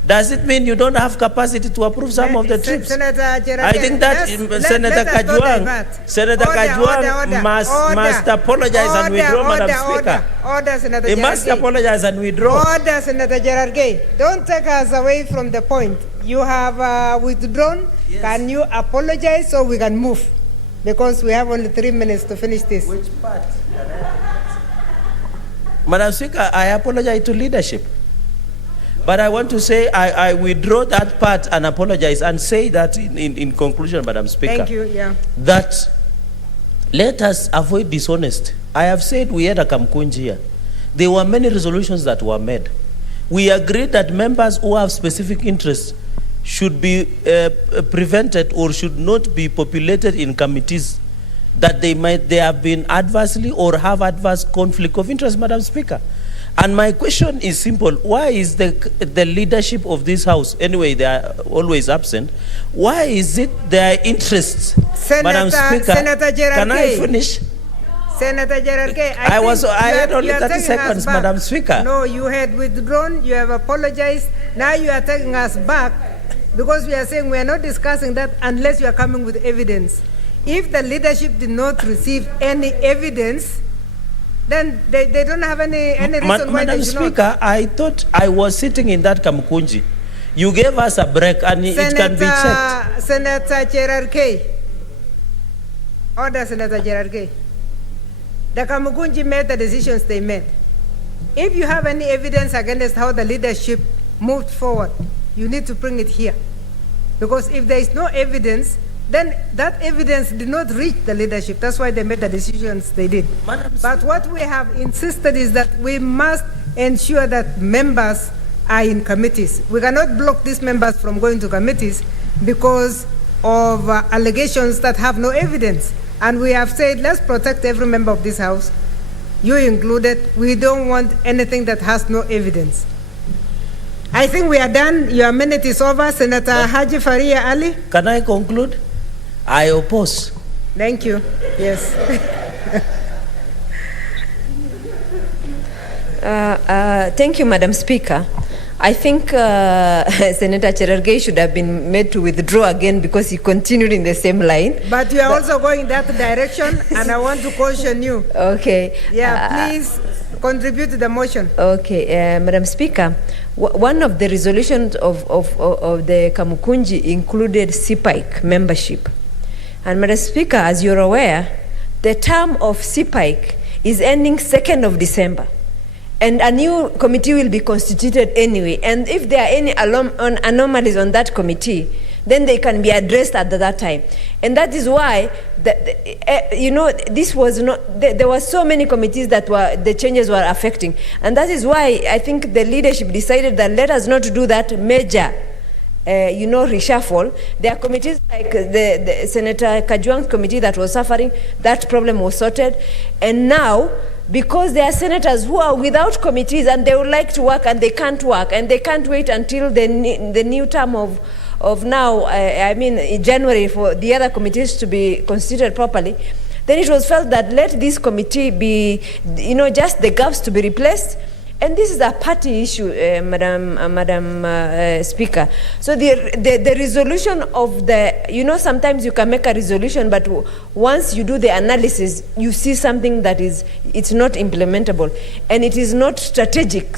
Does it mean you don't have capacity to approve some of the trips? Senator Gerard I think that Senator Kajwang must apologize and withdraw, Madam Speaker. Order, Senator He Gerard must Gay. apologize and withdraw. Order, Senator Gerard Gay. Don't take us away from the point. You have withdrawn. Yes. Can you apologize so we can move? Because we have only 3 minutes to finish this. Which part? Madam Speaker, I apologize to leadership. But I want to say I withdraw that part and apologize and say that in conclusion, Madam Speaker. Thank you, yeah. That let us avoid dishonest. I have said we had a Kamkunji here. There were many resolutions that were made. We agreed that members who have specific interests should be prevented or should not be populated in committees that they have been adversely or have adverse conflict of interest, Madam Speaker. And my question is simple. Why is the leadership of this House, anyway, they are always absent, why is it their interests, Madam Speaker? Senator Gerard Can Gay. I finish? Senator Gerard Gay, I had only 30 seconds, Madam Speaker. No, you had withdrawn, you have apologized. Now you are taking us back because we are saying we are not discussing that unless you are coming with evidence. If the leadership did not receive any evidence, then they don't have any reason why Madam they should Speaker, not. I thought I was sitting in that Kamkunji. You gave us a break and it can be checked. Senator Gerard Gay. Order, Senator Gerard Gay. The Kamukunji made the decisions they made. If you have any evidence against how the leadership moved forward, you need to bring it here. Because if there is no evidence, then that evidence did not reach the leadership. That's why they made the decisions they did. But what we have insisted is that we must ensure that members are in committees. We cannot block these members from going to committees because of allegations that have no evidence. And we have said, let's protect every member of this House, you included. We don't want anything that has no evidence. I think we are done. Your minute is over. Senator Haji Faria Ali. Can I conclude? I oppose. Thank you. Yes. Thank you, Madam Speaker. I think Senator Cherargei should have been made to withdraw again because he continued in the same line. But you are also going that direction, and I want to caution you. Okay. Yeah, please contribute to the motion. Okay, Madam Speaker, one of the resolutions of the Kamukunji included CPIC membership. And Madam Speaker, as you're aware, the term of CPIC is ending 2nd of December. And a new committee will be constituted anyway. And if there are any anomalies on that committee, then they can be addressed at that time. And that is why, this was not, there were so many committees that the changes were affecting. And that is why I think the leadership decided that let us not do that major reshuffle. There are committees like the Senator Kajwang's committee that was suffering, that problem was sorted. And now, because there are senators who are without committees and they would like to work and they can't work and they can't wait until the new term of now, January, for the other committees to be constituted properly, then it was felt that let this committee be, just the gaps to be replaced. And this is a party issue, Madam Speaker. So the resolution of sometimes you can make a resolution, but once you do the analysis, you see something that it's not implementable. And it is not strategic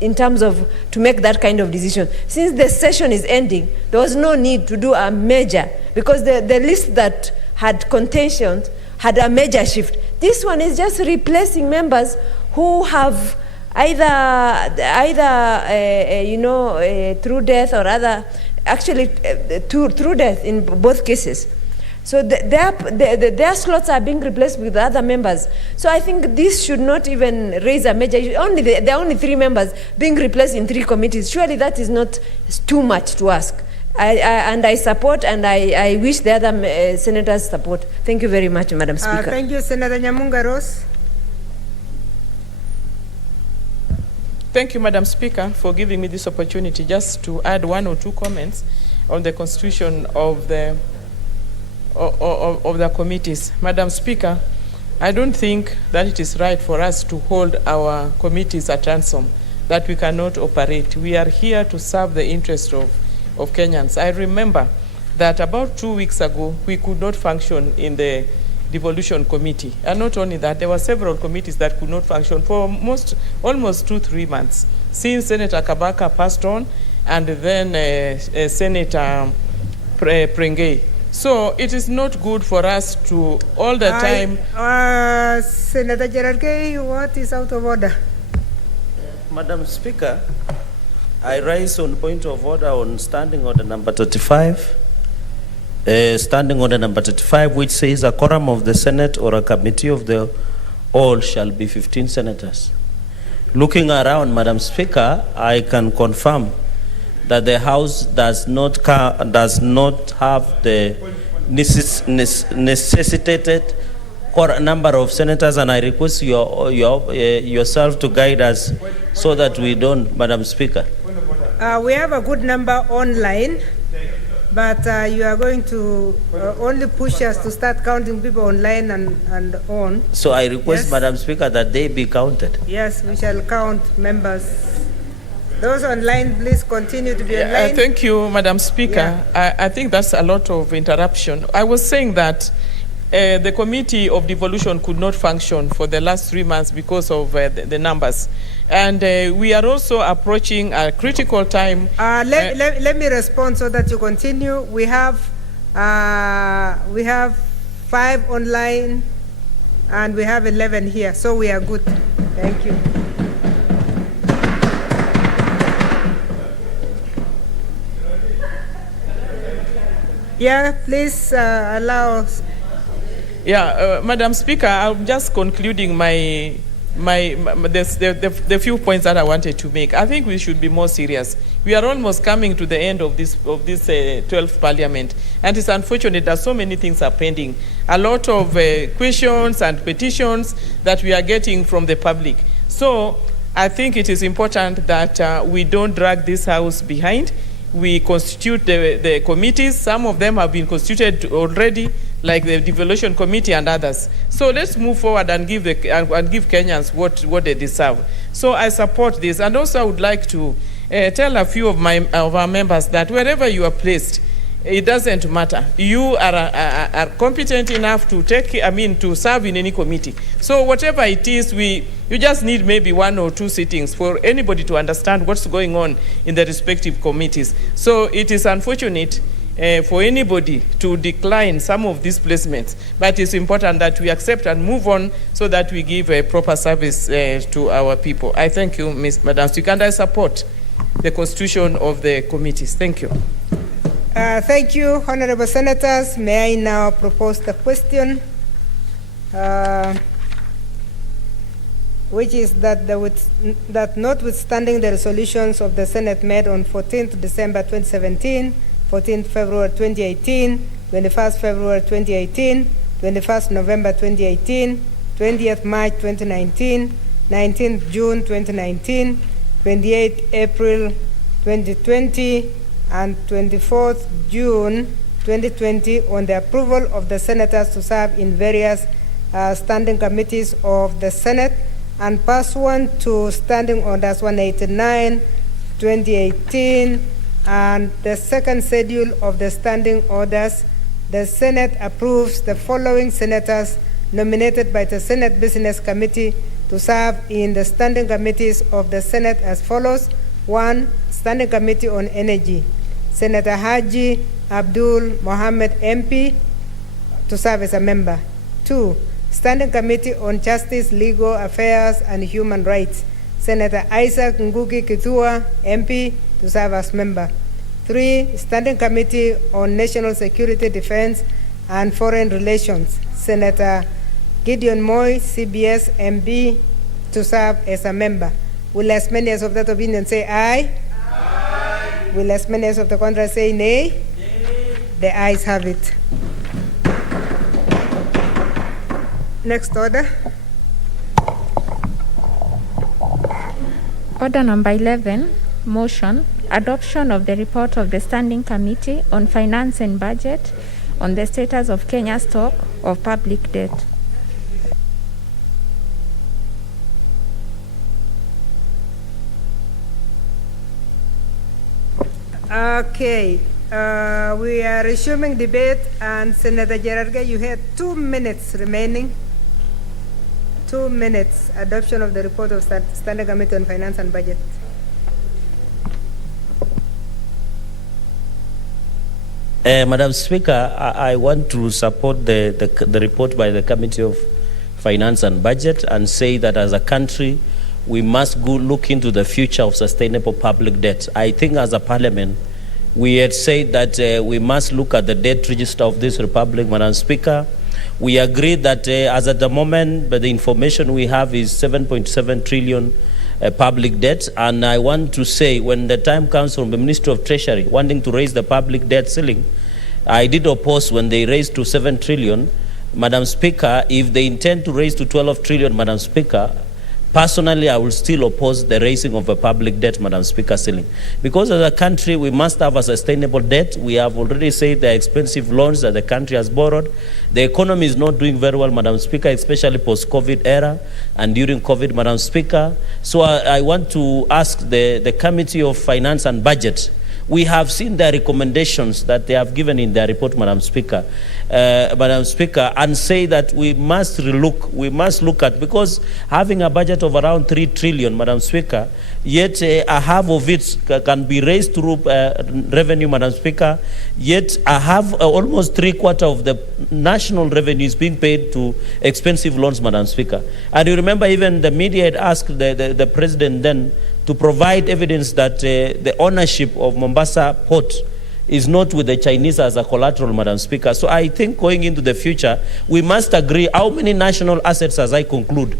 in terms of to make that kind of decision. Since the session is ending, there was no need to do a major, because the list that had contentions had a major shift. This one is just replacing members who have either through death or other, actually through death in both cases. So their slots are being replaced with other members. So I think this should not even raise a major issue. There are only 3 members being replaced in 3 committees. Surely that is not too much to ask. I support, and I wish the other senators support. Thank you very much, Madam Speaker. Thank you, Senator Nyamunga Rose. Thank you, Madam Speaker, for giving me this opportunity just to add 1 or 2 comments on the constitution of the committees. Madam Speaker, I don't think that it is right for us to hold our committees at ransom, that we cannot operate. We are here to serve the interest of Kenyans. I remember that about 2 weeks ago, we could not function in the devolution committee. And not only that, there were several committees that could not function for almost 2-3 months, since Senator Kabaka passed on, and then Senator Prengei. So it is not good for us to all the time. Senator Cherargei, what is out of order? Madam Speaker, I rise on point of order on standing order number 35. Standing order number 35, which says a quorum of the Senate or a committee of the all shall be 15 senators. Looking around, Madam Speaker, I can confirm that the House does not have the necessitated number of senators, and I request yourself to guide us so that we don't, Madam Speaker. We have a good number online, but you are going to only push us to start counting people online and on. So I request, yes, Madam Speaker, that they be counted. Yes, we shall count members. Those online, please continue to be online. Thank you, Madam Speaker. Yeah. I think that's a lot of interruption. I was saying that the Committee of Devolution could not function for the last 3 months because of the numbers. And we are also approaching a critical time. Let me respond so that you continue. We have 5 online and we have 11 here, so we are good. Thank you. Yeah, please allow us. Yeah, Madam Speaker, I'm just concluding my the few points that I wanted to make. I think we should be more serious. We are almost coming to the end of this 12th Parliament, and it's unfortunate that so many things are pending. A lot of questions and petitions that we are getting from the public. So I think it is important that we don't drag this House behind. We constitute the committees. Some of them have been constituted already, like the Devolution Committee and others. So let's move forward and give Kenyans what they deserve. So I support this, and also I would like to tell a few of our members that wherever you are placed, it doesn't matter. You are competent enough to to serve in any committee. So whatever it is, you just need maybe 1 or 2 sittings for anybody to understand what's going on in the respective committees. So it is unfortunate for anybody to decline some of these placements, but it's important that we accept and move on so that we give a proper service to our people. I thank you, Madam Speaker, and I support the constitution of the committees. Thank you. Thank you, Honorable Senators. May I now propose the question, which is that notwithstanding the resolutions of the Senate made on 14th December 2017, 14th February 2018, 21st February 2018, 21st November 2018, 20th March 2019, 19th June 2019, 28th April 2020, and 24th June 2020 on the approval of the senators to serve in various standing committees of the Senate, and pursuant to Standing Orders 189, 2018, and the second schedule of the standing orders, the Senate approves the following senators nominated by the Senate Business Committee to serve in the standing committees of the Senate as follows. 1. Standing Committee on Energy, Senator Haji Abdul Mohammed MP to serve as a member. 2. Standing Committee on Justice, Legal Affairs and Human Rights, Senator Isaac Ngugi Kithua MP to serve as member. 3. Standing Committee on National Security, Defense and Foreign Relations, Senator Gideon Moy CBS MB to serve as a member. Will as many as of that opinion say aye? Aye. Will as many as of the contrary say nay? Nay. The ayes have it. Next order. Order number 11, motion, adoption of the report of the Standing Committee on Finance and Budget on the status of Kenya's stock of public debt. Okay, we are resuming debate, and Senator Jerarge, you had 2 minutes remaining. 2 minutes, adoption of the report of Standing Committee on Finance and Budget. Madam Speaker, I want to support the report by the Committee of Finance and Budget and say that as a country, we must go look into the future of sustainable public debt. I think as a parliament, we had said that we must look at the debt register of this republic, Madam Speaker. We agree that as at the moment, the information we have is 7.7 trillion public debt. And I want to say, when the time comes from the Ministry of Treasury wanting to raise the public debt ceiling, I did oppose when they raised to 7 trillion. Madam Speaker, if they intend to raise to 12 trillion, Madam Speaker, personally, I will still oppose the raising of a public debt, Madam Speaker, ceiling. Because as a country, we must have a sustainable debt. We have already said the expensive loans that the country has borrowed. The economy is not doing very well, Madam Speaker, especially post-COVID era and during COVID, Madam Speaker. So I want to ask the Committee of Finance and Budget. We have seen the recommendations that they have given in their report, Madam Speaker, and say that we must look at, because having a budget of around 3 trillion, Madam Speaker, yet a half of it can be raised through revenue, Madam Speaker, yet a half, almost 3/4 of the national revenue is being paid to expensive loans, Madam Speaker. And you remember even the media had asked the President then to provide evidence that the ownership of Mombasa Port is not with the Chinese as a collateral, Madam Speaker. So I think going into the future, we must agree how many national assets, as I conclude,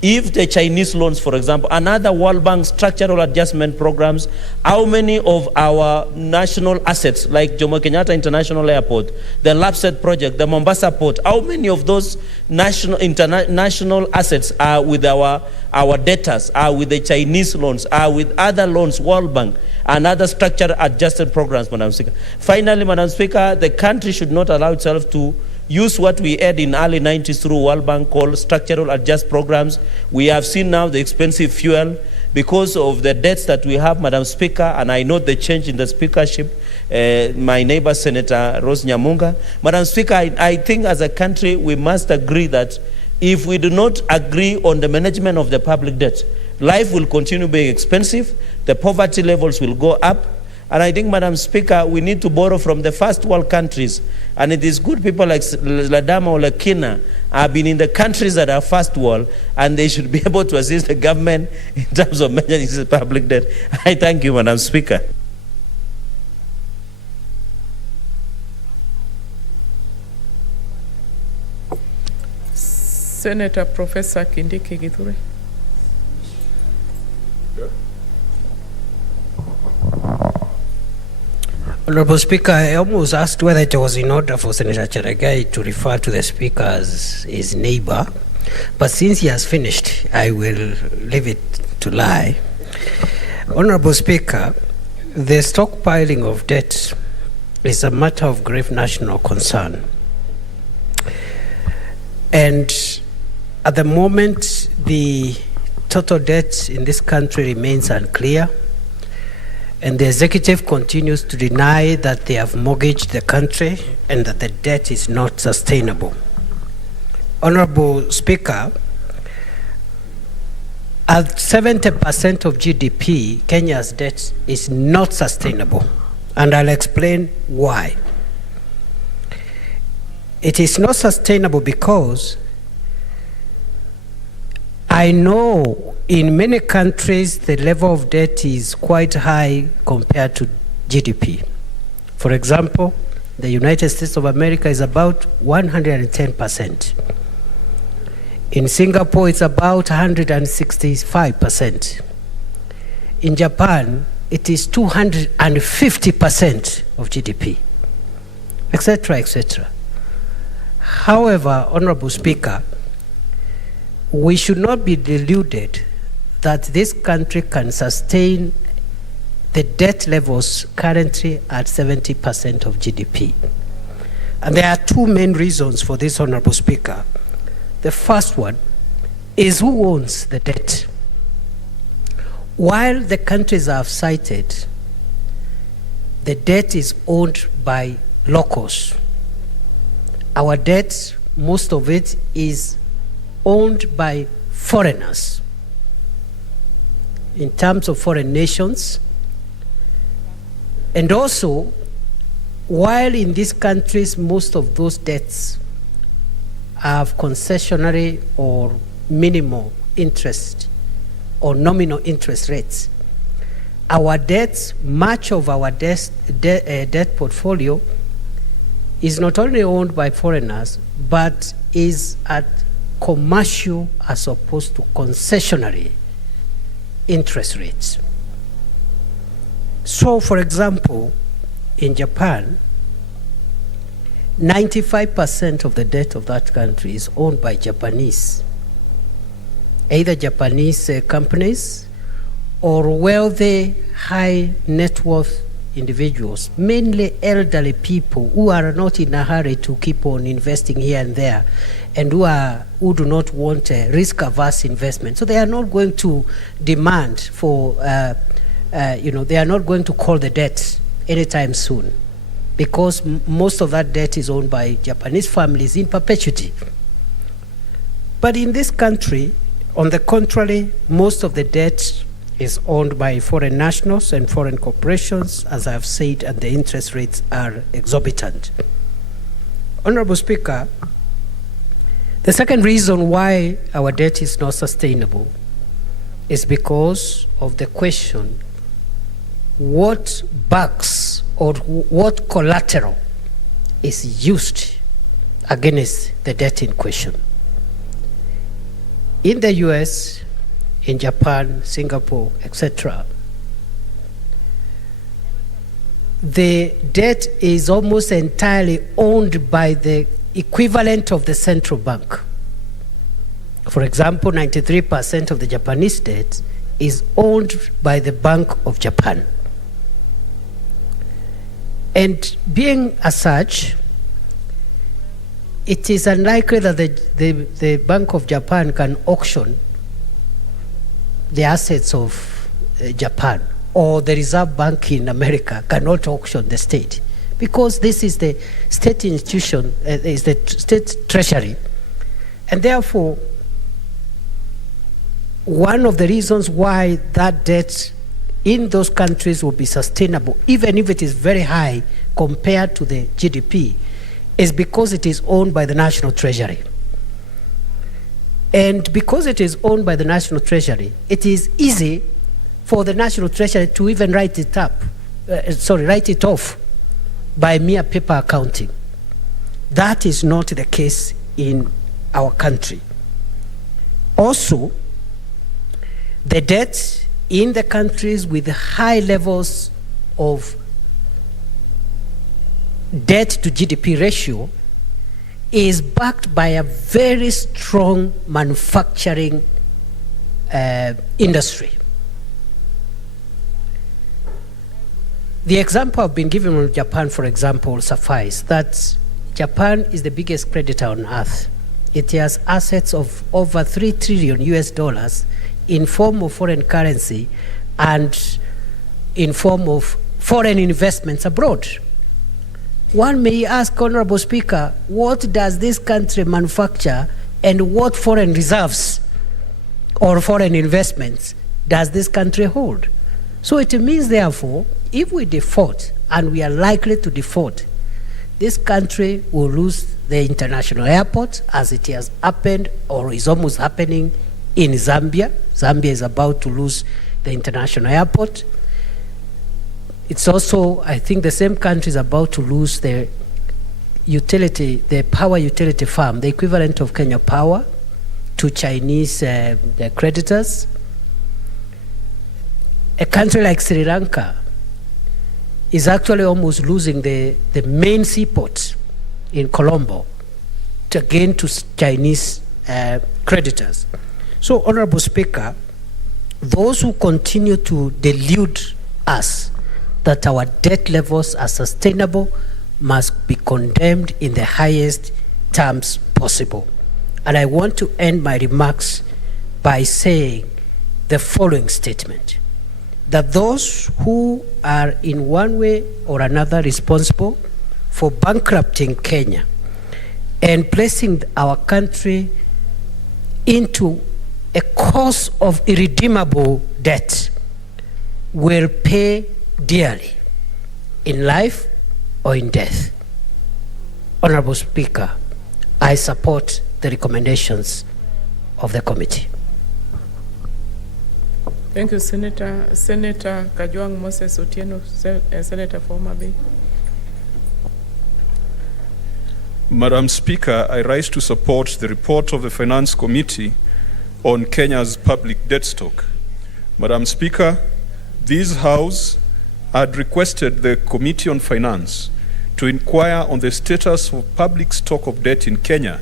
If the Chinese loans, for example, and other World Bank structural adjustment programs, how many of our national assets, like Jomo Kenyatta International Airport, the LAPSET project, the Mombasa port, how many of those international assets are with our debtors, are with the Chinese loans, are with other loans, World Bank, and other structural adjusted programs, Madam Speaker. Finally, Madam Speaker, the country should not allow itself to use what we had in early 90s through World Bank called structural adjust programs. We have seen now the expensive fuel because of the debts that we have, Madam Speaker, and I know the change in the speakership, my neighbor Senator Rose Nyamunga. Madam Speaker, I think as a country we must agree that if we do not agree on the management of the public debt, life will continue being expensive, the poverty levels will go up, and I think, Madam Speaker, we need to borrow from the first world countries. And it is good people like Ladama or Lakina have been in the countries that are first world, and they should be able to assist the government in terms of managing the public debt. I thank you, Madam Speaker. Senator Professor Kindiki Githure. Honorable Speaker, I almost asked whether it was in order for Senator Cheregai to refer to the Speaker as his neighbor, but since he has finished, I will leave it to lie. Honorable Speaker, the stockpiling of debt is a matter of grave national concern. And at the moment, the total debt in this country remains unclear. And the executive continues to deny that they have mortgaged the country and that the debt is not sustainable. Honorable Speaker, at 70% of GDP, Kenya's debt is not sustainable, and I'll explain why. It is not sustainable because I know in many countries the level of debt is quite high compared to GDP. For example, the United States of America is about 110%. In Singapore, it's about 165%. In Japan, it is 250% of GDP, etc., etc. However, Honorable Speaker, we should not be deluded that this country can sustain the debt levels currently at 70% of GDP. And there are two main reasons for this, Honorable Speaker. The first one is who owns the debt. While the countries I've cited, the debt is owned by locals. Our debt, most of it is owned by foreigners. In terms of foreign nations. And also, while in these countries most of those debts have concessionary or minimal interest or nominal interest rates, our debts, much of our debt portfolio is not only owned by foreigners, but is at commercial as opposed to concessionary interest rates. So, for example, in Japan, 95% of the debt of that country is owned by Japanese, either Japanese companies or wealthy, high net worth individuals, mainly elderly people who are not in a hurry to keep on investing here and there, and who do not want a risk-averse investment. So they are not going to demand for, they are not going to call the debt anytime soon, because most of that debt is owned by Japanese families in perpetuity. But in this country, on the contrary, most of the debt is owned by foreign nationals and foreign corporations, as I've said, and the interest rates are exorbitant. Honorable Speaker, the second reason why our debt is not sustainable is because of the question, what backs or what collateral is used against the debt in question? in the US, in Japan, Singapore, etc., the debt is almost entirely owned by the equivalent of the central bank. For example, 93% of the Japanese debt is owned by the Bank of Japan. And being as such, it is unlikely that the Bank of Japan can auction the assets of Japan, or the Reserve Bank in America cannot auction the state, because this is the state institution, is the state treasury. And therefore, one of the reasons why that debt in those countries will be sustainable, even if it is very high compared to the GDP, is because it is owned by the national treasury. And because it is owned by the national treasury, it is easy for the national treasury to even write it off by mere paper accounting. That is not the case in our country. Also, the debt in the countries with high levels of debt to GDP ratio is backed by a very strong manufacturing industry. The example I've been given of Japan, for example, suffice that Japan is the biggest creditor on earth. It has assets of over $3 trillion in form of foreign currency and in form of foreign investments abroad. One may ask, Honorable Speaker, what does this country manufacture and what foreign reserves or foreign investments does this country hold? So it means, therefore, if we default, and we are likely to default, this country will lose the international airport, as it has happened or is almost happening in Zambia. Zambia is about to lose the international airport. It's also, I think, the same country is about to lose the utility, the power utility farm, the equivalent of Kenya Power, to Chinese creditors. A country like Sri Lanka is actually almost losing the main seaport in Colombo to Chinese creditors. So, Honorable Speaker, those who continue to delude us that our debt levels are sustainable must be condemned in the highest terms possible. And I want to end my remarks by saying the following statement: that those who are in one way or another responsible for bankrupting Kenya and placing our country into a course of irredeemable debt will pay dearly in life or in death. Honorable Speaker, I support the recommendations of the committee. Thank you, Senator. Senator Kajwang Moses Otieno, Senator for Homa Bay. Madam Speaker, I rise to support the report of the Finance Committee on Kenya's public debt stock. Madam Speaker, this House had requested the Committee on Finance to inquire on the status of public stock of debt in Kenya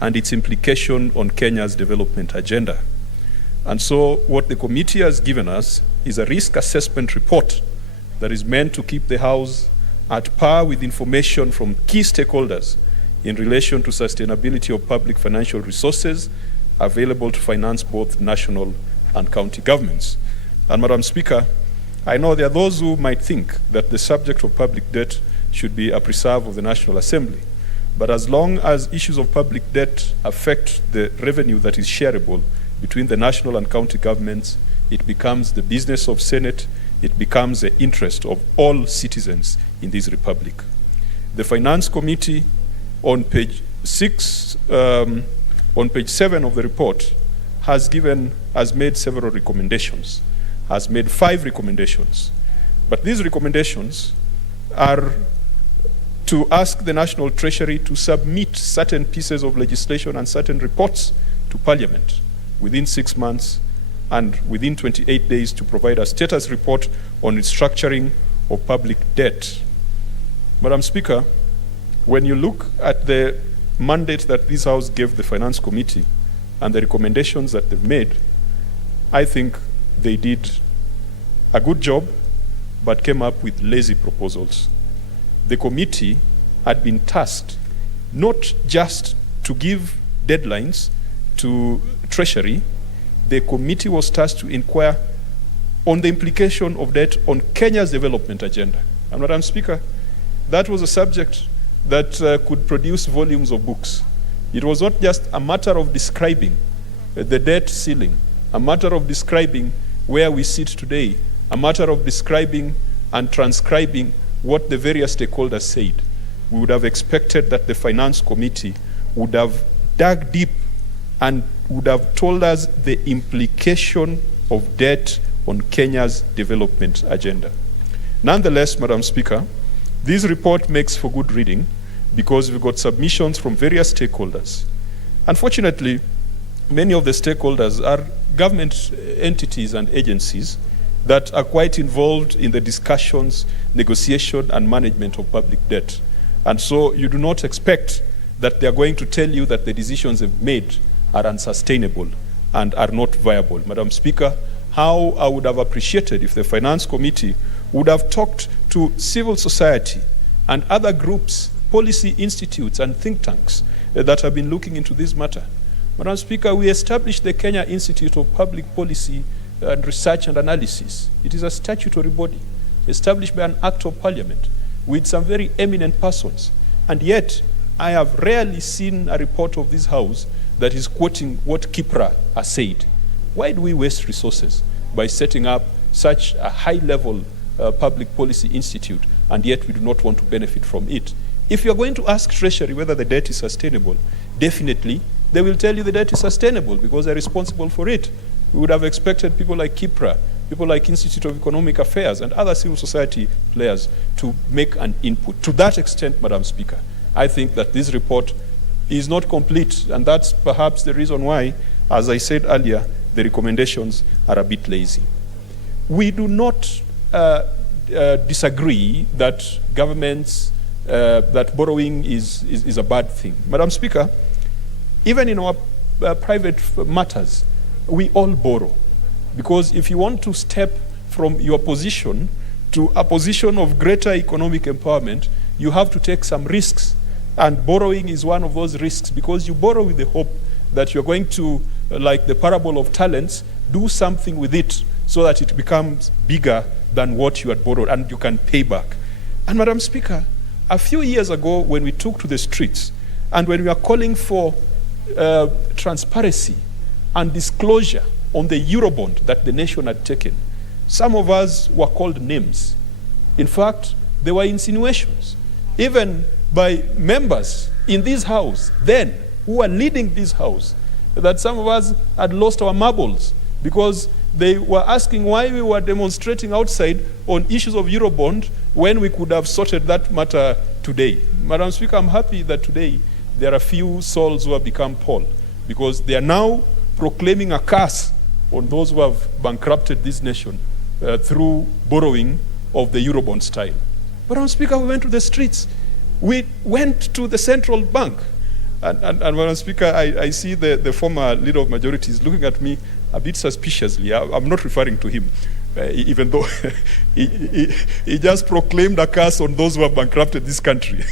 and its implication on Kenya's development agenda. And so what the committee has given us is a risk assessment report that is meant to keep the House at par with information from key stakeholders in relation to sustainability of public financial resources available to finance both national and county governments. And Madam Speaker, I know there are those who might think that the subject of public debt should be a preserve of the National Assembly. But as long as issues of public debt affect the revenue that is shareable between the national and county governments, it becomes the business of Senate, it becomes the interest of all citizens in this republic. The Finance Committee on page 7 of the report has made several recommendations, has made 5 recommendations. But these recommendations are to ask the National Treasury to submit certain pieces of legislation and certain reports to Parliament. within 6 months and within 28 days to provide a status report on restructuring of public debt. Madam Speaker, when you look at the mandate that this House gave the Finance Committee and the recommendations that they've made, I think they did a good job, but came up with lazy proposals. The committee had been tasked not just to give deadlines to Treasury, the committee was tasked to inquire on the implication of debt on Kenya's development agenda. And Madam Speaker, that was a subject that could produce volumes of books. It was not just a matter of describing the debt ceiling, a matter of describing where we sit today, a matter of describing and transcribing what the various stakeholders said. We would have expected that the Finance Committee would have dug deep and would have told us the implication of debt on Kenya's development agenda. Nonetheless, Madam Speaker, this report makes for good reading because we've got submissions from various stakeholders. Unfortunately, many of the stakeholders are government entities and agencies that are quite involved in the discussions, negotiation, and management of public debt. And so you do not expect that they are going to tell you that the decisions they've made are unsustainable and are not viable. Madam Speaker, how I would have appreciated if the Finance Committee would have talked to civil society and other groups, policy institutes and think tanks that have been looking into this matter. Madam Speaker, we established the Kenya Institute of Public Policy and Research and Analysis. It is a statutory body established by an Act of Parliament with some very eminent persons. And yet, I have rarely seen a report of this House that is quoting what KIPRA has said. Why do we waste resources by setting up such a high-level public policy institute, and yet we do not want to benefit from it? If you're going to ask Treasury whether the debt is sustainable, definitely they will tell you the debt is sustainable because they're responsible for it. We would have expected people like KIPRA, people like Institute of Economic Affairs, and other civil society players to make an input. To that extent, Madam Speaker, I think that this report is not complete, and that's perhaps the reason why, as I said earlier, the recommendations are a bit lazy. We do not disagree that governments, that borrowing is a bad thing. Madam Speaker, even in our private matters, we all borrow. Because if you want to step from your position to a position of greater economic empowerment, you have to take some risks. And borrowing is one of those risks because you borrow with the hope that you're going to, like the parable of talents, do something with it so that it becomes bigger than what you had borrowed and you can pay back. And Madam Speaker, a few years ago when we took to the streets and when we are calling for transparency and disclosure on the Eurobond that the nation had taken, some of us were called names. In fact, there were insinuations, even by members in this House then, who were leading this House, that some of us had lost our marbles because they were asking why we were demonstrating outside on issues of Eurobond when we could have sorted that matter today. Madam Speaker, I'm happy that today there are few souls who have become Paul because they are now proclaiming a curse on those who have bankrupted this nation through borrowing of the Eurobond style. Madam Speaker, we went to the streets. We went to the central bank. And Madam Speaker, I see the former leader of majority is looking at me a bit suspiciously. I'm not referring to him, even though he just proclaimed a curse on those who have bankrupted this country.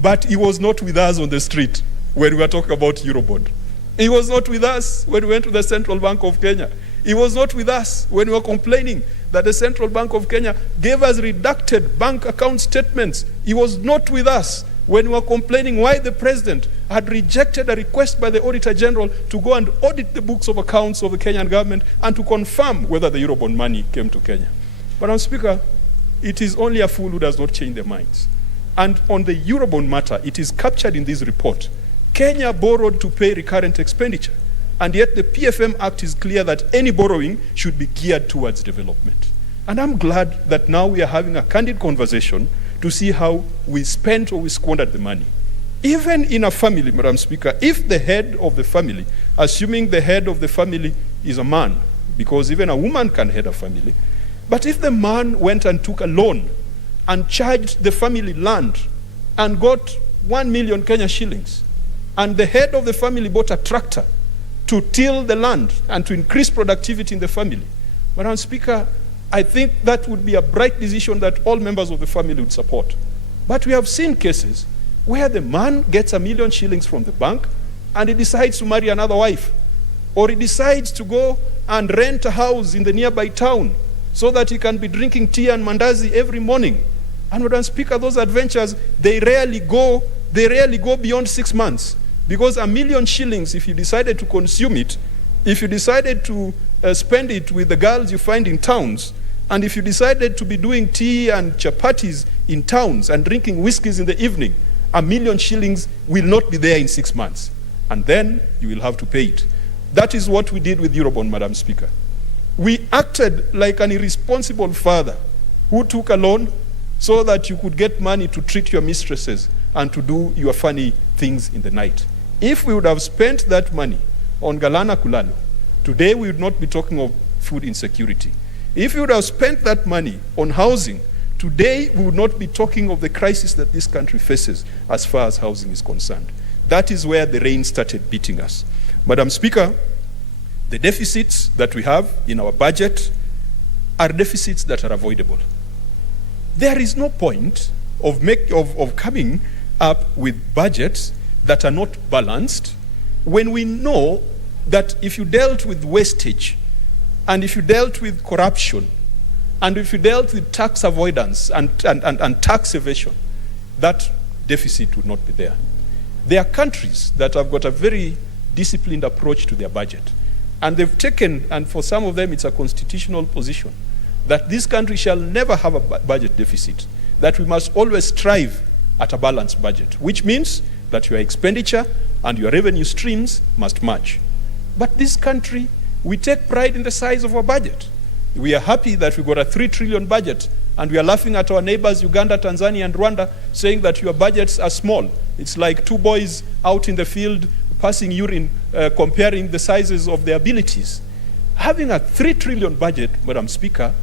But he was not with us on the street when we were talking about Eurobond. He was not with us when we went to the Central Bank of Kenya. He was not with us when we were complaining that the Central Bank of Kenya gave us redacted bank account statements. He was not with us when we were complaining why the president had rejected a request by the Auditor General to go and audit the books of accounts of the Kenyan government and to confirm whether the Eurobond money came to Kenya. But, Madam Speaker, it is only a fool who does not change their minds. And on the Eurobond matter, it is captured in this report. Kenya borrowed to pay recurrent expenditure, and yet the PFM Act is clear that any borrowing should be geared towards development. And I'm glad that now we are having a candid conversation to see how we spent or we squandered the money. Even in a family, Madam Speaker, if the head of the family, assuming the head of the family is a man, because even a woman can head a family, but if the man went and took a loan and charged the family land and got 1 million Kenya shillings, and the head of the family bought a tractor to till the land and to increase productivity in the family, Madam Speaker, I think that would be a bright decision that all members of the family would support. But we have seen cases where the man gets 1 million shillings from the bank and he decides to marry another wife, or he decides to go and rent a house in the nearby town so that he can be drinking tea and mandazi every morning. And Madam Speaker, those adventures, they rarely go beyond 6 months, because 1 million shillings, if you decided to consume it, if you decided to spend it with the girls you find in towns, and if you decided to be doing tea and chapatis in towns and drinking whiskeys in the evening, 1 million shillings will not be there in 6 months. And then you will have to pay it. That is what we did with Eurobond, Madam Speaker. We acted like an irresponsible father who took a loan so that you could get money to treat your mistresses and to do your funny things in the night. If we would have spent that money on Galana Kulalo, today we would not be talking of food insecurity. If we would have spent that money on housing, today we would not be talking of the crisis that this country faces as far as housing is concerned. That is where the rain started beating us. Madam Speaker, the deficits that we have in our budget are deficits that are avoidable. There is no point of coming up with budgets that are not balanced when we know that if you dealt with wastage, and if you dealt with corruption, and if you dealt with tax avoidance and tax evasion, that deficit would not be there. There are countries that have got a very disciplined approach to their budget. And they've taken, and for some of them it's a constitutional position, that this country shall never have a budget deficit, that we must always strive at a balanced budget, which means that your expenditure and your revenue streams must match. But this country, we take pride in the size of our budget. We are happy that we got a 3 trillion budget, and we are laughing at our neighbors, Uganda, Tanzania, and Rwanda, saying that your budgets are small. It's like 2 boys out in the field passing urine, comparing the sizes of their abilities. Having a 3 trillion budget, Madam Speaker,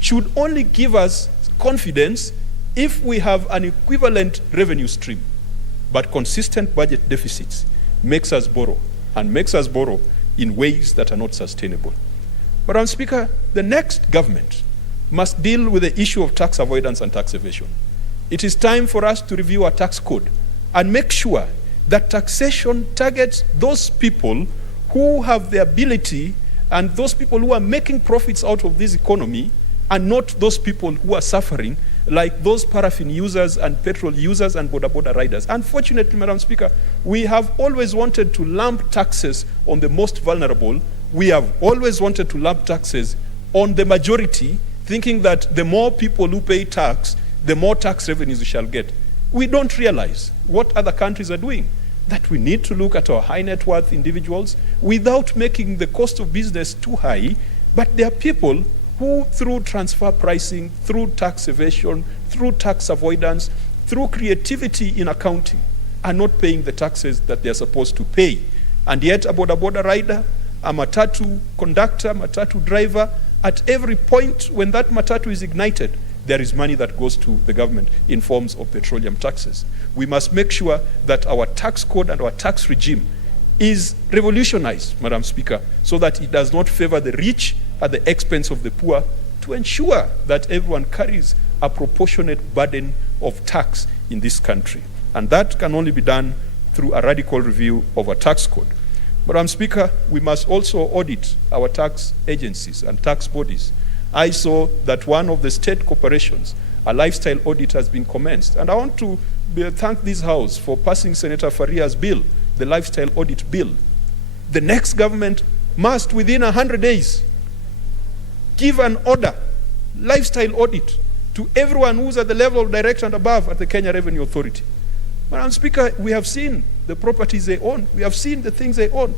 should only give us confidence if we have an equivalent revenue stream. But consistent budget deficits makes us borrow, and makes us borrow in ways that are not sustainable. Madam Speaker, the next government must deal with the issue of tax avoidance and tax evasion. It is time for us to review our tax code and make sure that taxation targets those people who have the ability and those people who are making profits out of this economy, and not those people who are suffering, like those paraffin users and petrol users and border riders. Unfortunately, Madam Speaker, we have always wanted to lump taxes on the most vulnerable. We have always wanted to lump taxes on the majority, thinking that the more people who pay tax, the more tax revenues we shall get. We don't realize what other countries are doing, that we need to look at our high net worth individuals without making the cost of business too high. But there are people who, through transfer pricing, through tax evasion, through tax avoidance, through creativity in accounting, are not paying the taxes that they're supposed to pay. And yet a border rider, a matatu conductor, matatu driver, at every point when that matatu is ignited, there is money that goes to the government in forms of petroleum taxes. We must make sure that our tax code and our tax regime is revolutionized, Madam Speaker, so that it does not favor the rich at the expense of the poor, to ensure that everyone carries a proportionate burden of tax in this country. And that can only be done through a radical review of our tax code. Madam Speaker, we must also audit our tax agencies and tax bodies. I saw that one of the state corporations, a lifestyle audit has been commenced. And I want to thank this House for passing Senator Faria's bill, the lifestyle audit bill. The next government must, within 100 days, give an order, lifestyle audit, to everyone who's at the level of director and above at the Kenya Revenue Authority. Madam Speaker, we have seen the properties they own. We have seen the things they own.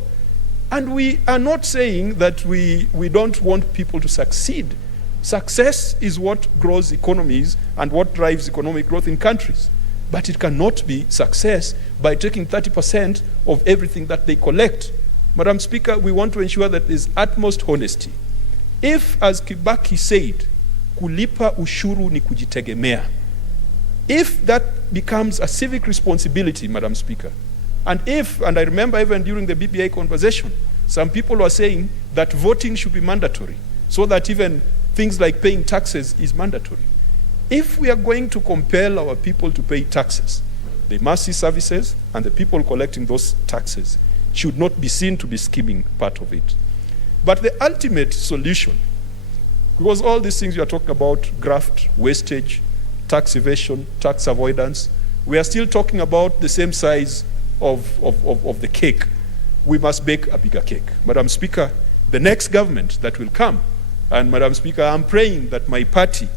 And we are not saying that we don't want people to succeed. Success is what grows economies and what drives economic growth in countries. But it cannot be success by taking 30% of everything that they collect. Madam Speaker, we want to ensure that there is utmost honesty. If, as Kibaki said, kulipa ushuru ni kujitegemea, if that becomes a civic responsibility, Madam Speaker, and I remember even during the BBI conversation, some people were saying that voting should be mandatory, so that even things like paying taxes is mandatory. If we are going to compel our people to pay taxes, they must see services, and the people collecting those taxes should not be seen to be skimming part of it. But the ultimate solution, because all these things you are talking about, graft, wastage, tax evasion, tax avoidance, we are still talking about the same size of the cake. We must bake a bigger cake. Madam Speaker, the next government that will come, and Madam Speaker, I'm praying that my party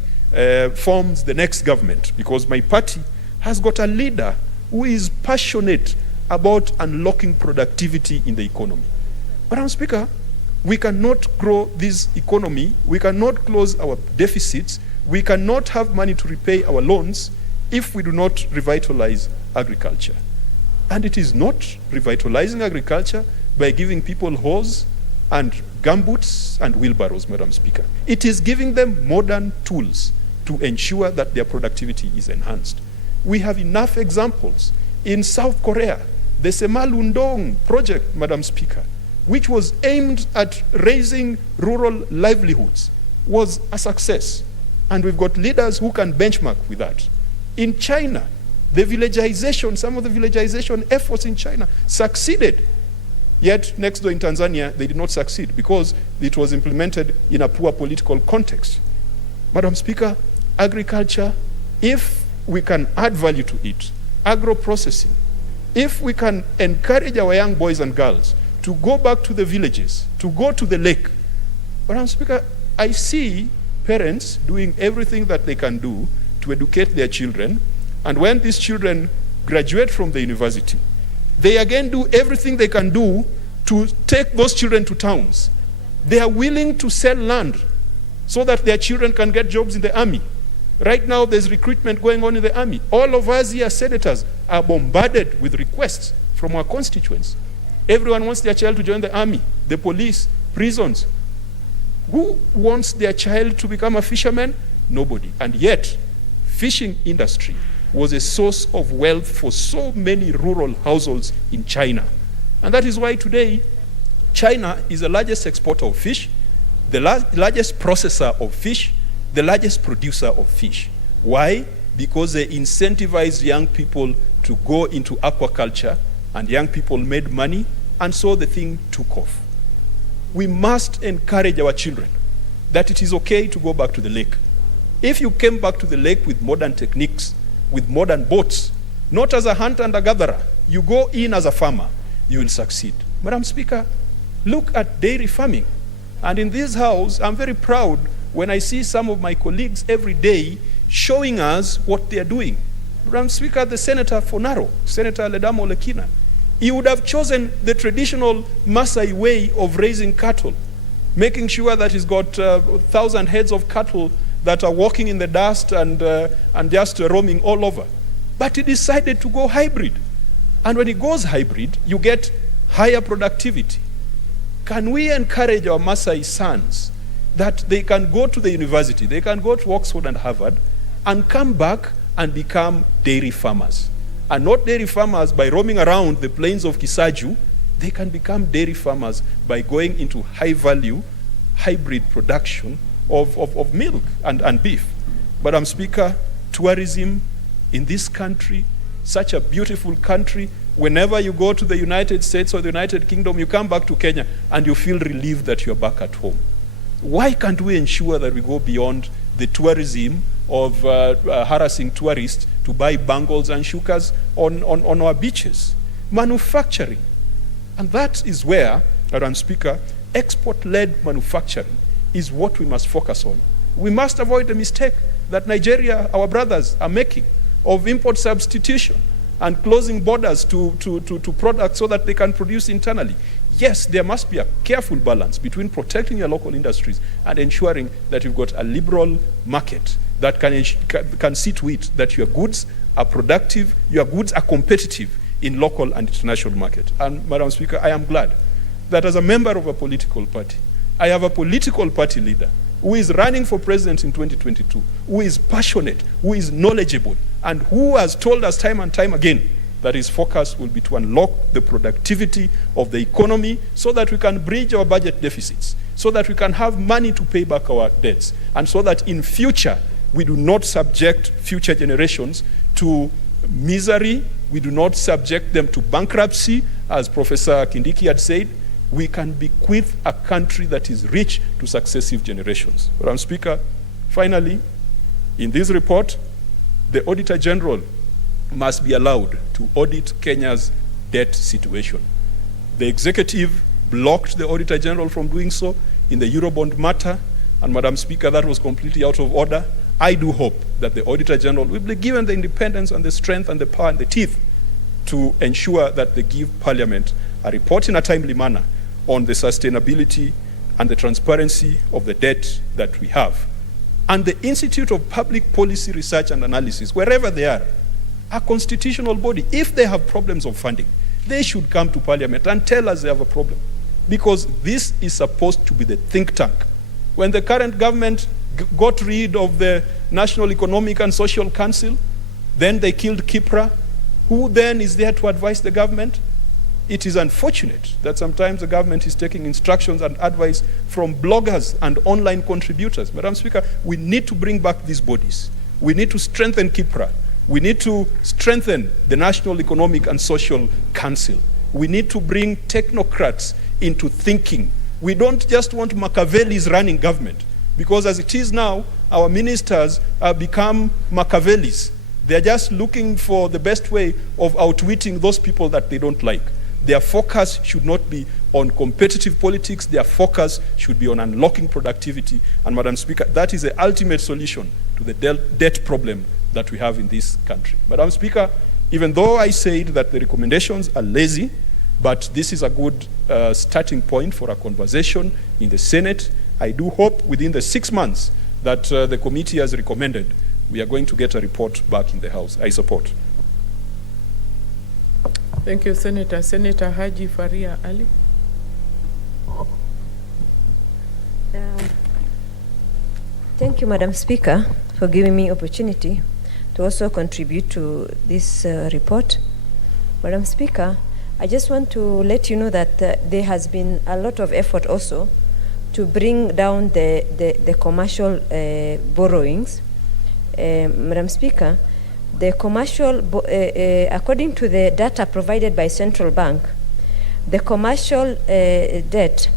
forms the next government, because my party has got a leader who is passionate about unlocking productivity in the economy. Madam Speaker, we cannot grow this economy, we cannot close our deficits, we cannot have money to repay our loans if we do not revitalize agriculture. And it is not revitalizing agriculture by giving people hoes and gumboots and wheelbarrows, Madam Speaker. It is giving them modern tools to ensure that their productivity is enhanced. We have enough examples. In South Korea, the Semalundong project, Madam Speaker, which was aimed at raising rural livelihoods, was a success. And we've got leaders who can benchmark with that. In China, the villagization, some of the villagization efforts in China succeeded. Yet, next door in Tanzania, they did not succeed because it was implemented in a poor political context. Madam Speaker, agriculture, if we can add value to it, agro-processing, if we can encourage our young boys and girls to go back to the villages, to go to the lake. Madam Speaker, I see parents doing everything that they can do to educate their children, and when these children graduate from the university, they again do everything they can do to take those children to towns. They are willing to sell land so that their children can get jobs in the army. Right now, there's recruitment going on in the army. All of us here, senators, are bombarded with requests from our constituents. Everyone wants their child to join the army, the police, prisons. Who wants their child to become a fisherman? Nobody. And yet, fishing industry was a source of wealth for so many rural households in China. And that is why today, China is the largest exporter of fish, the largest processor of fish, the largest producer of fish. Why? Because they incentivized young people to go into aquaculture, and young people made money, and so the thing took off. We must encourage our children that it is okay to go back to the lake. If you came back to the lake with modern techniques, with modern boats, not as a hunter and a gatherer, you go in as a farmer, you will succeed. Madam Speaker, look at dairy farming. And in this house, I'm very proud when I see some of my colleagues every day showing us what they are doing. Madam Speaker, the Senator for Narok, Senator Ledamo Lekina, he would have chosen the traditional Maasai way of raising cattle, making sure that he's got 1,000 heads of cattle that are walking in the dust and just roaming all over. But he decided to go hybrid. And when he goes hybrid, you get higher productivity. Can we encourage our Maasai sons that they can go to the university, they can go to Oxford and Harvard, and come back and become dairy farmers? And not dairy farmers by roaming around the plains of Kisaju, they can become dairy farmers by going into high-value, hybrid production of milk and beef. Madam Speaker, tourism in this country, such a beautiful country, whenever you go to the United States or the United Kingdom, you come back to Kenya and you feel relieved that you're back at home. Why can't we ensure that we go beyond the tourism of harassing tourists to buy bangles and shukas on our beaches? Manufacturing. And that is where, Madam Speaker, export-led manufacturing is what we must focus on. We must avoid the mistake that Nigeria, our brothers, are making of import substitution and closing borders to products so that they can produce internally. yes, there must be a careful balance between protecting your local industries and ensuring that you've got a liberal market that can see to it that your goods are productive, your goods are competitive in local and international market. And Madam Speaker, I am glad that as a member of a political party, I have a political party leader who is running for president in 2022, who is passionate, who is knowledgeable, and who has told us time and time again that his focus will be to unlock the productivity of the economy so that we can bridge our budget deficits, so that we can have money to pay back our debts, and so that in future we do not subject future generations to misery, we do not subject them to bankruptcy, as Professor Kindiki had said. We can bequeath a country that is rich to successive generations. Madam Speaker, finally, in this report, the Auditor General must be allowed to audit Kenya's debt situation. The executive blocked the Auditor General from doing so in the Eurobond matter, and Madam Speaker, that was completely out of order. I do hope that the Auditor General will be given the independence and the strength and the power and the teeth to ensure that they give Parliament a report in a timely manner on the sustainability and the transparency of the debt that we have. And the Institute of Public Policy Research and Analysis, wherever they are, a constitutional body, if they have problems of funding, they should come to Parliament and tell us they have a problem. Because this is supposed to be the think tank. When the current government got rid of the National Economic and Social Council, then they killed KIPRA. Who then is there to advise the government? It is unfortunate that sometimes the government is taking instructions and advice from bloggers and online contributors. Madam Speaker, we need to bring back these bodies. We need to strengthen KIPRA. We need to strengthen the National Economic and Social Council. We need to bring technocrats into thinking. We don't just want Machiavellis running government, because as it is now, our ministers have become Machiavellis. They're just looking for the best way of outwitting those people that they don't like. Their focus should not be on competitive politics. Their focus should be on unlocking productivity. And Madam Speaker, that is the ultimate solution to the debt problem that we have in this country. Madam Speaker, even though I said that the recommendations are lazy, but this is a good starting point for a conversation in the Senate. I do hope within the 6 months that the committee has recommended, we are going to get a report back in the House. I support. Thank you, Senator. Senator Haji Faria Ali. Thank you, Madam Speaker, for giving me opportunity to also contribute to this report. Madam Speaker, I just want to let you know that there has been a lot of effort also to bring down the commercial borrowings. Madam Speaker, the commercial, according to the data provided by Central Bank, the commercial debt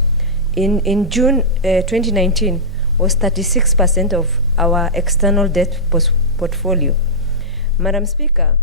in June 2019 was 36% of our external debt portfolio. Madam Speaker,